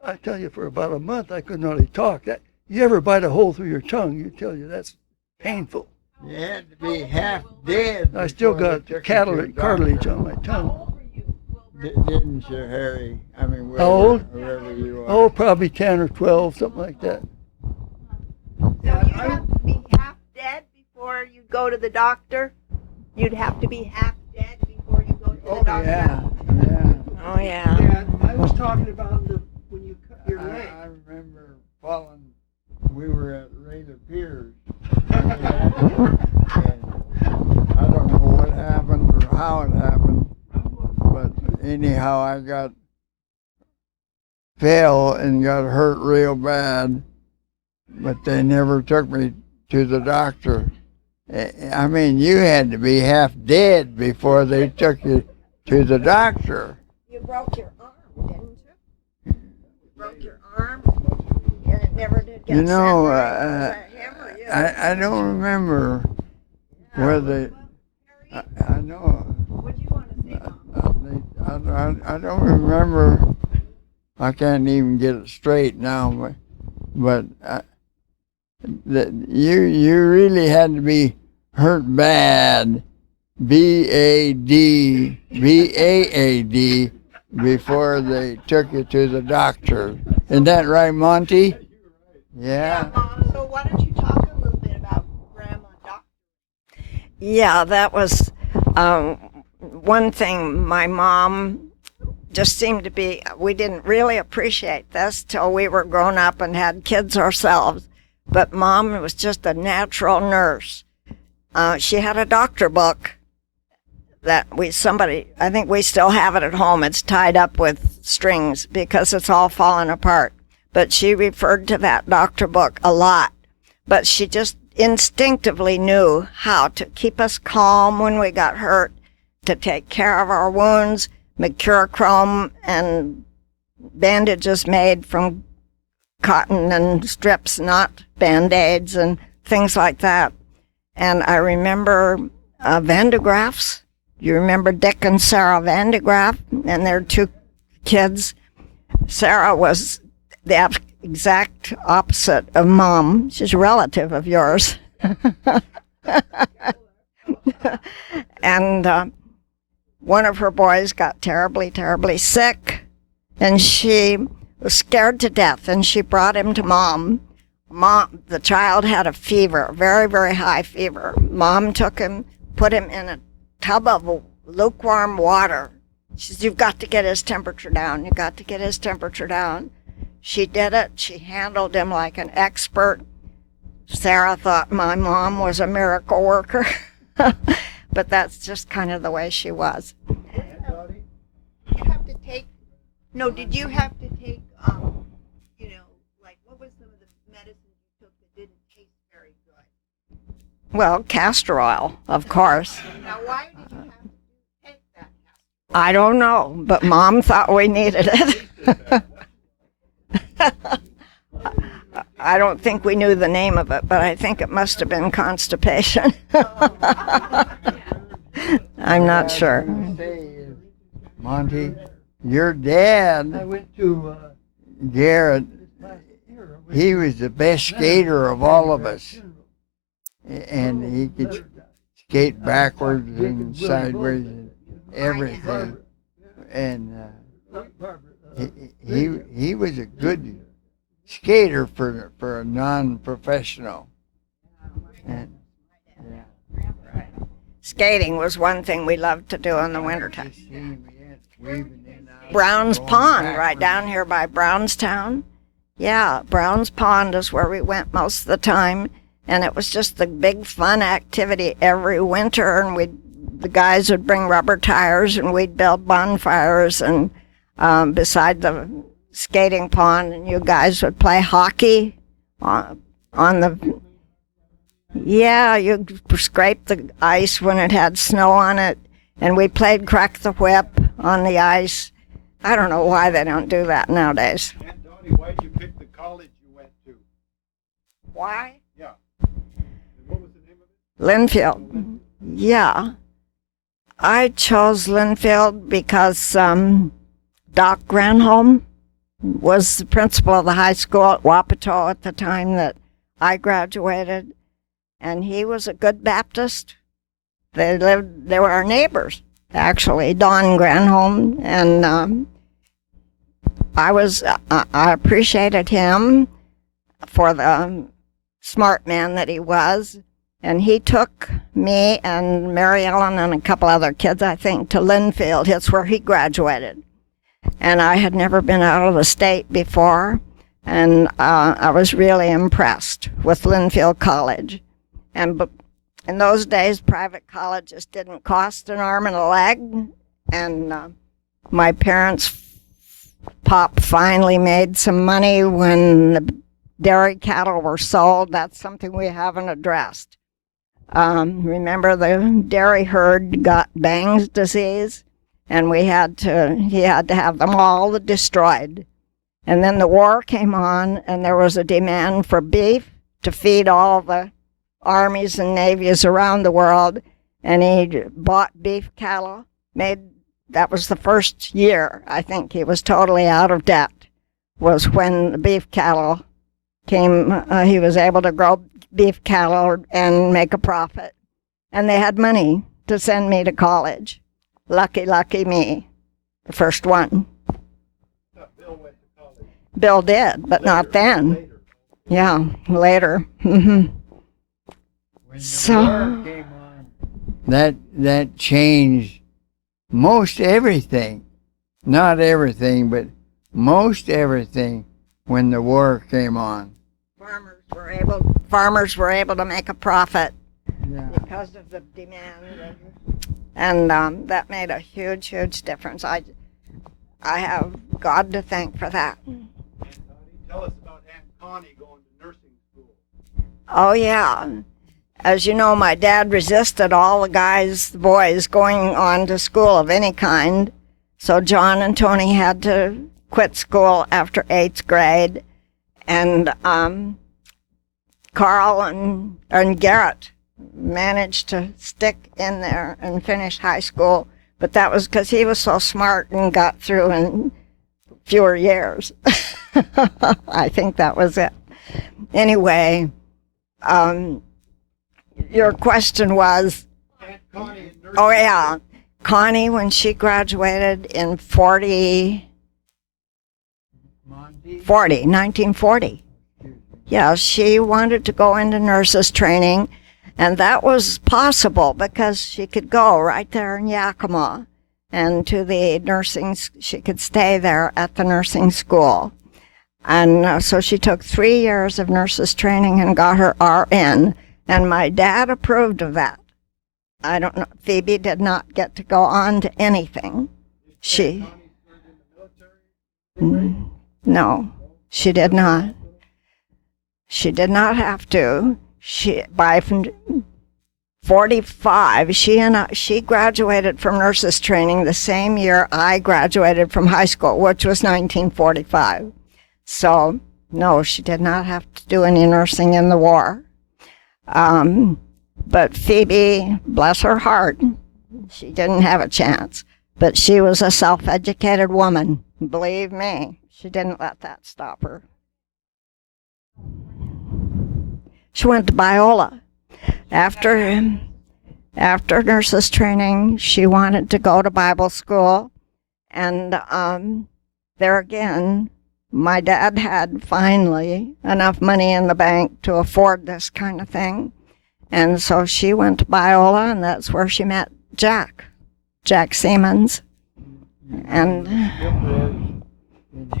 I tell you, for about a month, I couldn't hardly talk. You ever bite a hole through your tongue, you tell you that's painful. You had to be half dead. I still before got they took you to cartilage doctor. on my How tongue. old were you, Wilbur? Didn't you, Harry? I mean, How old? Wherever you are. Oh, probably 10 or 12, something like that. So you have to be half dead before you go to the doctor? You'd have to be half dead before you go to the doctor? Yeah. Oh, yeah. Dad, I was talking about when you cut your leg. I remember falling. We were at Ray Lapierre's, and I don't know what happened or how it happened, but anyhow, I fell and got hurt real bad, but they never took me to the doctor. I mean, you had to be half dead before they took you to the doctor. You broke your arm, didn't you? You broke your arm, and it never did get You know, set right. Was that him or you? I don't remember whether I know. What do you want to say, Mom? I don't remember. I can't even get it straight now, but you really had to be hurt bad, B-A-D, before they took you to the doctor. Isn't that right, Monty? Yeah. Mom, so why don't you talk a little bit about Grandma and Doctor? Yeah, that was one thing. My mom just seemed to be, we didn't really appreciate this till we were grown up and had kids ourselves. But Mom was just a natural nurse. She had a doctor book that I think we still have it at home. It's tied up with strings because it's all fallen apart. But she referred to that doctor book a lot. But she just instinctively knew how to keep us calm when we got hurt, to take care of our wounds, mercurochrome and bandages made from cotton and strips, not Band-Aids and things like that. And I remember Van de Graaf's. You remember Dick and Sarah Van de Graaf and their two kids? Sarah was the exact opposite of Mom. She's a relative of yours. And one of her boys got terribly, terribly sick, and she was scared to death, and she brought him to Mom. The child had a fever, very, very high fever. Mom took him, put him in a tub of lukewarm water. She said, "You've got to get his temperature down. You've got to get his temperature down." She did it. She handled him like an expert. Sarah thought my mom was a miracle worker. But that's just kind of the way she was. You have to take. No, did you have to take? Like what was some of the medicines you took that didn't taste very good? Well, castor oil, of course. Now, why did you have to take that? I don't know, but Mom thought we needed it. I don't think we knew the name of it, but I think it must have been constipation. I'm not sure. Monty, your dad, I went to, Garrett, he was the best skater of all of us. And he could skate backwards and sideways and everything. And he was a good skater for a non-professional. And, Skating was one thing we loved to do in the wintertime. Brown's Pond, right down here by Brownstown. Yeah, Brown's Pond is where we went most of the time, and it was just the big fun activity every winter. And the guys would bring rubber tires, and we'd build bonfires and beside the skating pond, and you guys would play hockey on the. Yeah, you scrape the ice when it had snow on it, and we played crack the whip on the ice. I don't know why they don't do that nowadays. Aunt Dottie, why did you pick the college you went to? Why? Yeah. What was the name of it? Linfield. Yeah. I chose Linfield because Doc Granholm was the principal of the high school at Wapato at the time that I graduated, and he was a good Baptist. They were our neighbors, actually, Don Granholm, and I appreciated him for the smart man that he was, and he took me and Mary Ellen and a couple other kids, I think, to Linfield. It's where he graduated. And I had never been out of the state before, and I was really impressed with Linfield College. And in those days, private colleges didn't cost an arm and a leg, and my parents' pop finally made some money when the dairy cattle were sold. That's something we haven't addressed. Remember, the dairy herd got Bang's disease, and he had to have them all destroyed. And then the war came on, and there was a demand for beef to feed all the armies and navies around the world, and he bought beef cattle. That was the first year, I think, he was totally out of debt, was when the beef cattle came. He was able to grow beef cattle and make a profit, and they had money to send me to college. Lucky me, the first one. Bill went to college. Bill did, but not then. Later. Yeah, later. When the war came on, that changed most everything. Not everything, but most everything when the war came on. Farmers were able to make a profit because of the demand, and that made a huge difference. I have God to thank for that. Tell us about Aunt Connie going to nursing school. Oh yeah. As you know, my dad resisted all the boys going on to school of any kind. So John and Tony had to quit school after 8th grade. And Carl and Garrett managed to stick in there and finish high school. But that was because he was so smart and got through in fewer years. I think that was it. Anyway, your question was, Aunt Connie in nursing oh yeah, Connie, when she graduated in 1940. Yeah, she wanted to go into nurses training, and that was possible because she could go right there in Yakima and to the nursing, she could stay there at the nursing school. And so she took 3 years of nurses training and got her RN, and my dad approved of that. I don't know, Phoebe did not get to go on to anything. She, no, she did not. She did not have to. By 45, she graduated from nurses training the same year I graduated from high school, which was 1945. So, no, she did not have to do any nursing in the war. But Phoebe, bless her heart, she didn't have a chance. But she was a self-educated woman. Believe me, she didn't let that stop her. She went to Biola. After nurses training, she wanted to go to Bible school. And there again, my dad had finally enough money in the bank to afford this kind of thing. And so she went to Biola, and that's where she met Jack Siemens. And In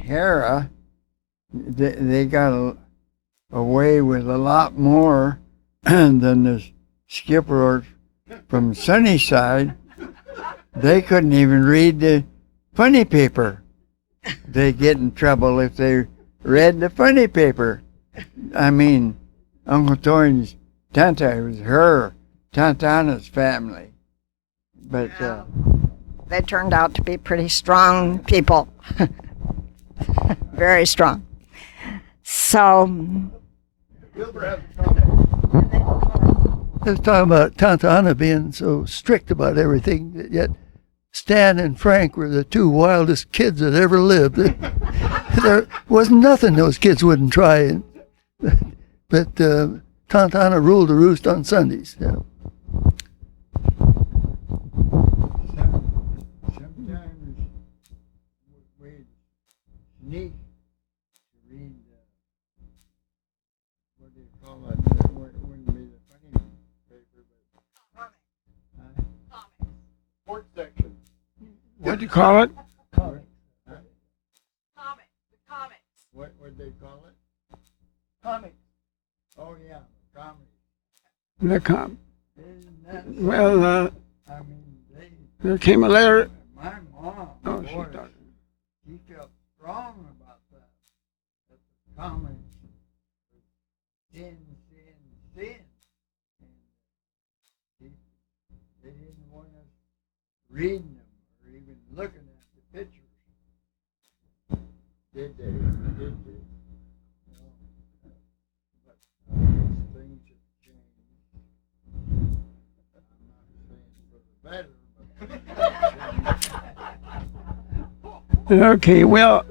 Hera, they got away with a lot more than the Schilperoort from Sunnyside. They couldn't even read the funny paper. They get in trouble if they read the funny paper. I mean, Uncle Torin's Tante was her, Tantana's family. But they turned out to be pretty strong people. Very strong. So, Wilbur has a comment. I was talking about Tantana being so strict about everything, yet Stan and Frank were the two wildest kids that ever lived. There was nothing those kids wouldn't try. But Tantana ruled the roost on Sundays. Yeah. sometimes we sneak to read, what do you call it? It wouldn't be the funny paper, but Sports section. What do you call it? Comics, the comics. what would they call it? Comics. Oh yeah, comedy. Well, I mean, there came a letter. my mom, Oh, she's boy, talking. she felt strong about that. That the comics was sin. And they didn't want us reading them or even looking at the pictures. Did they? Did they? No. But things have changed. I'm not saying for the better, but Okay, well,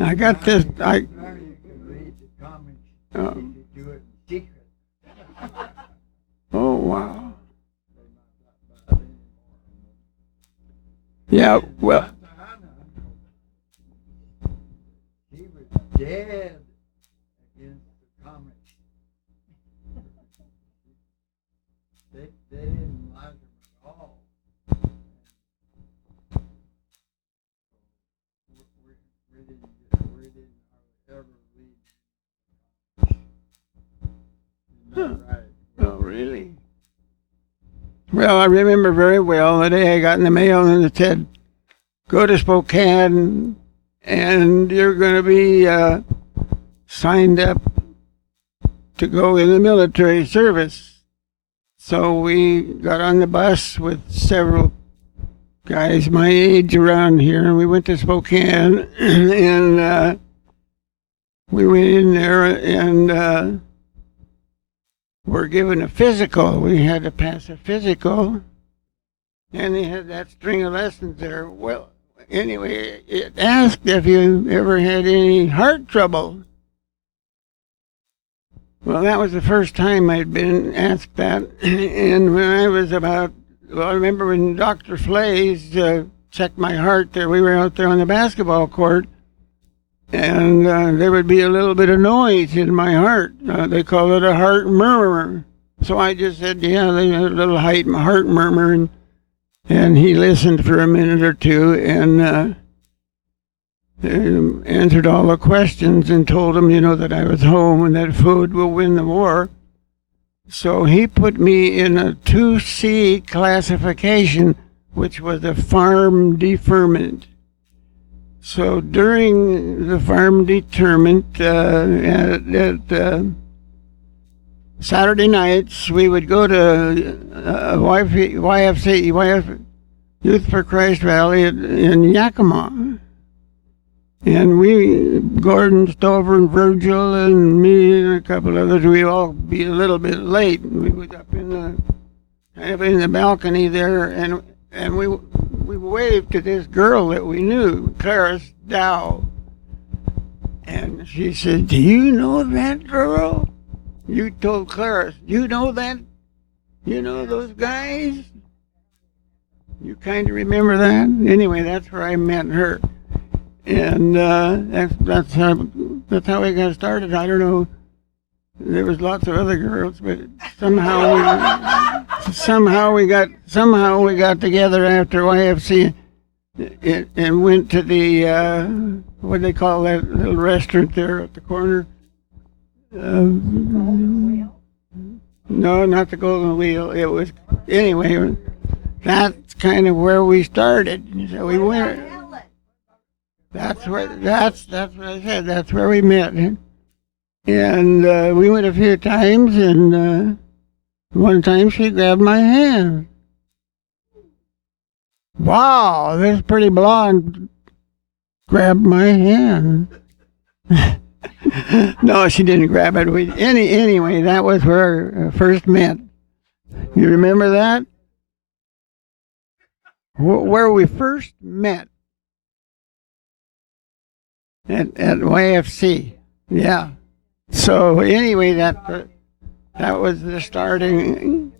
I got this. now you can read the comics. Oh. You could do it in secret. Oh, wow. They're not that bad anymore. Yeah, well, He was dead against the comics. They didn't like him at all. We didn't ever read. Not right. oh, really? Well, I remember very well the day I got in the mail and it said, go to Spokane and you're going to be signed up to go in the military service. So we got on the bus with several guys my age around here, and we went to Spokane, and we went in there and were given a physical. We had to pass a physical, and they had that string of lessons there. Well, anyway, it asked if you ever had any heart trouble. Well, that was the first time I'd been asked that, and when I was about Well, I remember when Dr. Flays checked my heart there. We were out there on the basketball court, and there would be a little bit of noise in my heart. They call it a heart murmur. So I just said, yeah, they had a little heart murmur, and he listened for a minute or two and answered all the questions and told him, that I was home and that food will win the war. So he put me in a 2C classification, which was a farm deferment. So during the farm deferment, at Saturday nights, we would go to YFC, Youth for Christ Rally in Yakima. And we, Gordon, Stover, and Virgil, and me, and a couple others, we'd all be a little bit late. We was up in the balcony there, and we waved to this girl that we knew, Clarice Dow. And she said, "Do you know that girl?" You told Clarice, "You know that? You know those guys?" You kind of remember that? Anyway, that's where I met her. And that's how we got started. I don't know. There was lots of other girls, but somehow we got together after YFC and went to the what do they call that little restaurant there at the corner? No, not the Golden Wheel. It was anyway. That's kind of where we started. So we went. That's what I said. That's where we met, and we went a few times. And one time she grabbed my hand. Wow, this pretty blonde grabbed my hand. No, she didn't grab it. Anyway, that was where I first met. You remember that? Where we first met. At YFC, yeah. So anyway, that was the starting.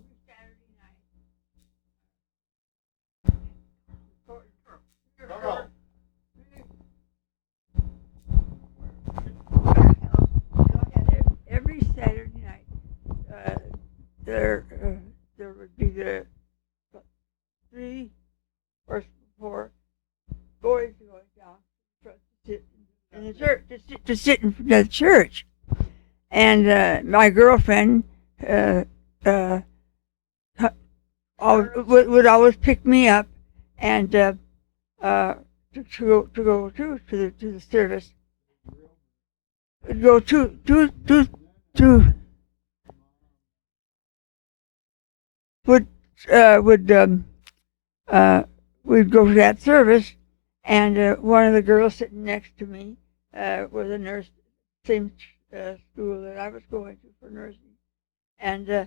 Every Saturday night, there would be the 3 or 4 boys going down in the church to sit in the church, and my girlfriend would always pick me up and to go to the service. Go to we'd go to that service, and one of the girls sitting next to me was a nurse, same school that I was going to for nursing, and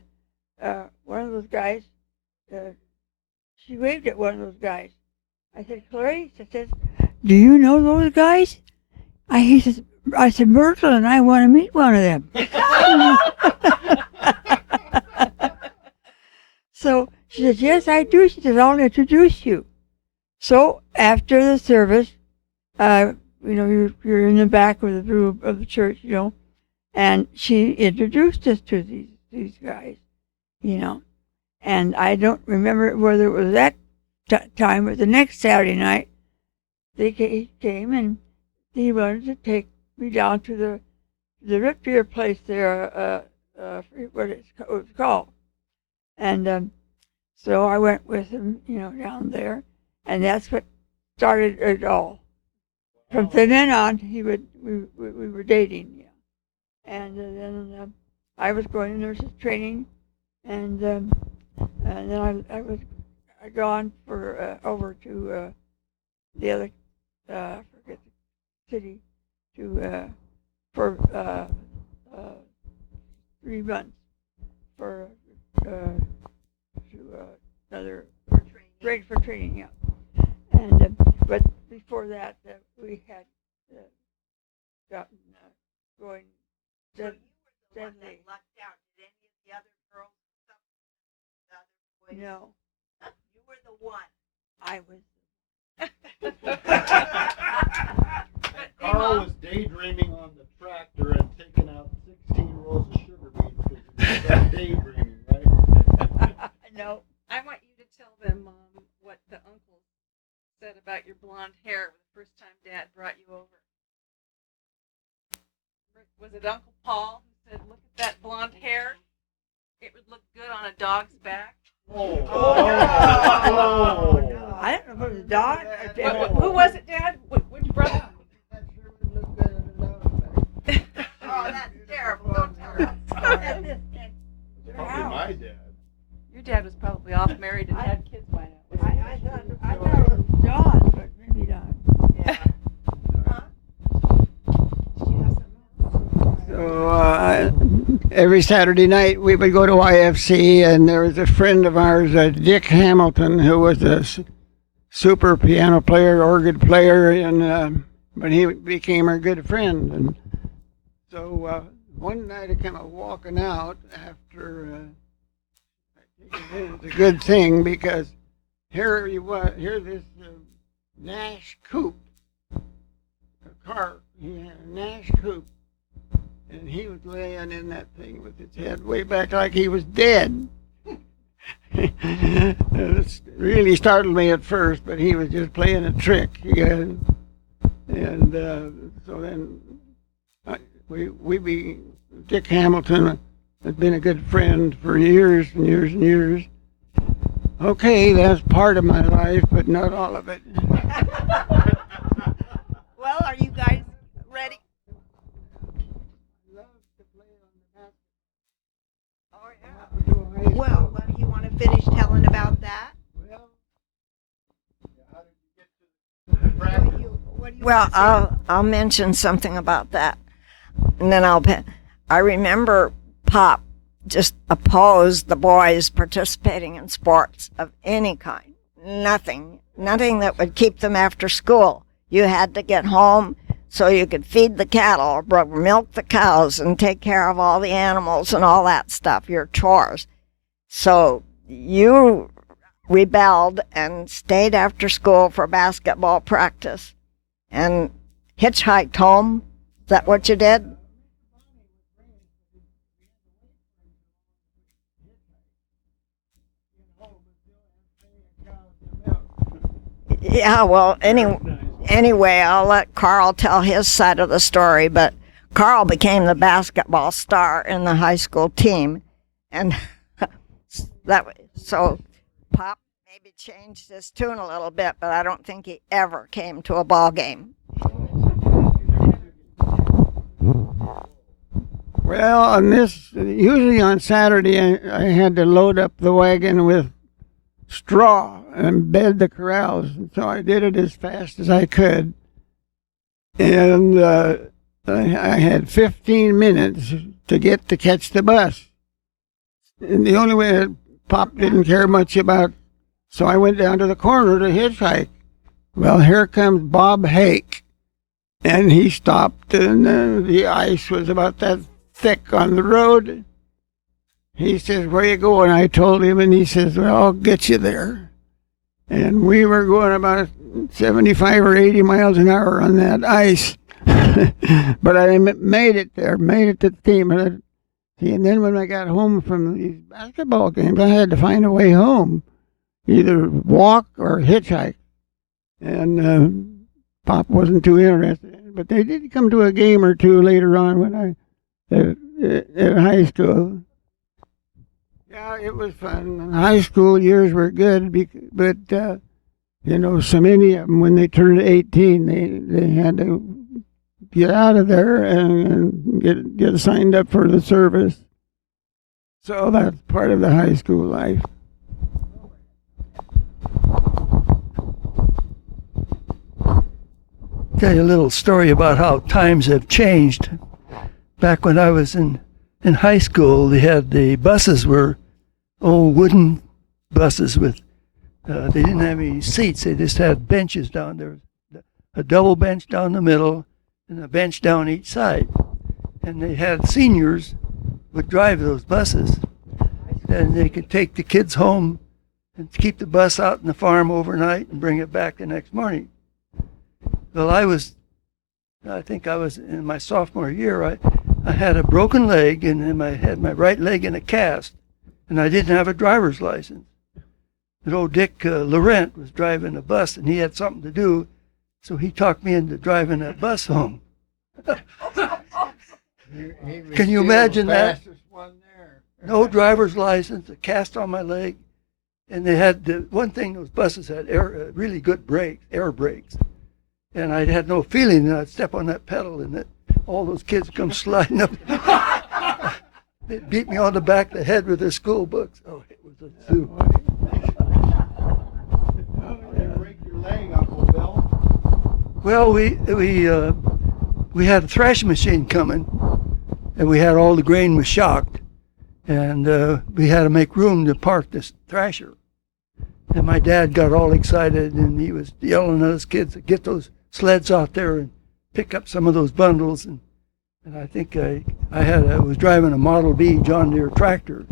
one of those guys, she waved at one of those guys. I said, "Clarice," I said, "do you know those guys?" I said, "Myrtle and I want to meet one of them." So she said, "Yes, I do." She said, "I'll introduce you." So after the service, you're in the back of the church, and she introduced us to these guys, and I don't remember whether it was that time or the next Saturday night. He came and he wanted to take me down to the root beer place there, what it was called, and so I went with him, down there, and that's what started it all. From then on, we were dating, and then I was going to nurses training, and then I was gone for over to the other forget the city for 3 months for another for training, and but before that we had gotten going steadily. Lucked out. Did any of the other girls? No, one? I was. Carl was daydreaming on the tractor and taking out 16 rolls of sugar beets because he was daydreaming, right? No. I want you to tell them what the uncle said about your blonde hair the first time Dad brought you over. Was it Uncle Paul who said, "Look at that blonde hair? It would look good on a dog's back"? Oh. I don't know if it was a dog. Who was it, Dad? Which brother? Oh, that's terrible. Don't tell her. Probably my dad. Your dad was probably off married and had kids by now. I thought it was John, but maybe not. Yeah. So every Saturday night we would go to IFC, and there was a friend of ours, Dick Hamilton, who was a super piano player, organ player, and but he became our good friend. And so one night I came walking out after. It's a good thing because here this Nash coupe, a car. He had a Nash coupe. And he was laying in that thing with his head way back like he was dead. It really startled me at first, but he was just playing a trick. And so then Dick Hamilton has been a good friend for years and years and years. Okay, that's part of my life, but not all of it. Well, are you guys ready? Oh, yeah. Well, you want to finish telling about that? What do you Well, want to say? I'll mention something about that, and then I remember Pop just opposed the boys participating in sports of any kind. Nothing that would keep them after school. You had to get home so you could feed the cattle, or milk the cows, and take care of all the animals and all that stuff, your chores. So you rebelled and stayed after school for basketball practice and hitchhiked home. Is that what you did? Yeah, well, anyway, I'll let Carl tell his side of the story, but Carl became the basketball star in the high school team, and so Pop maybe changed his tune a little bit, but I don't think he ever came to a ball game. Well, on this, usually on Saturday, I had to load up the wagon with straw and bed the corrals. And so I did it as fast as I could. And I had 15 minutes to catch the bus. And the only way that Pop didn't care much about, so I went down to the corner to hitchhike. Well, here comes Bob Hake. And he stopped, and the ice was about that thick on the road. He says, "Where you going?" I told him, and he says, "Well, I'll get you there." And we were going about 75 or 80 miles an hour on that ice. But I made it there, made it to the team. And then when I got home from these basketball games, I had to find a way home, either walk or hitchhike. And Pop wasn't too interested in it, but they did come to a game or two later on when at high school. Yeah, it was fun. High school years were good, but so many of them, when they turned 18, they had to get out of there and get signed up for the service. So that's part of the high school life. Tell you a little story about how times have changed. Back when I was in high school, the buses were old wooden buses with, they didn't have any seats. They just had benches down there, a double bench down the middle and a bench down each side. And they had seniors would drive those buses, and they could take the kids home and keep the bus out in the farm overnight and bring it back the next morning. Well, I think I was in my sophomore year. I had a broken leg, and then I had my right leg in a cast, and I didn't have a driver's license. And old Dick Laurent was driving a bus, and he had something to do, so he talked me into driving that bus home. Can you imagine that? No driver's license, a cast on my leg, and they had one thing. Those buses had really good brakes, air brakes, and I had no feeling that I'd step on that pedal and that all those kids come sliding up. They beat me on the back of the head with their school books. Oh, it was a zoo. Break your leg, Uncle Bill. Well, we had a thrashing machine coming, and we had all the grain was shocked, and we had to make room to park this thrasher. And my dad got all excited, and he was yelling at us kids to get those sleds out there and pick up some of those bundles. And I think I was driving a Model B John Deere tractor,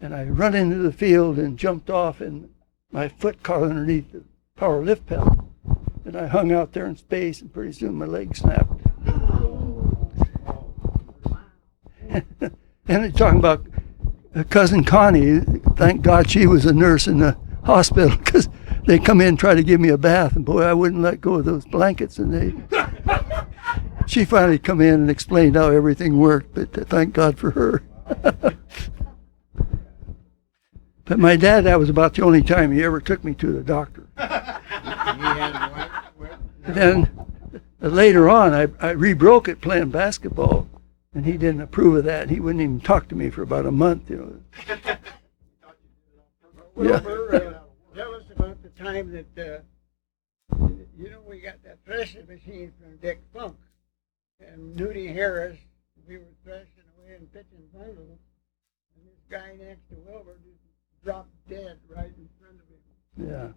and I run into the field and jumped off, and my foot caught underneath the power lift pedal, and I hung out there in space, and pretty soon my leg snapped. And they're talking about cousin Connie. Thank God she was a nurse in the hospital, because they come in and try to give me a bath, and boy, I wouldn't let go of those blankets, and she finally come in and explained how everything worked, but thank God for her. But my dad, that was about the only time he ever took me to the doctor. And then later on, I re-broke it playing basketball, and he didn't approve of that. He wouldn't even talk to me for about a month, Wilbur, tell us about the time that, we got that threshing machine from Dick Funk and Nudie Harris. We were threshing away and pitching bundles, and this guy next to Wilbur just dropped dead right in front of him. Yeah.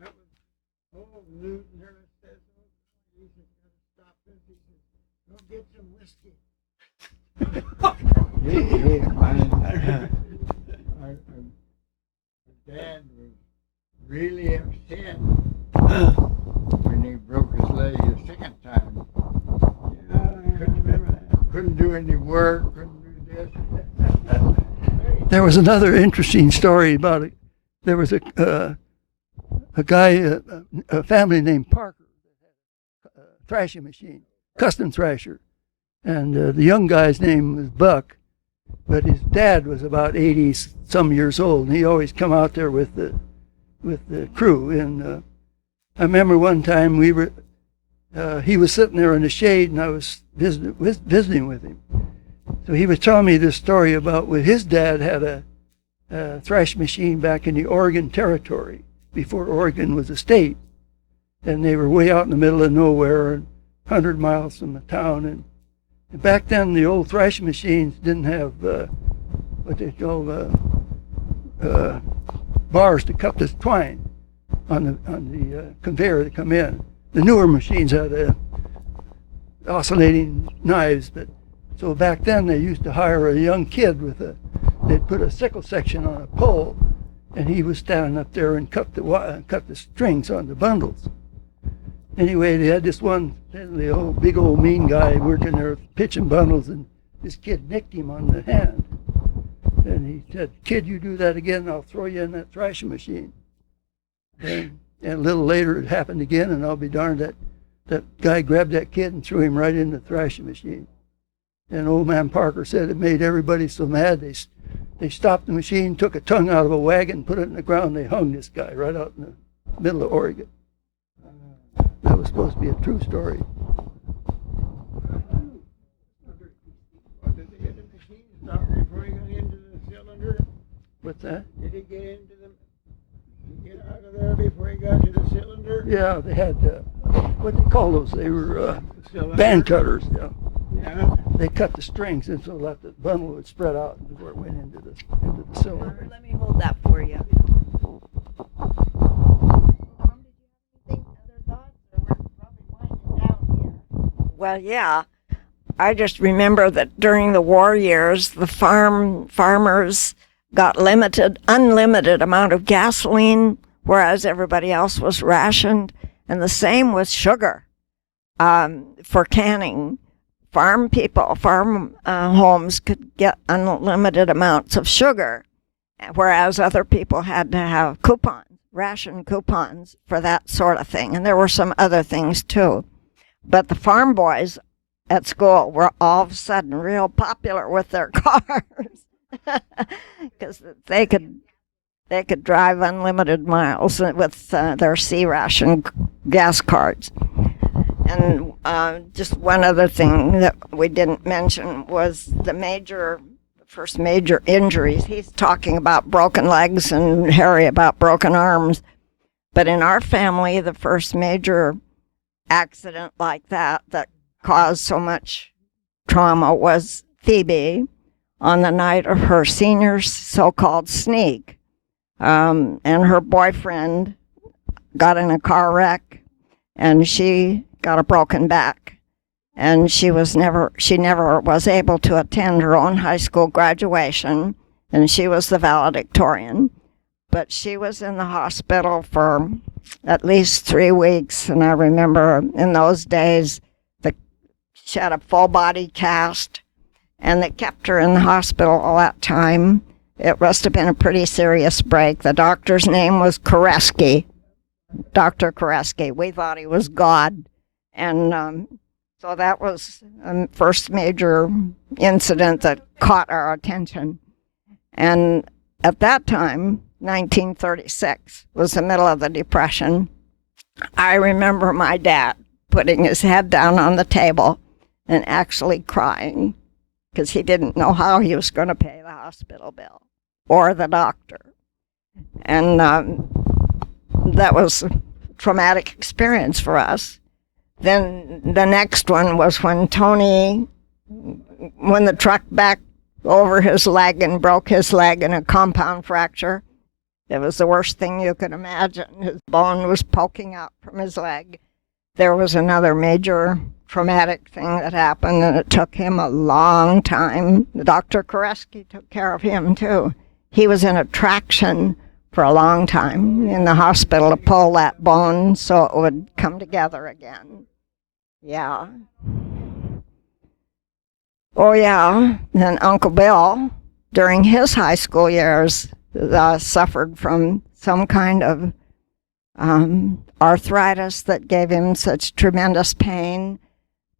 That was, Newton Harris says, he said, stop this. He said, go get some whiskey. Our dad was really upset when he broke his leg the second time. Couldn't do any work, couldn't do this. There was another interesting story about it. There was a guy, a family named Parker, a thrashing machine, custom thrasher. And the young guy's name was Buck, but his dad was about 80-some years old, and he always come out there with the crew. And I remember one time he was sitting there in the shade, and I was visiting with him. So he was telling me this story about when his dad had a thrash machine back in the Oregon Territory before Oregon was a state, and they were way out in the middle of nowhere, 100 miles from the town. And back then, the old thrashing machines didn't have what they call bars to cut the twine on the conveyor to come in. The newer machines had oscillating knives, but so back then they used to hire a young kid they'd put a sickle section on a pole, and he was standing up there and cut the strings on the bundles. Anyway, they had this one big old mean guy working there pitching bundles, and this kid nicked him on the hand. And he said, "Kid, you do that again, I'll throw you in that thrashing machine." And a little later it happened again, and I'll be darned, that guy grabbed that kid and threw him right in the thrashing machine. And old man Parker said it made everybody so mad, they stopped the machine, took a tongue out of a wagon, put it in the ground, they hung this guy right out in the middle of Oregon. That was supposed to be a true story. Did they get the machine stopped before he got into the cylinder? What's that? Did he get out of there before he got to the cylinder? Yeah, they had, what do they call those? They were band cutters. Yeah. Yeah. They cut the strings, and so that the bundle would spread out before it went into the cylinder. Let me hold that for you. Well, yeah. I just remember that during the war years, the farmers got unlimited amount of gasoline, whereas everybody else was rationed. And the same with sugar for canning. Farm homes could get unlimited amounts of sugar, whereas other people had to have ration coupons for that sort of thing. And there were some other things too. But the farm boys at school were all of a sudden real popular with their cars because they could drive unlimited miles with their C-ration gas cards. And just one other thing that we didn't mention was the first major injuries. He's talking about broken legs and Harry about broken arms. But in our family, the first major accident like that caused so much trauma was Phoebe on the night of her senior so-called sneak. And her boyfriend got in a car wreck, and she got a broken back. And she never was able to attend her own high school graduation, and she was the valedictorian. But she was in the hospital for at least 3 weeks, and I remember in those days she had a full body cast, and they kept her in the hospital all that time. It must have been a pretty serious break. The doctor's name was Koreski, Dr. Koreski. We thought he was God. And so that was the first major incident that caught our attention. And at that time, 1936, was the middle of the Depression. I remember my dad putting his head down on the table and actually crying because he didn't know how he was going to pay the hospital bill or the doctor. And that was a traumatic experience for us. Then the next one was when the truck backed over his leg and broke his leg in a compound fracture. It was the worst thing you could imagine. His bone was poking out from his leg. There was another major traumatic thing that happened, and it took him a long time. Dr. Koreski took care of him, too. He was in a traction for a long time in the hospital to pull that bone so it would come together again. Yeah. Oh, yeah. Then Uncle Bill, during his high school years, suffered from some kind of arthritis that gave him such tremendous pain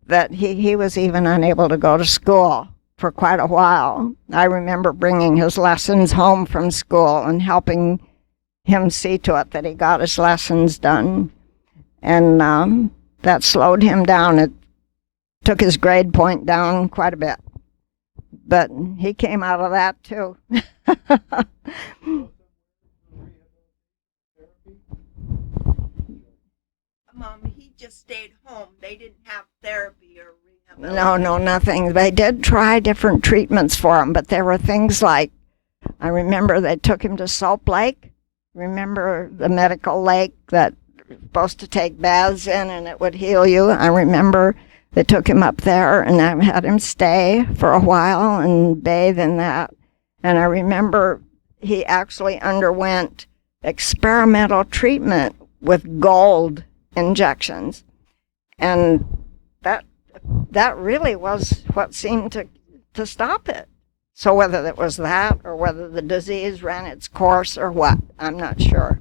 that he was even unable to go to school for quite a while. I remember bringing his lessons home from school and helping him see to it that he got his lessons done. And that slowed him down. It took his grade point down quite a bit. But he came out of that, too. Mom, he just stayed home. They didn't have therapy or rehabilitation. No, nothing. They did try different treatments for him, but there were things like, I remember they took him to Soap Lake. Remember the medical lake that you're supposed to take baths in and it would heal you? I remember they took him up there, and I had him stay for a while and bathe in that. And I remember he actually underwent experimental treatment with gold injections. And that really was what seemed to stop it. So whether it was that or whether the disease ran its course or what, I'm not sure.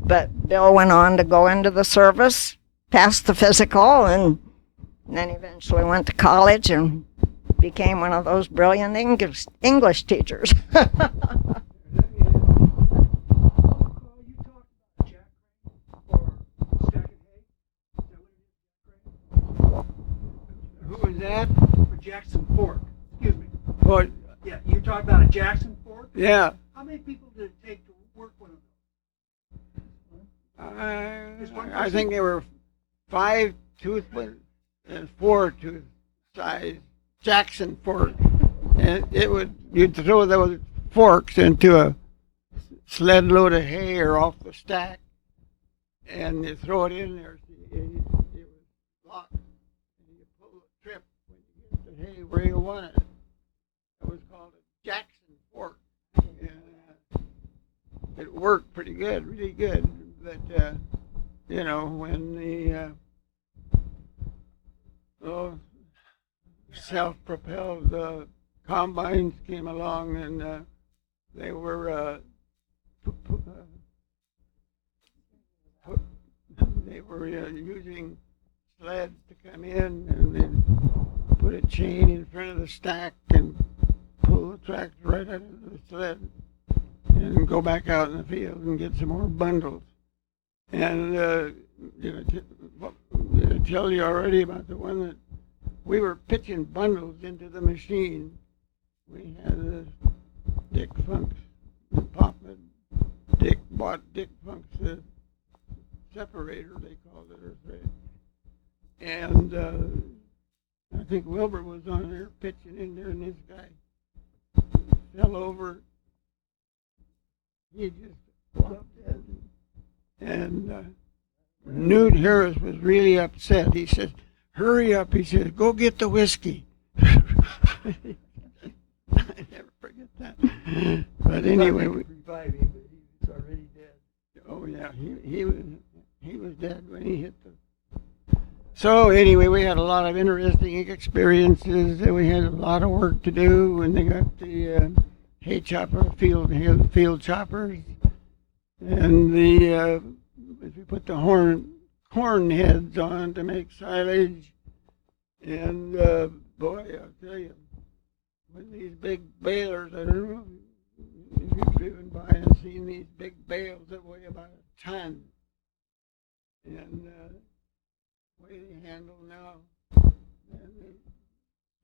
But Bill went on to go into the service, passed the physical, and then eventually went to college and became one of those brilliant English teachers. Who was that? For Jackson Fork. Excuse me. What? Yeah, you talk about a Jackson Fork? Yeah. How many people did it take to work one of I think they were 5-tooth and 4-tooth size Jackson fork, and you'd throw those forks into a sled load of hay or off the stack, and you throw it in there. It was locked, and you pull the trip when you get the hay where you want it. It was called a Jackson fork, and worked pretty good, really good. But you know, when the self-propelled combines came along, and they were using sleds to come in, and they'd put a chain in front of the stack and pull the tractor right out of the sled and go back out in the field and get some more bundles. And did I tell you already about the one that we were pitching bundles into the machine? We had Dick Funk's, Papa Dick bought Dick Funk's separator, they called it, or thread. And I think Wilbur was on there pitching in there, and this guy fell over. He just flopped dead. And Newt Harris was really upset. He said, "Hurry up," he said, "go get the whiskey." I never forget that. But anyway, we revive him, but he was already dead. oh yeah, he was dead when he hit the. So anyway, we had a lot of interesting experiences. We had a lot of work to do when they got the hay chopper, field choppers, and the we put the horn heads on to make silage. And boy, I'll tell you, with these big balers, I don't know if you've driven by and seen these big bales that weigh about a ton. And the way they handle now, and they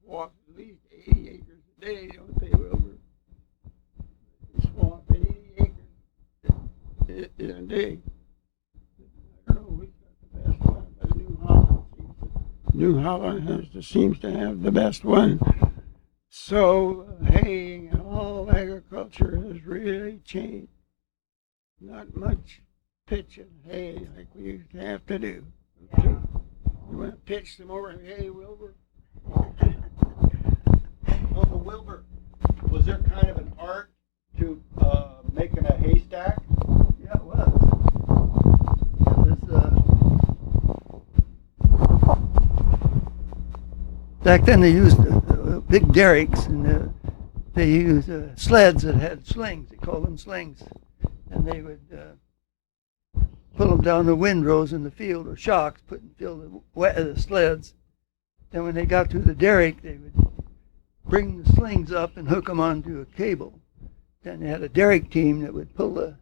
walk at least 80 acres a day, don't they, Wilbur? Swamp 80 acres in a day. I don't know, we got the best one, but New Holland seems to have the best one. So haying and all agriculture has really changed. Not much pitching hay like we used to have to do. Okay. You want to pitch some more hay, Wilbur? Uncle Wilbur, was there kind of an art to making a haystack? Yeah, it was. Back then they used big derricks, and they used sleds that had slings. They called them slings. And they would pull them down the windrows in the field, or shocks, fill the sleds. Then when they got to the derrick, they would bring the slings up and hook them onto a cable. Then they had a derrick team that would pull the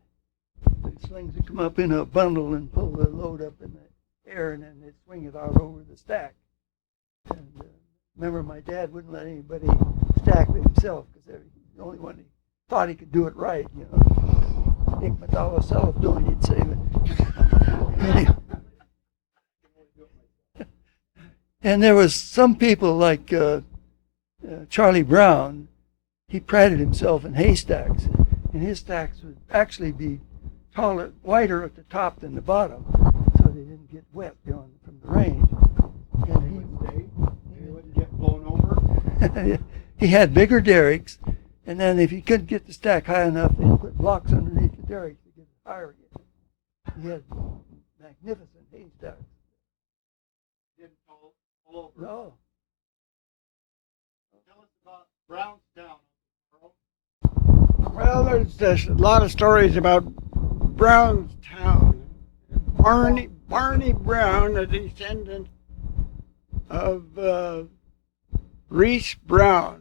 slings would come up in a bundle and pull the load up in the air, and then they'd swing it out over the stack. And remember, my dad wouldn't let anybody stack it himself, because he was the only one he thought he could do it right, you know. Nick Madala self-doing, he'd say. And there was some people like Charlie Brown. He prided himself in haystacks, and his stacks would actually be taller, wider at the top than the bottom, so they didn't get wet, you know, from the rain. And They wouldn't get blown over? he had bigger derricks, and then if he couldn't get the stack high enough, they'd put blocks underneath the derricks to get it higher again. He had magnificent haystacks. Didn't fall over. No. Tell us about Brownstown. Well, there's a lot of stories about Brownstown. Barney Brown, a descendant of Reese Brown.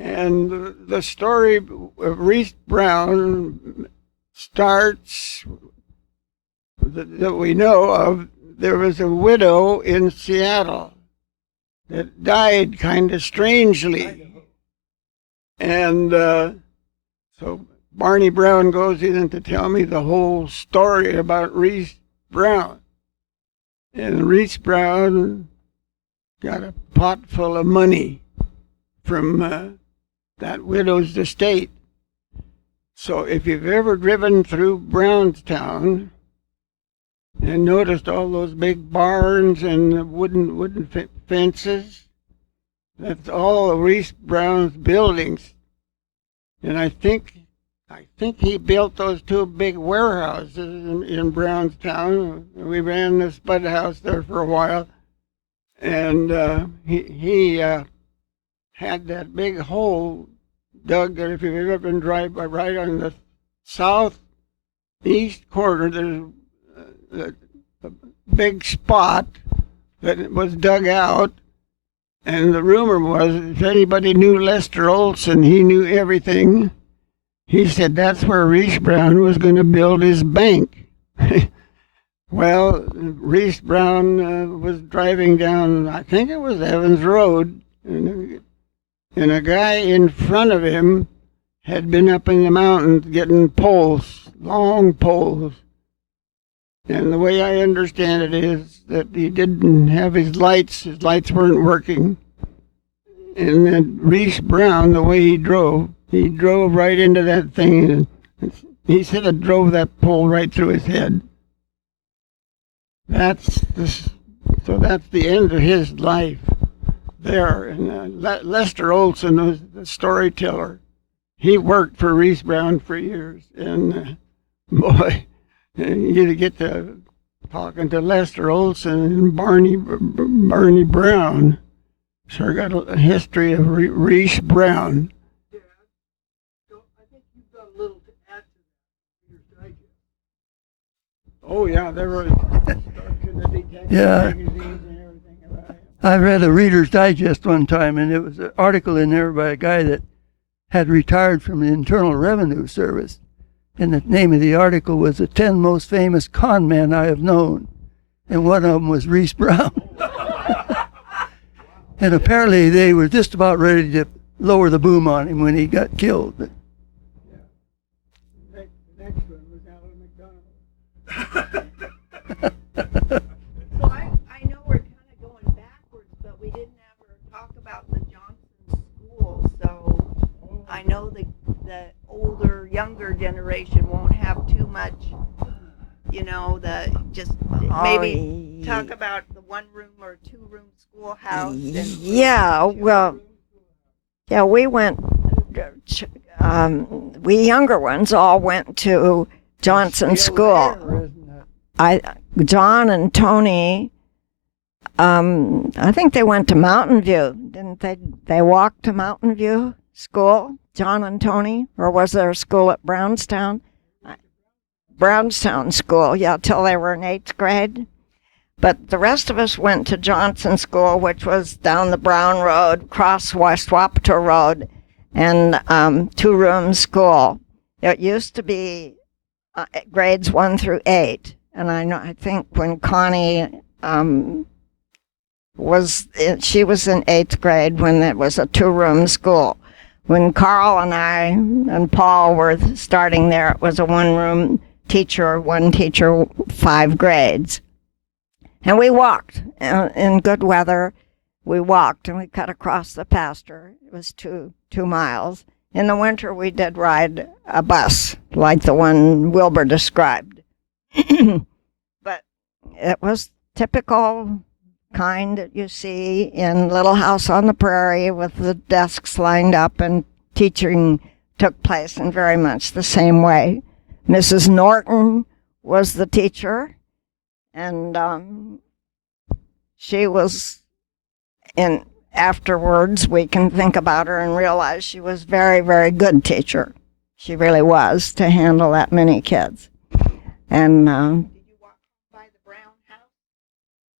And the story of Reese Brown starts, that we know of. There was a widow in Seattle that died kind of strangely. And so Barney Brown goes in to tell me the whole story about Reese Brown. And Reese Brown got a pot full of money from that widow's estate. So if you've ever driven through Brownstown and noticed all those big barns and wooden fences, that's all of Reese Brown's buildings. And I think I think he built those two big warehouses in Brownstown. We ran the Spud House there for a while, and he had that big hole dug that if you've ever been right on the southeast corner, there's a big spot that was dug out. And the rumor was, if anybody knew Lester Olson, he knew everything. He said that's where Reese Brown was going to build his bank. Well, Reese Brown was driving down, I think it was Evans Road, and a guy in front of him had been up in the mountains getting poles, long poles. And the way I understand it is that he didn't have his lights weren't working. And then Reese Brown, the way he drove right into that thing, and he said it drove that pole right through his head. So that's the end of his life there. And Lester Olson was the storyteller. He worked for Reese Brown for years, and boy, you get to talking to Lester Olson and Barney Brown. Sure got a history of Reese Brown. Yeah, so I think you've got a little to add to that, Reader's Digest. Oh yeah, there were Yeah. magazines and everything about it. I read a Reader's Digest one time, and it was an article in there by a guy that had retired from the Internal Revenue Service. And the name of the article was The 10 Most Famous Con Men I Have Known. And one of them was Reese Brown. And apparently they were just about ready to lower the boom on him when he got killed. But The next one was Alan McDonald. So I know we're kind of going backwards, but we didn't ever talk about the Johnson School. So I know the younger generation won't have too much, maybe talk about the 1-room or 2-room schoolhouse. We went, we younger ones all went to Johnson School. John and Tony, I think they went to Mountain View, didn't they? They walked to Mountain View School, John and Tony, or was there a school at Brownstown? Brownstown School, till they were in 8th grade. But the rest of us went to Johnson School, which was down the Brown Road, across West Wapato Road, and 2-room school. It used to be grades 1 through 8. And I think when Connie she was in 8th grade when it was a 2-room school. When Carl and I and Paul were starting there, it was a 1-room teacher, 1 teacher, 5 grades. And we walked in good weather. We walked and we cut across the pasture. It was 2 miles. In the winter, we did ride a bus like the one Wilbur described. But it was typical kind that you see in Little House on the Prairie with the desks lined up, and teaching took place in very much the same way. Mrs. Norton was the teacher, and she was afterwards we can think about her and realize she was very, very good teacher. She really was, to handle that many kids. And Did you walk by the Brown house?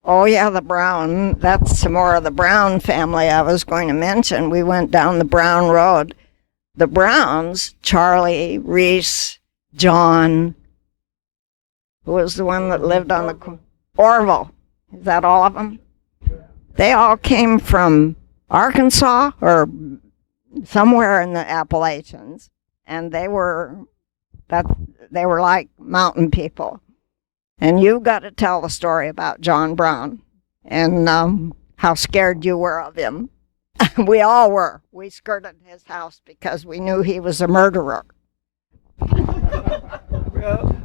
oh yeah, the Brown, that's some more of the Brown family I was going to mention. We went down the Brown Road. The Browns, Charlie, Reese, John, who was the one that lived on the Orville. Is that all of them? They all came from Arkansas or somewhere in the Appalachians, and they were like mountain people. And you got to tell the story about John Brown and how scared you were of him. We all were. We skirted his house because we knew he was a murderer. Well,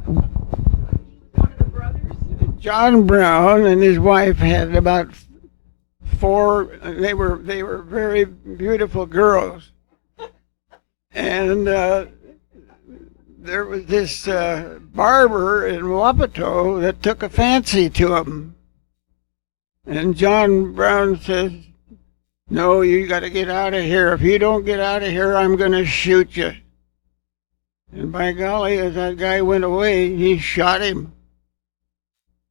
John Brown and his wife had about 4. They were very beautiful girls, and there was this barber in Wapato that took a fancy to him. And John Brown says, "No, you got to get out of here. If you don't get out of here, I'm going to shoot you." And by golly, as that guy went away, he shot him.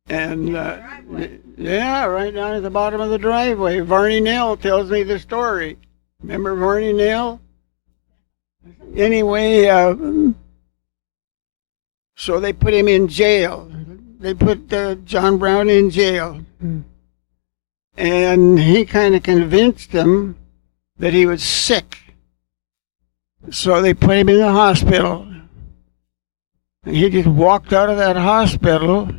And yeah, right down at the bottom of the driveway. Varney Nell tells me the story. Remember Varney Nell? Anyway, so they put him in jail. They put John Brown in jail. And he kind of convinced them that he was sick. So they put him in the hospital. And he just walked out of that hospital,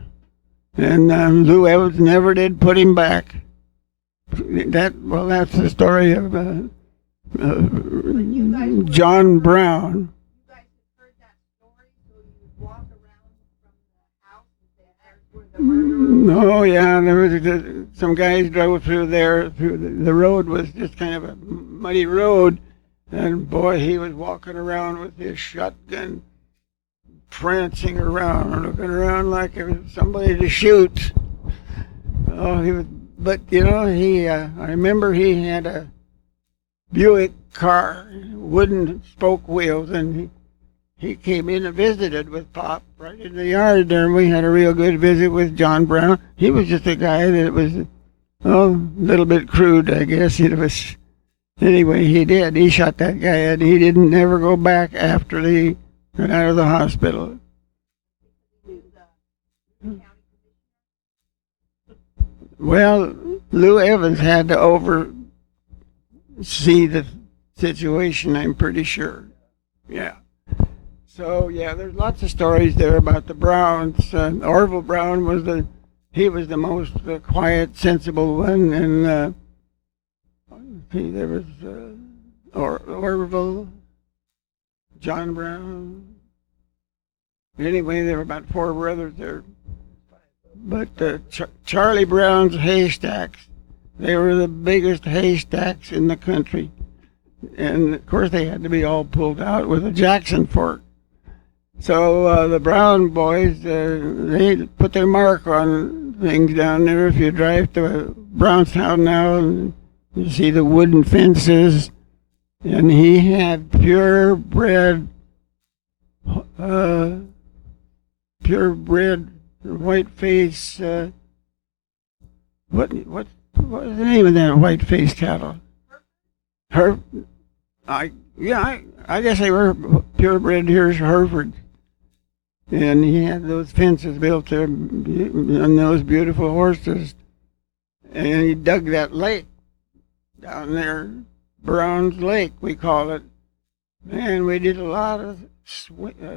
and Lou Evans never did put him back. That's the story of John Brown. Oh yeah, there was some guys drove through there. The road was just kind of a muddy road, and boy, he was walking around with his shotgun, prancing around, looking around like it was somebody to shoot. Oh, he was, but you know, I remember he had a Buick car, wooden spoke wheels, and he came in and visited with Pop right in the yard there, and we had a real good visit with John Brown. He was just a guy that was, a little bit crude, I guess. It was, anyway, he shot that guy, and he didn't never go back after he got out of the hospital. Well, Lou Evans had to oversee the situation, I'm pretty sure. Yeah. So yeah, there's lots of stories there about the Browns. Orville Brown was the most quiet, sensible one, and see, there was Orville, John Brown. Anyway, there were about 4 brothers there. But Charlie Brown's haystacks, they were the biggest haystacks in the country. And of course they had to be all pulled out with a Jackson fork. So the Brown boys, they put their mark on things down there. If you drive to Brownstown now, and you see the wooden fences, and he had purebred white face. What was the name of that white face cattle? I guess they were purebred Hereford. And he had those fences built there and those beautiful horses. And he dug that lake down there, Brown's Lake, we call it. Man, we did a lot of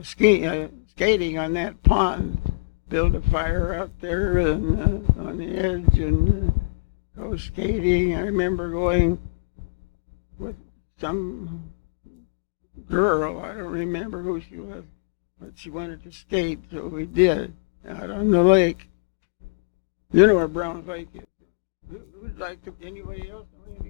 skating on that pond. Build a fire out there and on the edge and go skating. I remember going with some girl, I don't remember who she was, but she wanted to skate, so we did, out on the lake. You know where Brown's Lake is. Who'd like to, anybody else know anything